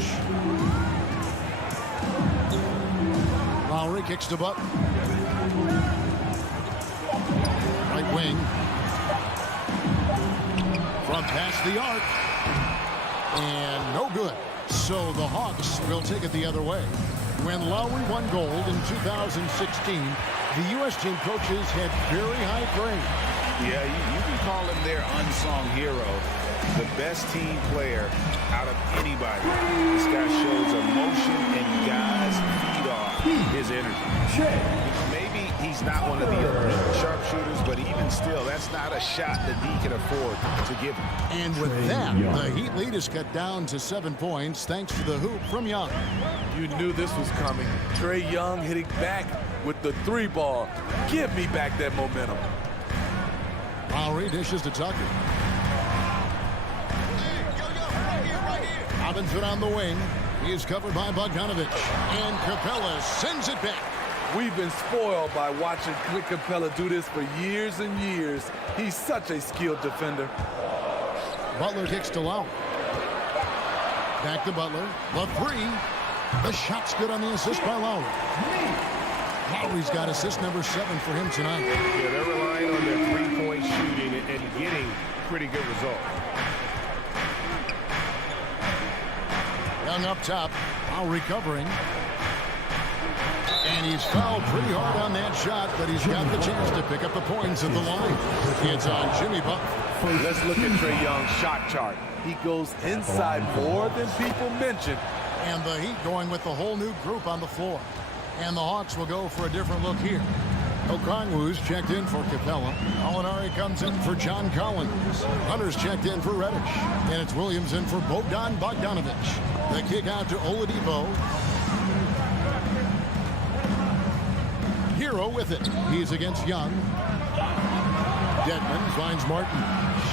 Lowry kicks to Butler. Right wing. From past the arc. And no good. So the Hawks will take it the other way. When Lowry won gold in 2016, the U.S. team coaches had very high praise. Yeah, you can call him their unsung hero. The best team player out of anybody. This guy shows emotion and guys feed off his energy. Maybe he's not one of the elite sharpshooters, but even still, that's not a shot that he can afford to give him. And with that, the Heat lead is cut down to 7 points thanks to the hoop from Young. You knew this was coming. Trae Young hitting back with the 3 ball. Give me back that momentum. Lowry dishes to Tucker. Robinson on the wing. He is covered by Bogdanovich. And Capella sends it back. We've been spoiled by watching Clint Capella do this for years and years. He's such a skilled defender. Butler kicks to Lowry. Back to Butler. The 3. The shot's good on the assist by Lowry. Lowry's got assist number 7 for him tonight. Yeah, they're relying on their three-point shooting and getting pretty good results. Young up top, now recovering. And he's fouled pretty hard on that shot, but he's got the chance to pick up the points at the line. It's on Jimmy Butler. Let's look at Trae Young's shot chart. He goes inside more than people mention. And the Heat going with the whole new group on the floor. And the Hawks will go for a different look here. Okongwu's checked in for Capella. Gallinari comes in for John Collins. Hunter's checked in for Reddish. And it's Williams in for Bogdan Bogdanovic. The kick out to Oladipo. Hero with it. He's against Young. Dedmon finds Martin.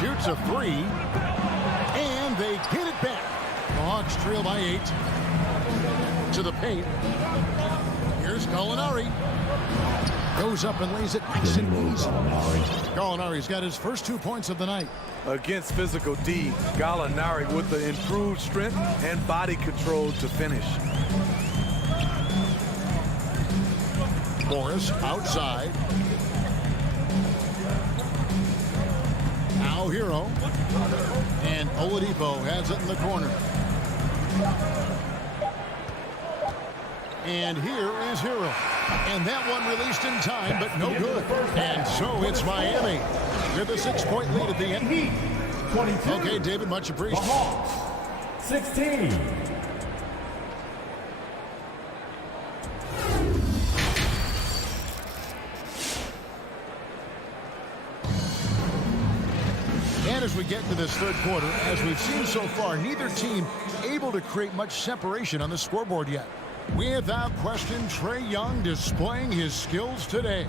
Shoots a 3. And they get it back. The Hawks trail by 8. To the paint. Here's Gallinari. Goes up and lays it nice and easy. Gallinari's got his first 2 points of the night. Against physical D, Gallinari with the improved strength and body control to finish. Morris outside. Now Hero. And Oladipo has it in the corner. And here is Hero. And that one released in time, but no good. And so it's Miami with a 6-point lead at the end. 22. Okay, David, much appreciated. The Hawks, 16. And as we get into this third quarter, as we've seen so far, neither team able to create much separation on the scoreboard yet. Without question, Trae Young displaying his skills today.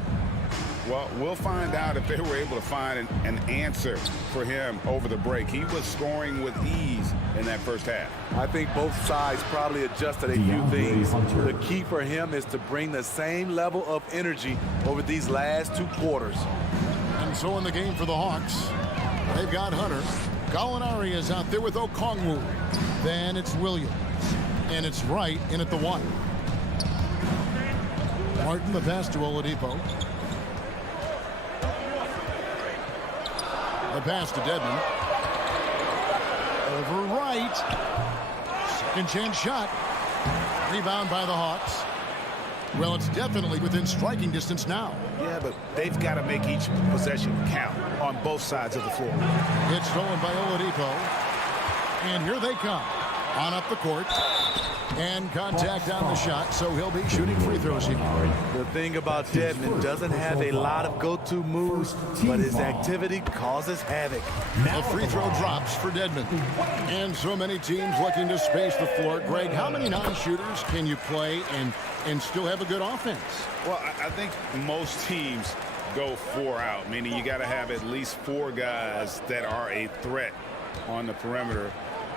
Well, we'll find out if they were able to find an answer for him over the break. He was scoring with ease in that first half. I think both sides probably adjusted a few things. The key for him is to bring the same level of energy over these last 2 quarters. And so in the game for the Hawks, they've got Hunter. Gallinari is out there with Okongwu. Then it's Williams. And it's Wright in at the 1. Martin the pass to Oladipo. The pass to Dedmon. Over Wright. Second chance shot. Rebound by the Hawks. Well, it's definitely within striking distance now. Yeah, but they've got to make each possession count on both sides of the floor. It's stolen by Oladipo. And here they come. On up the court. And contact on the shot, so he'll be shooting free throws here. The thing about Dedmon, doesn't have a lot of go-to moves, but his activity causes havoc. A free throw drops for Dedmon. And so many teams looking to space the floor. Greg, how many non-shooters can you play and still have a good offense? Well, I think most teams go 4 out, meaning you got to have at least 4 guys that are a threat on the perimeter,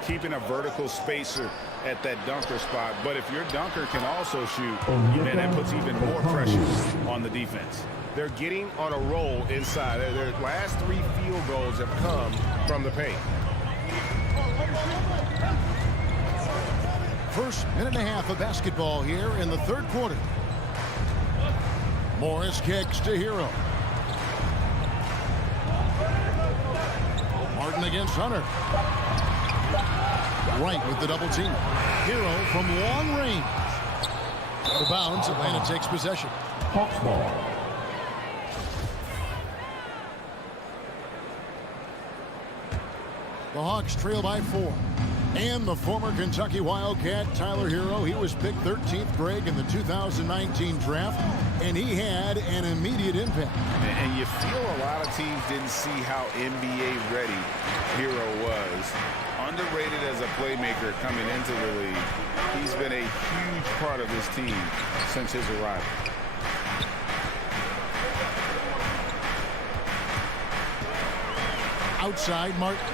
keeping a vertical spacer at that dunker spot. But if your dunker can also shoot, then that puts even more pressure on the defense. They're getting on a roll inside. Their last 3 field goals have come from the paint. First minute and a half of basketball here in the third quarter. Morris kicks to Hero. Martin against Hunter. Wright with the double team. Hero from long range. Out of bounds, Atlanta takes possession. Hawks ball. The Hawks trail by 4. And the former Kentucky Wildcat, Tyler Hero, he was picked 13th, Greg, in the 2019 draft, and he had an immediate impact. And you feel a lot of teams didn't see how NBA ready Hero was. Underrated as a playmaker coming into the league. He's been a huge part of this team since his arrival. Outside, Martin.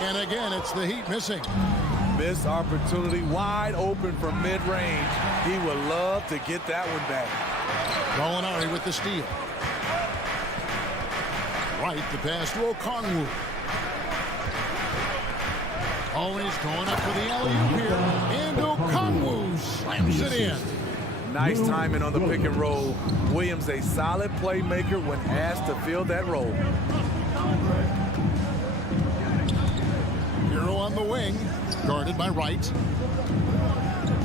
And again, it's the Heat missing. Missed opportunity, wide open from mid-range. He would love to get that one back. Gallinari with the steal. Wright the pass to Okongwu. Oh, and he's going up for the alley-oop here. And Okongwu slams it in. Nice timing on the pick and roll. Williams, a solid playmaker when asked to fill that role. Hero on the wing, guarded by Wright.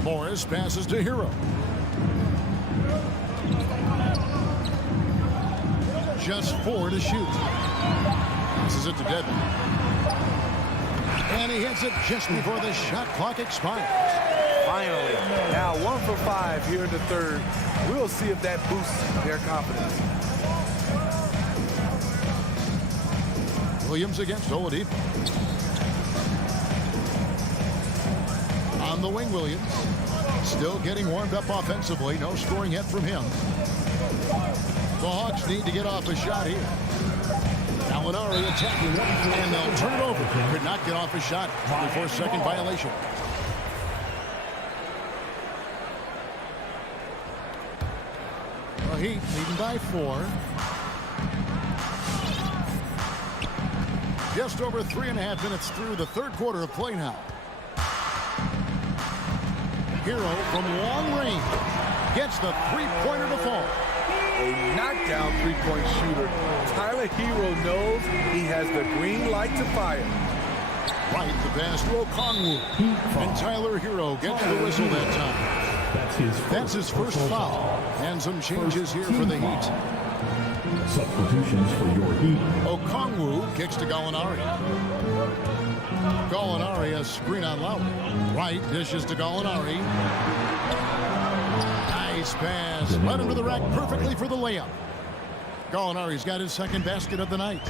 Morris passes to Hero. Just 4 to shoot. Passes it to Dedmon. And he hits it just before the shot clock expires. Finally, now 1 for 5 here in the third. We'll see if that boosts their confidence. Williams against Oladipo. On the wing, Williams. Still getting warmed up offensively. No scoring yet from him. The Hawks need to get off a shot here. Gallinari attacking, and they'll turn it over. Could not get off a shot before second violation. The Heat leading by 4. Just over 3.5 minutes through the third quarter of play now. Hero from long range gets the three-pointer to fall. A knockdown three-point shooter. Tyler Hero knows he has the green light to fire. Right, the pass to Okongwu. And Tyler Hero gets the whistle that time. That's his first foul. And some changes here for the Heat. Substitutions for your Heat. Okongwu kicks to Gallinari. Gallinari a screen on Lowry. Wright dishes to Gallinari. Nice pass. Right under the rack perfectly for the layup. Gallinari's got his second basket of the night.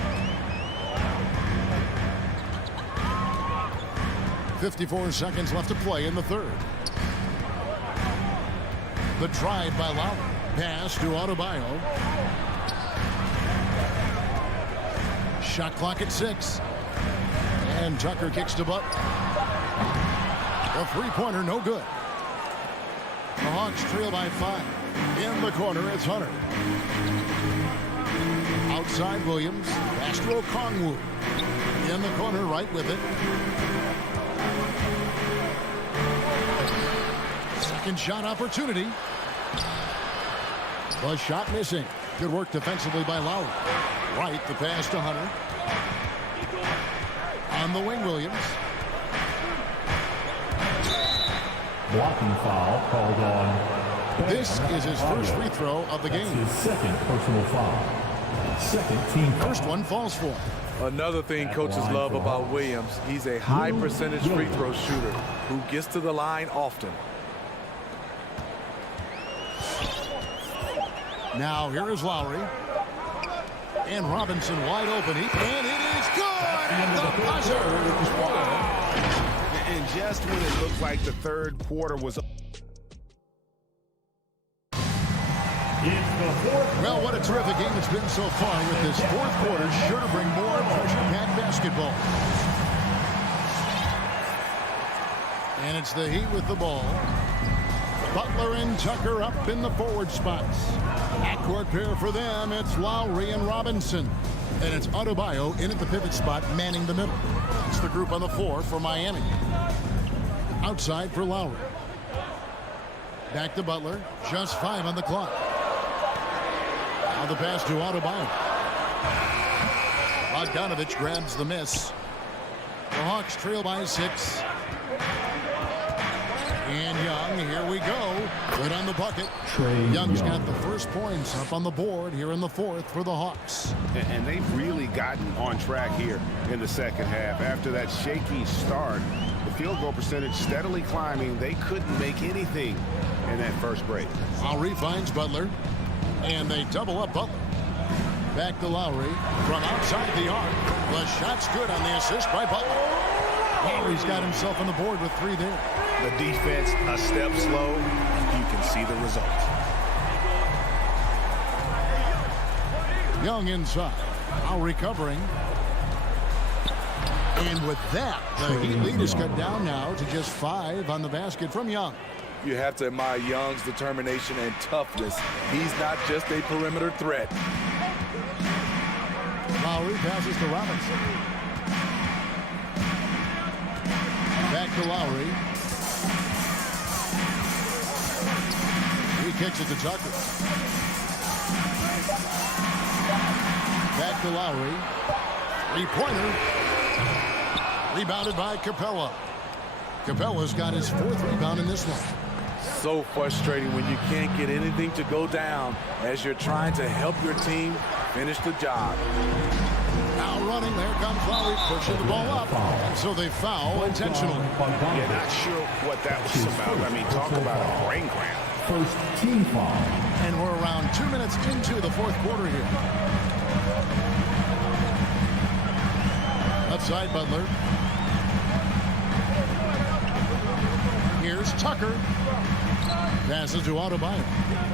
54 seconds left to play in the third. The drive by Lowry. Pass to Adebayo. Shot clock at 6. And Tucker kicks to Butler. The three-pointer, no good. The Hawks trail by 5. In the corner, it's Hunter. Outside, Williams. Pass to Okongwu. In the corner, right with it. Second shot opportunity. The shot missing. Good work defensively by Lowry. Right, the pass to Hunter. On the wing, Williams. Blocking foul called on. This is his first free throw of the game. His second personal foul. Second team foul. First one falls for him. Another thing coaches love about Williams, he's a high percentage free throw shooter who gets to the line often. Now here is Lowry. And Robinson wide open. And it is good at the buzzer. And just when it looked like the third quarter was... Well, what a terrific game it's been so far with this fourth quarter. Sure to bring more pressure-packed basketball. And it's the Heat with the ball. Butler and Tucker up in the forward spots. Backcourt pair for them. It's Lowry and Robinson. And it's Adebayo in at the pivot spot, manning the middle. It's the group on the floor for Miami. Outside for Lowry. Back to Butler. Just 5 on the clock. Now the pass to Adebayo. Bogdanovich grabs the miss. The Hawks trail by 6. And Young, here we go. Good on the bucket. Young's got the first points up on the board here in the fourth for the Hawks. And they've really gotten on track here in the second half. After that shaky start, the field goal percentage steadily climbing. They couldn't make anything in that first break. Lowry finds Butler. And they double up Butler. Back to Lowry from outside the arc. The shot's good on the assist by Butler. Lowry's got himself on the board with 3 there. The defense a step slow. You can see the result. Young inside. Lowry covering. And with that, the Heat lead is cut down now to just 5 on the basket from Young. You have to admire Young's determination and toughness. He's not just a perimeter threat. Lowry passes to Robinson. to Lowry. He kicks it to Tucker. Back to Lowry. Three-pointer. Rebounded by Capella. Capella's got his 4th rebound in this one. So frustrating when you can't get anything to go down as you're trying to help your team finish the job. Now running, there comes Lowry pushing the ball up. And so they foul intentionally. Yeah, not sure what that was about. I mean, talk about a brain cramp. First team foul. And we're around 2 minutes into the 4th quarter here. Outside Butler. Here's Tucker. Passes to Adebayo.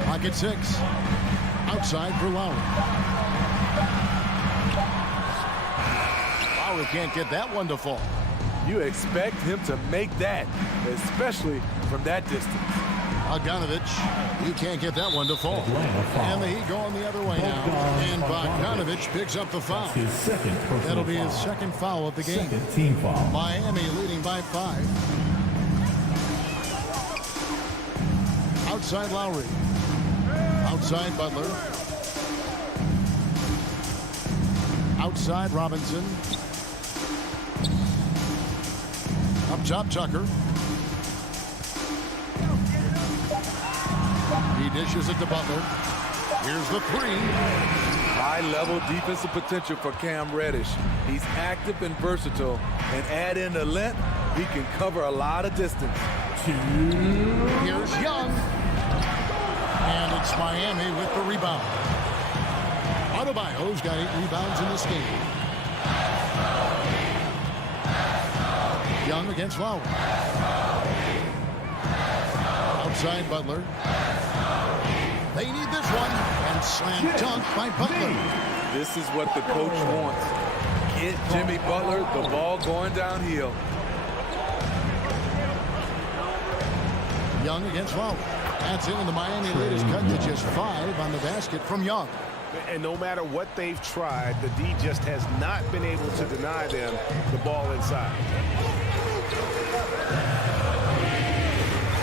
Pocket 6. Outside for Lowry. Lowry can't get that one to fall. You expect him to make that, especially from that distance. Bogdanovich, he can't get that one to fall. And the Heat going the other way now. And Bogdanovich picks up the foul. That'll be his 2nd foul of the game. Team foul. Miami leading by 5. Outside Lowry. Outside Butler. Outside Robinson. Up top Tucker. He dishes it to Butler. Here's the 3. High-level defensive potential for Cam Reddish. He's active and versatile, and add in the length, he can cover a lot of distance. Here's Young. And it's Miami with the rebound. Adebayo's got 8 rebounds in this game. Young against Lowry. Outside Butler. They need this one. And slam dunk by Butler. This is what the coach wants. Get Jimmy Butler the ball going downhill. Young against Lowry. That's in, and the Miami lead is cut to just 5 on the basket from Young. And no matter what they've tried, the D just has not been able to deny them the ball inside.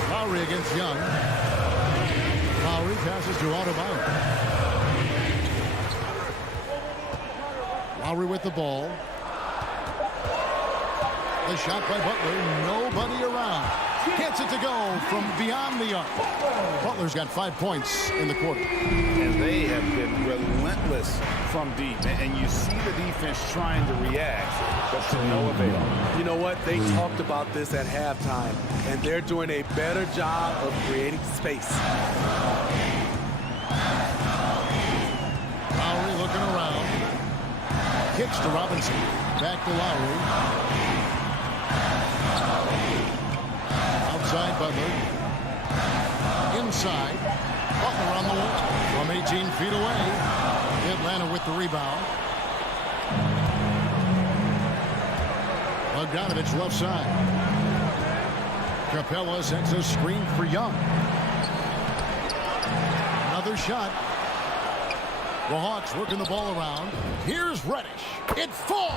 Lowry against Young. Lowry passes to Adebayo. Lowry with the ball. The shot by Butler. Nobody around. Gets it to go from beyond the arc. Butler's got 5 points in the quarter. And they have been relentless from deep. And you see the defense trying to react, but to no avail. You know what? They talked about this at halftime, and they're doing a better job of creating space. Lowry looking around. Kicks to Robinson. Back to Lowry. Outside Butler. Inside. Butler on the wing. From 18 feet away. Atlanta with the rebound. Bogdanovich left side. Capella sets a screen for Young. Another shot. The Hawks working the ball around. Here's Reddish. It falls.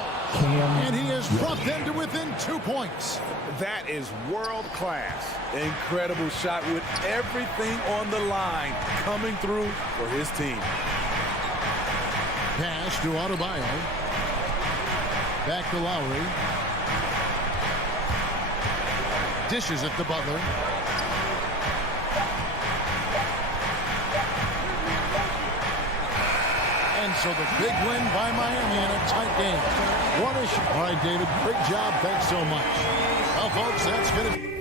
And he has brought them to within 2 points. That is world class. Incredible shot with everything on the line coming through for his team. Pass to Adebayo. Back to Lowry. Dishes it to Butler. And so the big win by Miami in a tight game. What a shot. All right, David, great job. Thanks so much. Well, folks, that's going to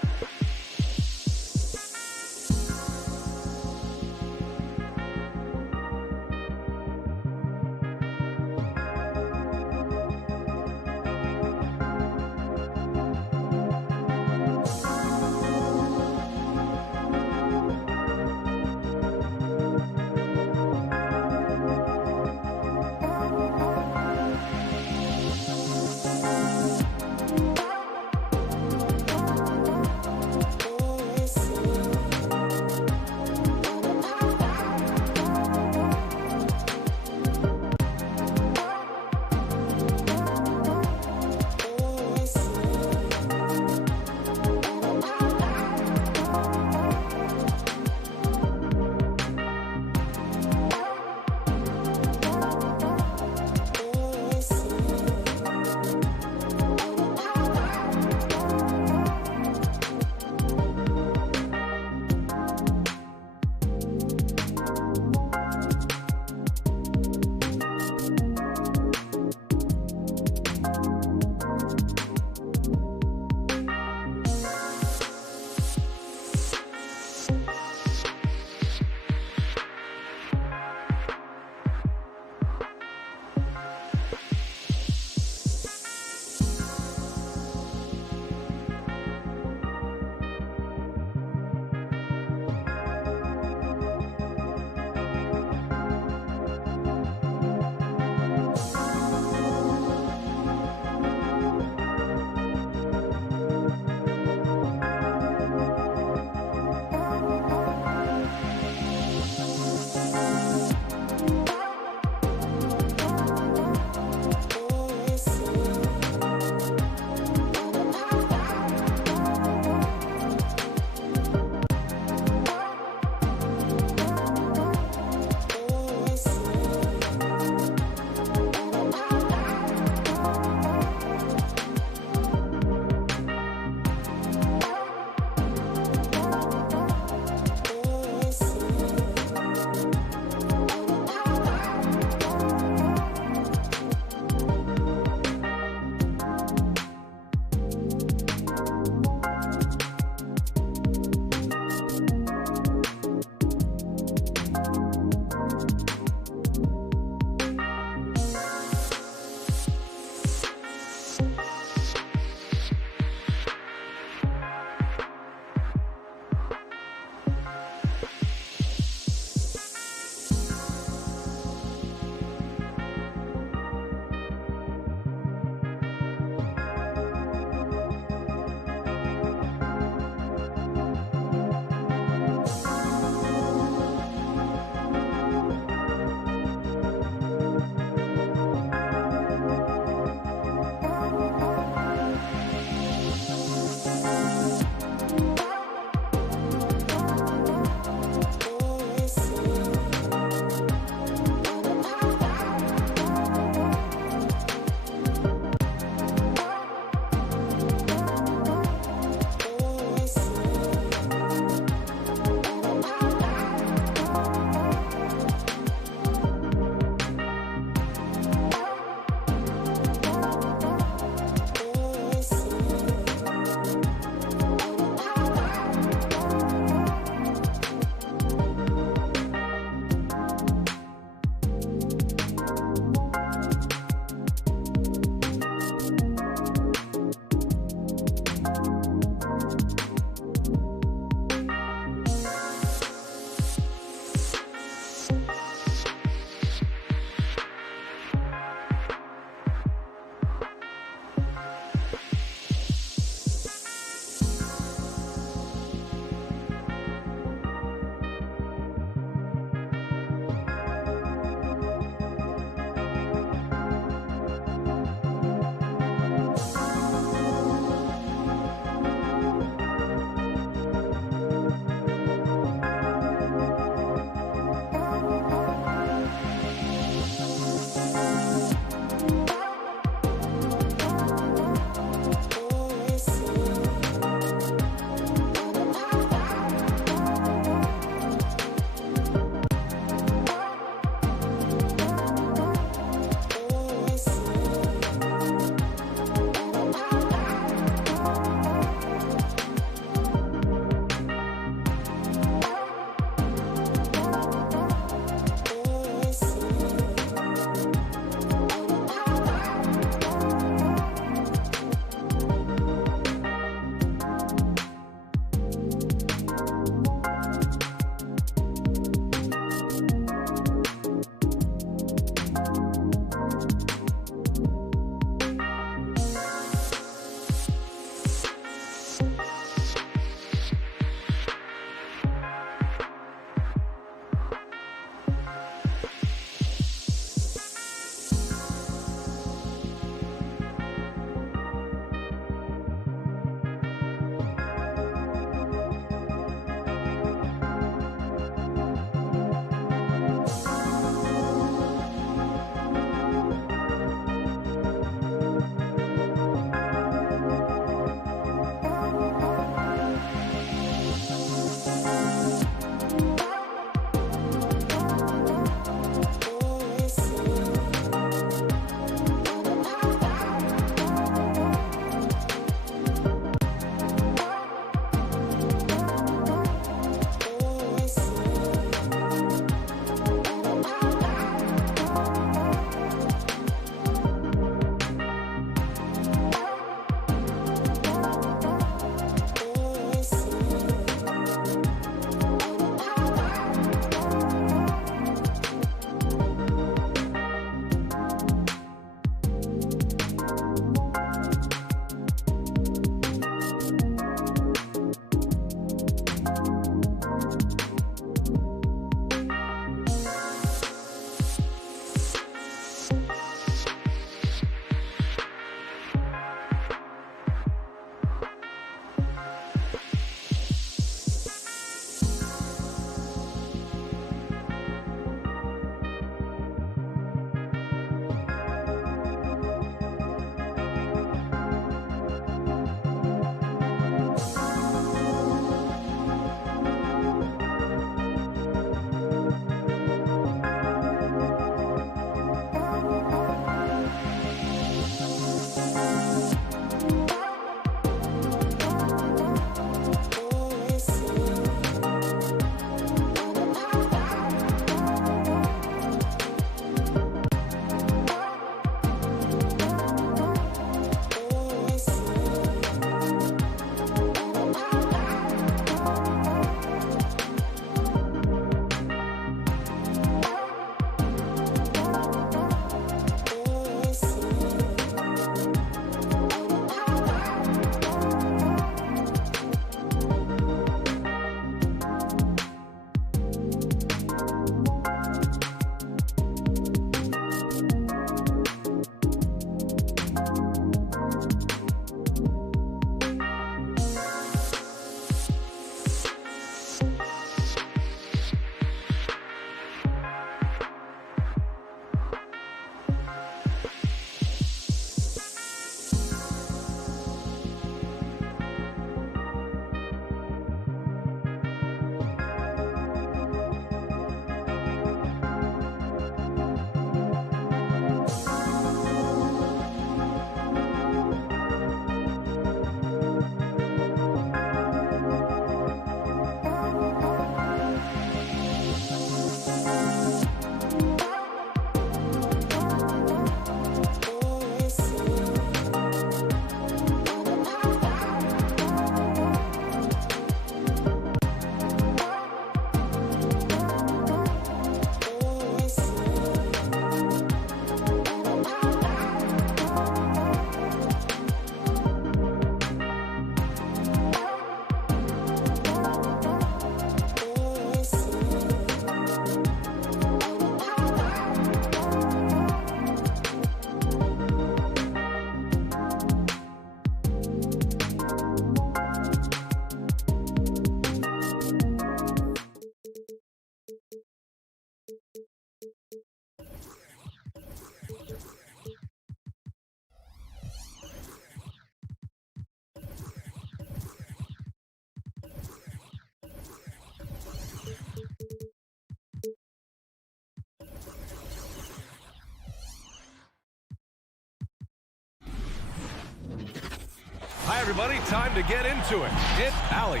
Hi, everybody. Time to get into it. Hit Allie.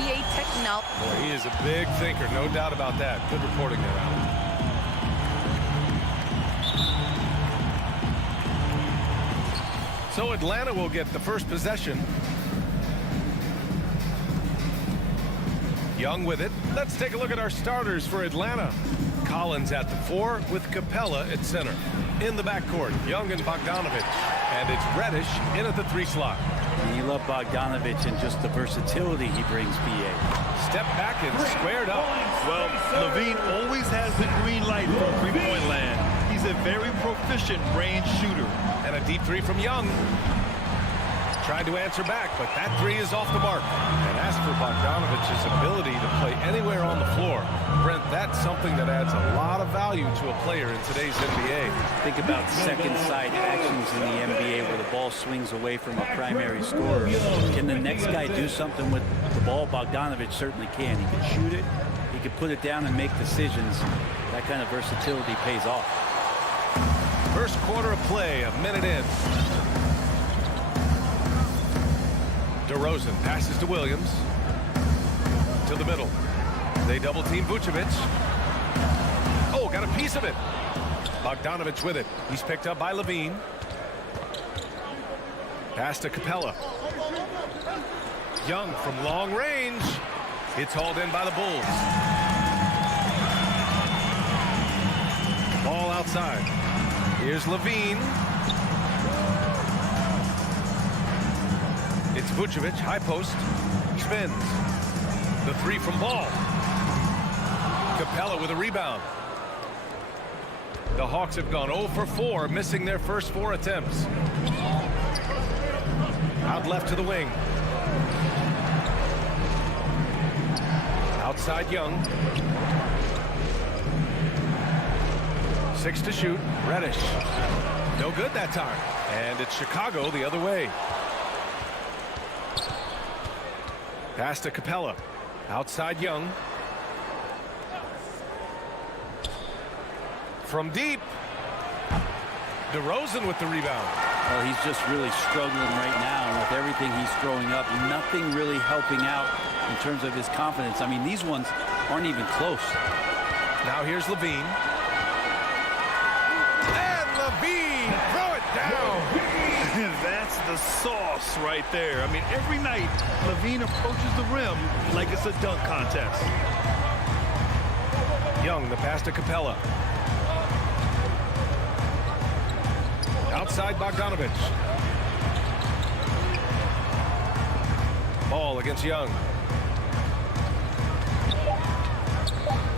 VA technology. Boy, he is a big thinker, no doubt about that. Good reporting there, Allie. So Atlanta will get the first possession. Young with it. Let's take a look at our starters for Atlanta. Collins at the 4 with Capella at center. In the backcourt, Young and Bogdanovich. And it's Reddish in at the 3 slot. And you love Bogdanovich and just the versatility he brings, BA. Step back and squared up. Well, Levine always has the green light from three-point land. He's a very proficient range shooter. And a deep 3 from Young. Tried to answer back, but that 3 is off the mark. And as for Bogdanovich's ability to play anywhere on the floor, Brent, that's something that adds a lot of value to a player in today's NBA. Think about second side actions in the NBA where the ball swings away from a primary scorer. Can the next guy do something with the ball? Bogdanovich certainly can. He can shoot it, he can put it down and make decisions. That kind of versatility pays off. First quarter of play, a minute in. DeRozan passes to Williams. To the middle. They double team Vucevic. Oh, got a piece of it. Bogdanovich with it. He's picked up by Levine. Pass to Capella. Young from long range. It's hauled in by the Bulls. Ball outside. Here's Levine. It's Vucevic, high post, spins. The 3 from Ball. Capella with a rebound. The Hawks have gone 0 for 4, missing their first 4 attempts. Out left to the wing. Outside Young. 6 to shoot. Reddish. No good that time. And it's Chicago the other way. Pass to Capella. Outside Young. From deep. DeRozan with the rebound. Well, he's just really struggling right now. And with everything he's throwing up, nothing really helping out in terms of his confidence. I mean, these ones aren't even close. Now here's Levine. And Levine, throw it down. That's the sauce right there. I mean, every night, Levine approaches the rim like it's a dunk contest. Young, the pass to Capella. Outside Bogdanovich. Ball against Young.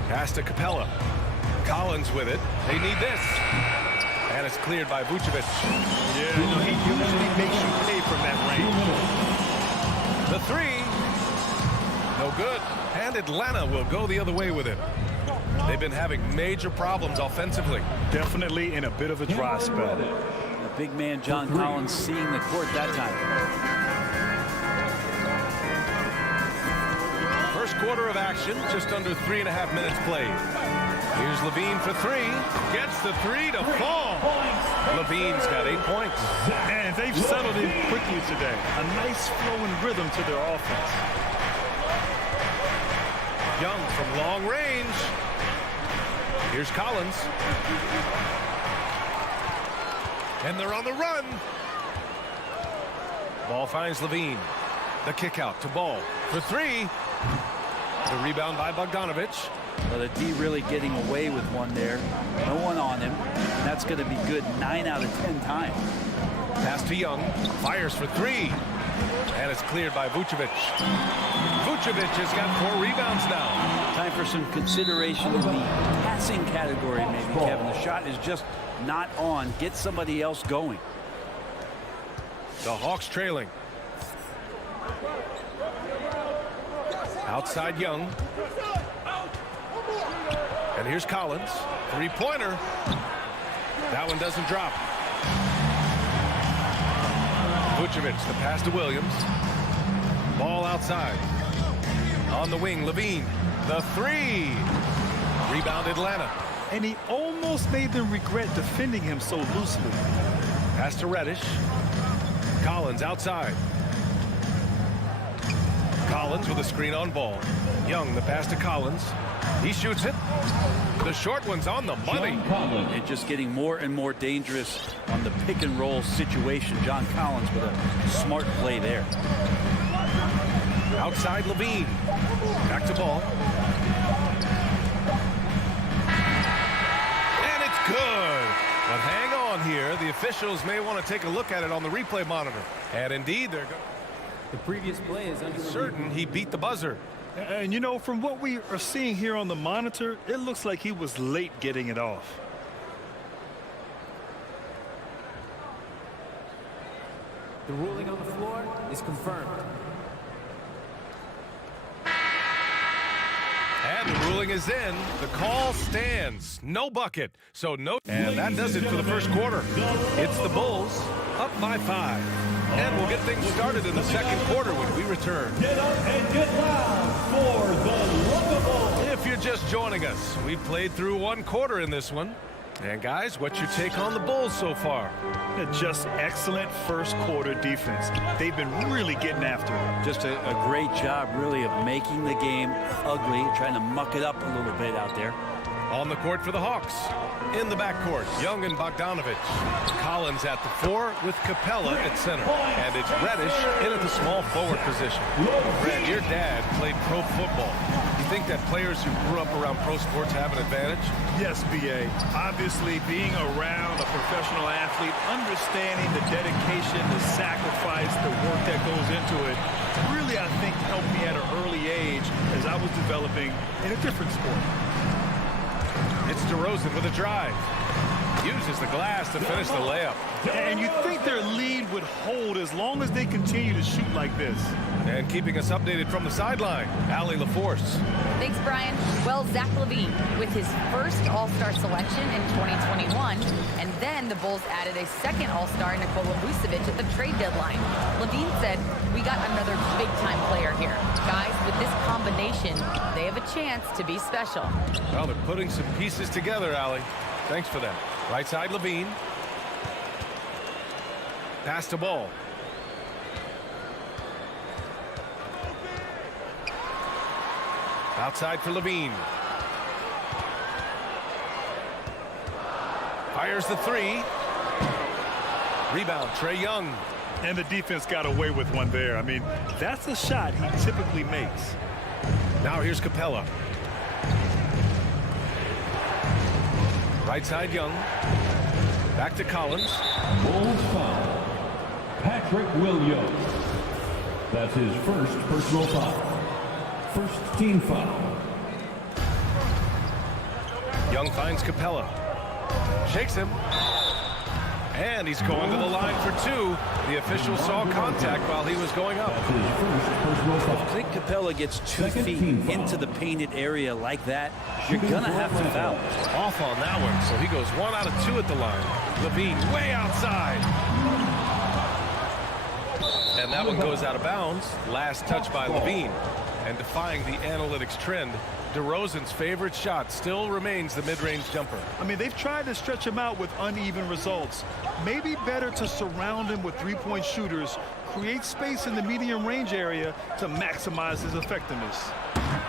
Pass to Capella. Collins with it. They need this. And it's cleared by Vucevic. Yeah, he usually makes you pay from that range. The 3. No good. And Atlanta will go the other way with it. They've been having major problems offensively. Definitely in a bit of a dry spell. The big man, John Collins, seeing the court that time. First quarter of action, just under 3.5 minutes played. Here's Levine for 3. Gets the 3 to fall. Levine's got 8 points. And they've settled in quickly today. A nice flowing rhythm to their offense. Young from long range. Here's Collins. And they're on the run. Ball finds Levine. The kick out to Ball for 3. The rebound by Bogdanovich. Well, the D really getting away with one there. No one on him. And that's going to be good 9 out of 10 times. Pass to Young. Fires for 3. And it's cleared by Vucevic. Vucevic has got 4 rebounds now. Time for some consideration in the passing category, maybe, Kevin. The shot is just not on. Get somebody else going. The Hawks trailing. Outside Young. And here's Collins. 3-pointer. That one doesn't drop. Vucevic, the pass to Williams. Ball outside. On the wing, Levine. The 3. Rebound Atlanta. And he almost made them regret defending him so loosely. Pass to Reddish. Collins outside. Collins with a screen on ball. Young, the pass to Collins. He shoots it. The short one's on the money. And just getting more and more dangerous on the pick and roll situation. John Collins with a smart play there. Outside Levine. Back to ball. And it's good. But hang on here. The officials may want to take a look at it on the replay monitor. And indeed, they're going. The previous play is under certain he beat the buzzer. And, you know, from what we are seeing here on the monitor, it looks like he was late getting it off. The ruling on the floor is confirmed. And the ruling is in. The call stands. No bucket. So no. And that does it for the first quarter. It's the Bulls up by 5. And we'll get things started in the second quarter when we return. Get up and get loud for the Lookable. If you're just joining us, we've played through one quarter in this one. And guys, what's your take on the Bulls so far? Just excellent first quarter defense. They've been really getting after it. Just a great job, really, of making the game ugly, trying to muck it up a little bit out there. On the court for the Hawks. In the backcourt, Young and Bogdanovich. Collins at the 4 with Capella at center. And it's Reddish in at the small forward position. Fred, your dad played pro football. You think that players who grew up around pro sports have an advantage? Yes, B.A. Obviously, being around a professional athlete, understanding the dedication, the sacrifice, the work that goes into it, really, I think, helped me at an early age as I was developing in a different sport. It's DeRozan with a drive. Uses the glass to finish the layup. And you think their lead would hold as long as they continue to shoot like this. And keeping us updated from the sideline, Allie LaForce. Thanks, Brian. Well, Zach LaVine with his first All-Star selection in 2021, and then the Bulls added a second All-Star, Nikola Vucevic, at the trade deadline. LaVine said, "We got another big-time player here. Guys, with this combination, they have a chance to be special." Well, they're putting some pieces together, Allie. Thanks for that. Right side, Levine. Pass to ball. Outside for Levine. Fires the 3. Rebound, Trae Young. And the defense got away with one there. I mean, that's a shot he typically makes. Now here's Capella. Right side, Young. Back to Collins. Bulls foul. Patrick Williams. That's his first personal foul. First team foul. Young finds Capella. Shakes him. And he's going to the line for 2. The official saw contact while he was going up. I think Capella gets 2 feet into the painted area like that, you're going to have to foul. Off on that one, so he goes 1 out of 2 at the line. Levine way outside. And that one goes out of bounds. Last touch by Levine. And defying the analytics trend, DeRozan's favorite shot still remains the mid-range jumper. I mean, they've tried to stretch him out with uneven results. Maybe better to surround him with three-point shooters, create space in the medium range area to maximize his effectiveness.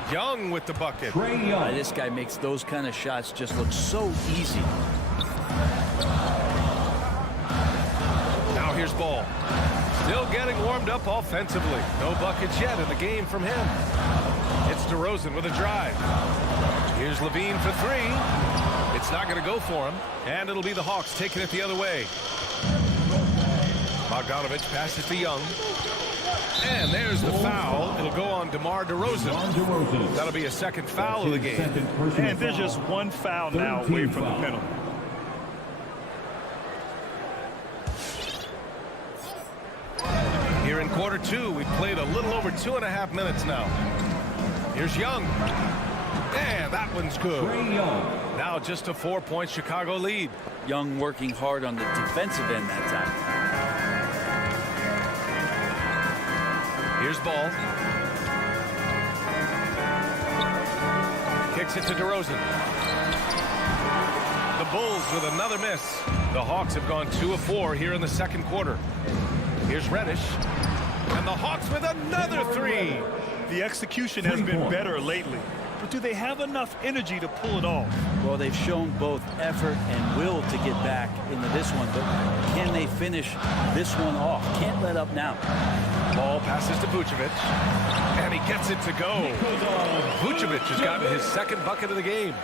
Young with the bucket. This guy makes those kind of shots just look so easy. Now here's Ball. Still getting warmed up offensively. No buckets yet in the game from him. It's DeRozan with a drive. Here's Levine for 3. It's not going to go for him. And it'll be the Hawks taking it the other way. Bogdanovich passes to Young. And there's the foul. It'll go on DeMar DeRozan. That'll be a second foul of the game. And there's just one foul now away from the penalty. Here in quarter 2, we've played a little over 2.5 minutes now. Here's Young. And that one's good. Now just a 4-point Chicago lead. Young working hard on the defensive end that time. Here's Ball. Kicks it to DeRozan. The Bulls with another miss. The Hawks have gone 2 of 4 here in the second quarter. Here's Reddish. And the Hawks with another three. The execution has been better lately, but do they have enough energy to pull it off? Well, they've shown both effort and will to get back into this one, but can they finish this one off? Can't let up now. Ball passes to Vucevic, and he gets it to go. Vucevic has gotten his second bucket of the game.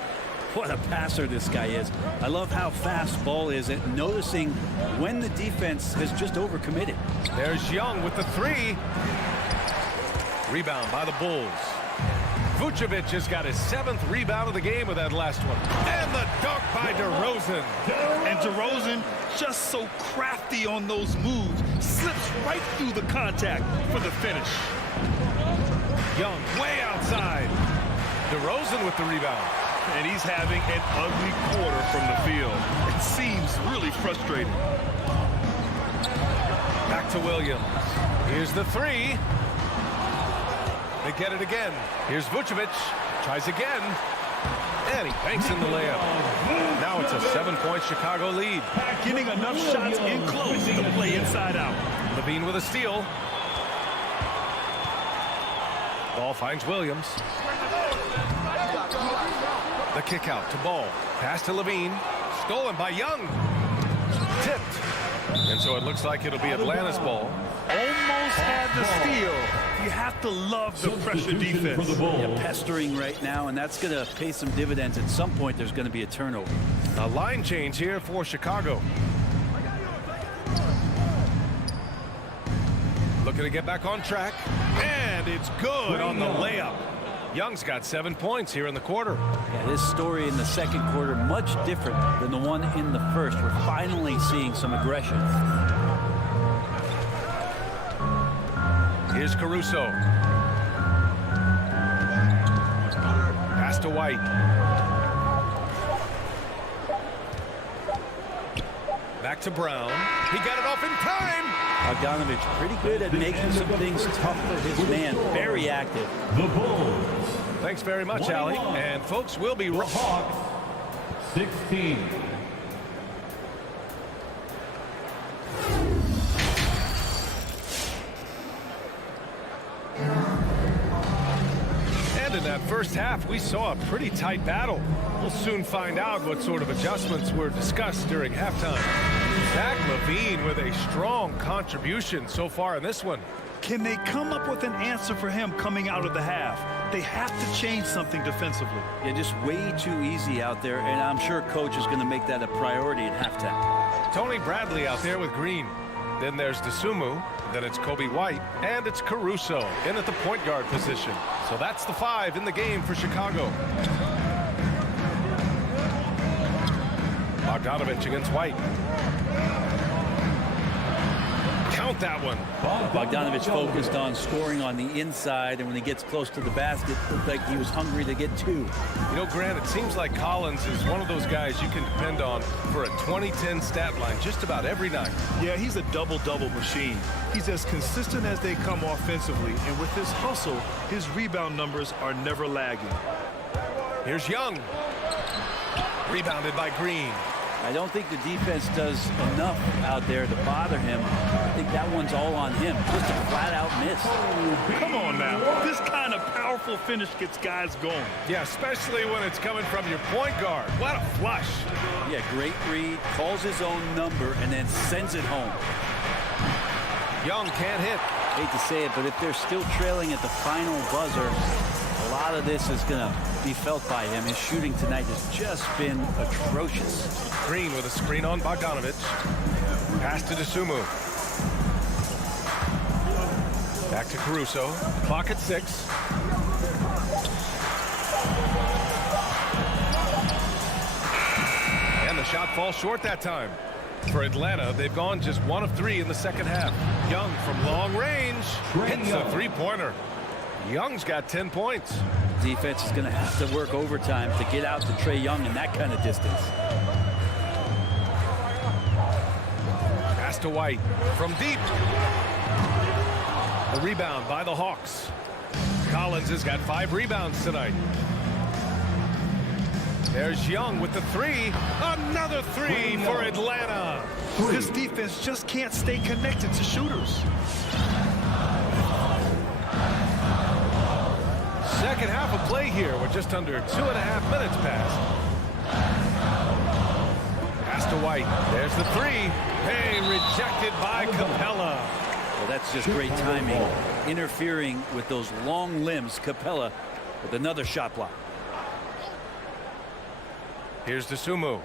What a passer this guy is. I love how fast ball is at noticing when the defense has just overcommitted. There's Young with the three. Rebound by the Bulls. Vucevic has got his 7th rebound of the game with that last one. And the dunk by DeRozan. And DeRozan, just so crafty on those moves, slips right through the contact for the finish. Young way outside. DeRozan with the rebound. And he's having an ugly quarter from the field. It seems really frustrating. Back to Williams. Here's the three. They get it again. Here's Vucevic. Tries again. And he banks in the layup. Now it's a 7-point Chicago lead. Getting enough shots in close to play inside out. Levine with a steal. Ball finds Williams. The kick out to Ball. Pass to Levine. Stolen by Young. Tipped. And so it looks like it'll be Atlanta's ball. Almost had the steal. You have to love the pressure defense. Yeah, pestering right now, and that's going to pay some dividends. At some point, there's going to be a turnover. A line change here for Chicago. Looking to get back on track. And it's good on the layup. Young's got 7 points here in the quarter. Yeah, this story in the second quarter much different than the one in the first. We're finally seeing some aggression. Here's Caruso. Pass to White. Back to Brown. He got it off in time. Bogdanovich pretty good at making some things tough for his man. Very active. The Bulls. Thanks very much, Allie. And folks, we'll be right Hawks 16. And in that first half, we saw a pretty tight battle. We'll soon find out what sort of adjustments were discussed during halftime. Zach LaVine with a strong contribution so far in this one. Can they come up with an answer for him coming out of the half? They have to change something defensively. Yeah, just way too easy out there, and I'm sure coach is going to make that a priority at halftime. Tony Bradley out there with Green. Then there's DeSumo. Then it's Kobe White. And it's Caruso in at the point guard position. So that's the 5 in the game for Chicago. Bogdanovich against White. Count that one. Bogdanovich focused on scoring on the inside, and when he gets close to the basket, it looked like he was hungry to get 2. You know, Grant, it seems like Collins is one of those guys you can depend on for a 2010 stat line just about every night. Yeah, he's a double-double machine. He's as consistent as they come offensively, and with his hustle, his rebound numbers are never lagging. Here's Young. Rebounded by Green. I don't think the defense does enough out there to bother him. I think that one's all on him. Just a flat-out miss. Come on now. This kind of powerful finish gets guys going. Yeah, especially when it's coming from your point guard. What a flush. Yeah, great read. Calls his own number and then sends it home. Young can't hit. Hate to say it, but if they're still trailing at the final buzzer, a lot of this is going to be felt by him. His shooting tonight has just been atrocious. Green with a screen on Bogdanovich. Pass to DeSumo. Back to Caruso. Clock at 6. And the shot falls short that time. For Atlanta, they've gone just 1 of 3 in the second half. Young from long range hits a three-pointer. Young's got 10 points. Defense is going to have to work overtime to get out to Trae Young in that kind of distance. Pass to White from deep. A rebound by the Hawks. Collins has got 5 rebounds tonight. There's Young with the 3. Another 3 for Atlanta. This defense just can't stay connected to shooters. here with just under 2.5 minutes passed. Pass to White. There's the three. Hey, rejected by Capella. Well, that's just great timing. Interfering with those long limbs. Capella with another shot block. Here's DeSumo.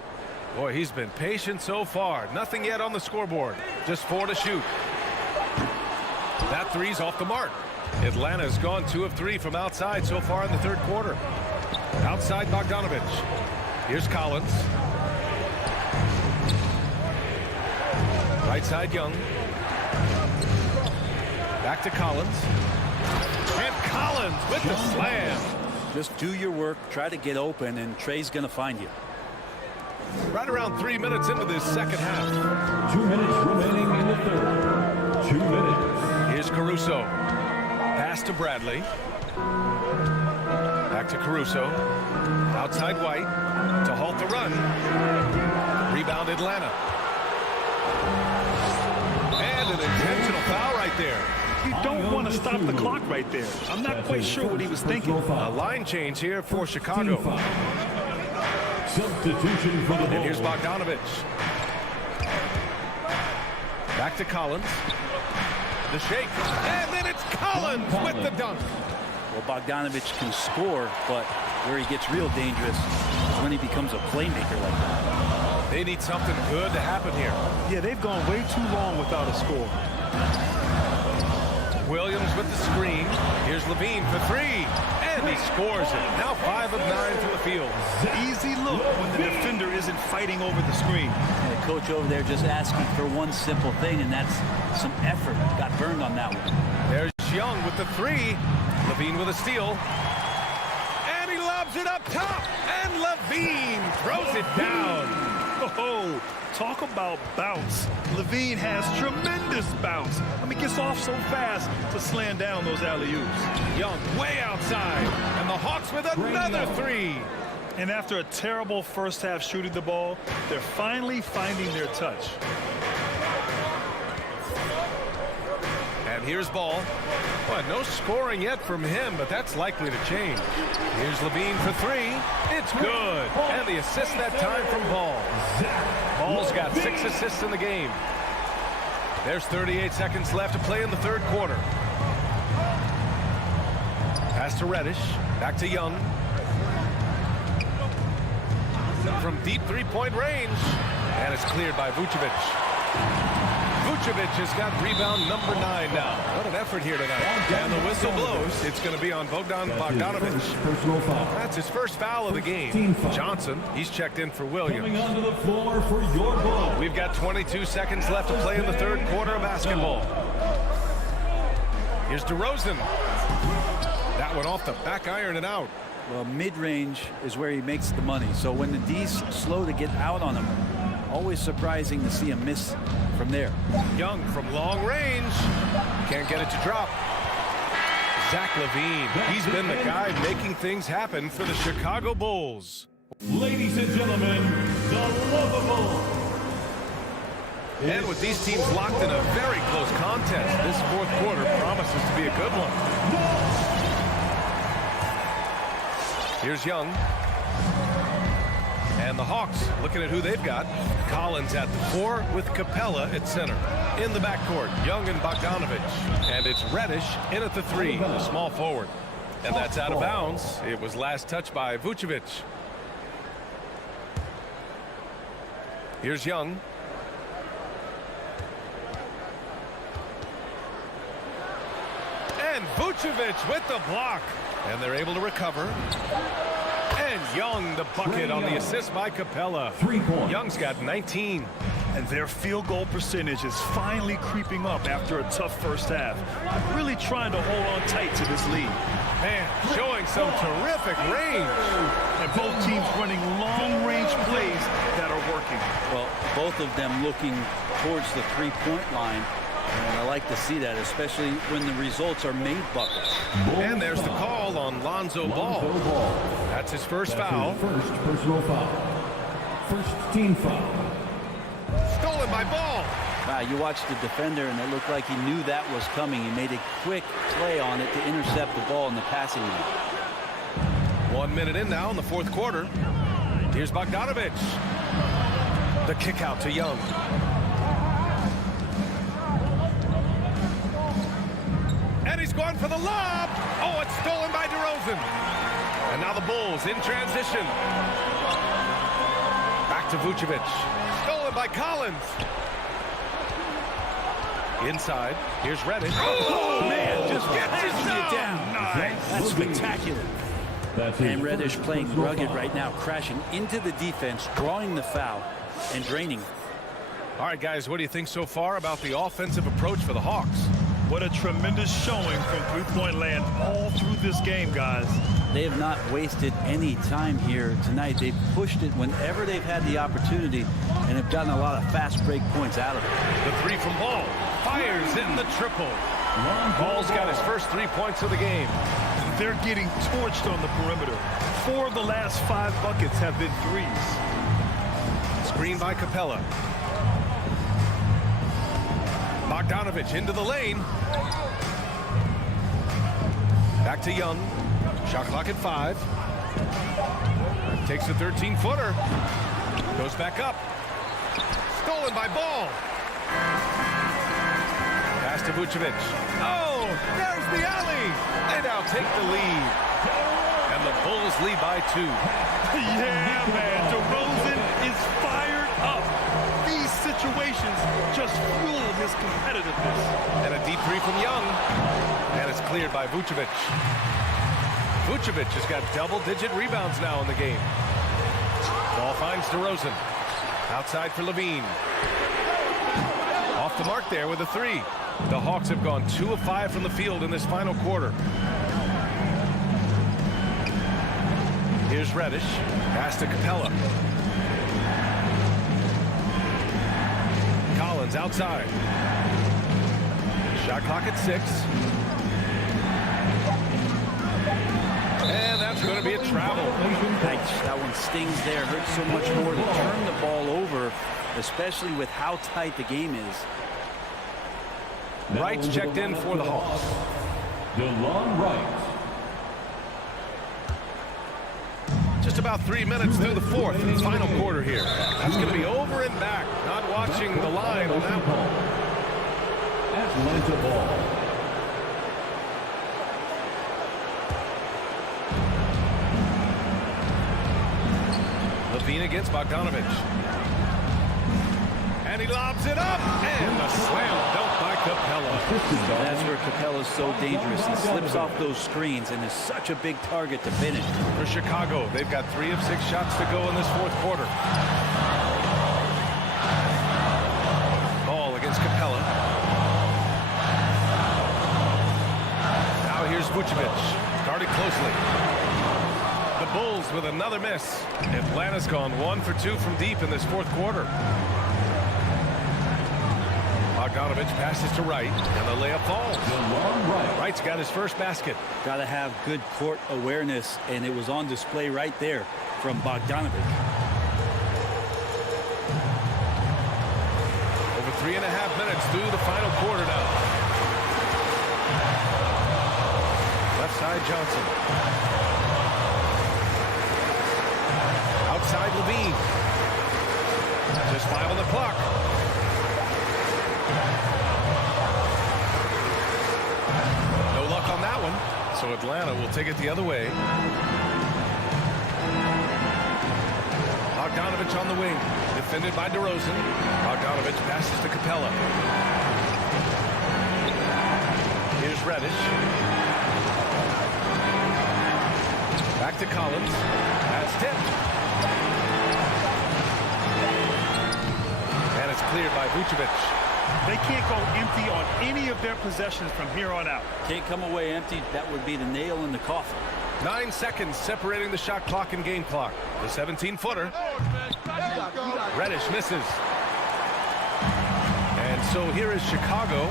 Boy, he's been patient so far. Nothing yet on the scoreboard. Just 4 to shoot. That three's off the mark. Atlanta's gone 2 of 3 from outside so far in the third quarter. Outside Bogdanovich. Here's Collins. Right side Young. Back to Collins. And Collins with the slam. Just do your work, try to get open, and Trey's going to find you. Right around 3 minutes into this second half. 2 minutes remaining in the third. 2 minutes. Here's Caruso. Pass to Bradley. Back to Caruso. Outside White to halt the run. Rebound Atlanta. And an intentional foul right there. You don't want to stop the clock right there. I'm not quite sure what he was thinking. A line change here for Chicago. Substitution for the And here's Bogdanovich. Back to Collins. The shake. And then it's Collins with the dunk. Well, Bogdanovich can score, but where he gets real dangerous is when he becomes a playmaker like that. They need something good to happen here. Yeah, they've gone way too long without a score. Williams with the screen. Here's Levine for three. And he scores it. Now 5 of 9 from the field. Easy look when the defender isn't fighting over the screen. And the coach over there just asking for one simple thing, and that's some effort. Got burned on that one. There's Young with the three. Levine with a steal. And he lobs it up top. And Levine throws it down. Oh, talk about bounce. Levine has tremendous bounce. I mean, gets off so fast to slam down those alley-oops. Young way outside. And the Hawks with another three. And after a terrible first half shooting the ball, they're finally finding their touch. And here's Ball. Well, no scoring yet from him, but that's likely to change. Here's Levine for three. It's good. And the assist that time from Ball. Ball's got 6 assists in the game. There's 38 seconds left to play in the third quarter. Pass to Reddish. Back to Young. From deep three-point range. And it's cleared by Vucevic. Vucevic has got rebound number 9 now. What an effort here tonight. And the whistle blows. It's going to be on Bogdanovich. That's his first foul of the game. Johnson, he's checked in for Williams. Coming onto the floor for your ball. We've got 22 seconds left to play in the third quarter of basketball. Here's DeRozan. That one off the back iron and out. Well, mid-range is where he makes the money. So when the D's slow to get out on him, always surprising to see him miss from there. Young from long range. Can't get it to drop. Zach LaVine. He's been the guy making things happen for the Chicago Bulls. Ladies and gentlemen, the lovable. And with these teams locked in a very close contest, this fourth quarter promises to be a good one. Here's Young. And the Hawks looking at who they've got. Collins at the 4 with Capella at center. In the backcourt, Young and Bogdanovich. And it's Reddish in at the 3, the small forward. And that's out of bounds. It was last touched by Vucevic. Here's Young. And Vucevic with the block. And they're able to recover. And Young the bucket on the assist by Capella. 3 points. Young's got 19. And their field goal percentage is finally creeping up after a tough first half. Really trying to hold on tight to this lead. Man, showing some terrific range. And both teams running long-range plays that are working. Well, both of them looking towards the three-point line. And I like to see that, especially when the results are made buckets. And there's the call on Lonzo Ball. That's his first foul. First personal foul. First team foul. Stolen by Ball. Wow, you watched the defender, and it looked like he knew that was coming. He made a quick play on it to intercept the ball in the passing lane. 1 minute in now in the fourth quarter. Here's Bogdanovich. The kick out to Young. And he's going for the lob. Oh, it's stolen by DeRozan. And now the Bulls in transition. Back to Vucevic. Stolen by Collins. Inside. Here's Reddish. Oh, man, just gets it down. Nice. That's spectacular. And Reddish playing rugged right now, crashing into the defense, drawing the foul, and draining. All right, guys, what do you think so far about the offensive approach for the Hawks? What a tremendous showing from three-point land all through this game, guys. They have not wasted any time here tonight. They've pushed it whenever they've had the opportunity and have gotten a lot of fast break points out of it. The three from Ball. Fires in the triple. Ball's got his first 3 points of the game. They're getting torched on the perimeter. 4 of the last 5 buckets have been threes. Screen by Capella. Bogdanovich into the lane. Back to Young. Shot clock at 5. Takes a 13-footer. Goes back up. Stolen by Ball. Pass to Vucevic. Oh, there's the alley. They now take the lead. And the Bulls lead by 2. Yeah, man. DeRozan is fired up. These situations just fuel his competitiveness. And a deep 3 from Young. And it's cleared by Vucevic. Vucevic has got double-digit rebounds now in the game. Ball finds DeRozan. Outside for Levine. Off the mark there with a 3. The Hawks have gone 2 of 5 from the field in this final quarter. Here's Reddish. Pass to Capella. Collins outside. Shot clock at 6. And that's going to be a travel. That one stings there. Hurts so much more to turn the ball over, especially with how tight the game is. Wright's checked in for the Hawks. DeLon Wright. Just about 3 minutes through the fourth and final quarter here. That's going to be over and back. Not watching the line on that ball. Atlanta ball. Levine against Bogdanovich. And he lobs it up. And a slam dunk by Capella. That's where Capella's so dangerous. He slips off those screens and is such a big target to finish. For Chicago, they've got 3 of 6 shots to go in this fourth quarter. Ball against Capella. Now here's Vucevic. Guarded closely. The Bulls with another miss. Atlanta's gone 1 for 2 from deep in this fourth quarter. Bogdanovich passes to Wright, and the layup falls. Wright's got his first basket. Got to have good court awareness, and it was on display right there from Bogdanovich. Over 3.5 minutes through the final quarter now. Left side, Johnson. Outside, Levine. Just 5 on the clock. No luck on that one. So Atlanta will take it the other way. Bogdanovich on the wing. Defended by DeRozan. Bogdanovich passes to Capella. Here's Reddish. Back to Collins. That's tipped. And it's cleared by Vucevic. They can't go empty on any of their possessions from here on out. Can't come away empty. That would be the nail in the coffin. 9 seconds separating the shot clock and game clock. The 17-footer. Reddish misses. And so here is Chicago.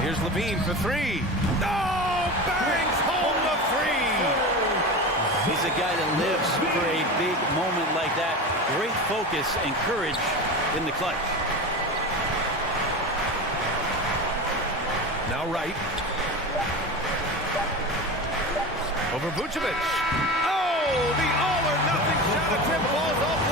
Here's Levine for 3. No! Bangs home the 3! He's a guy that lives for a big moment like that. Great focus and courage in the clutch. Now Wright. Over Vucevic. Oh, the all-or-nothing shot attempt falls off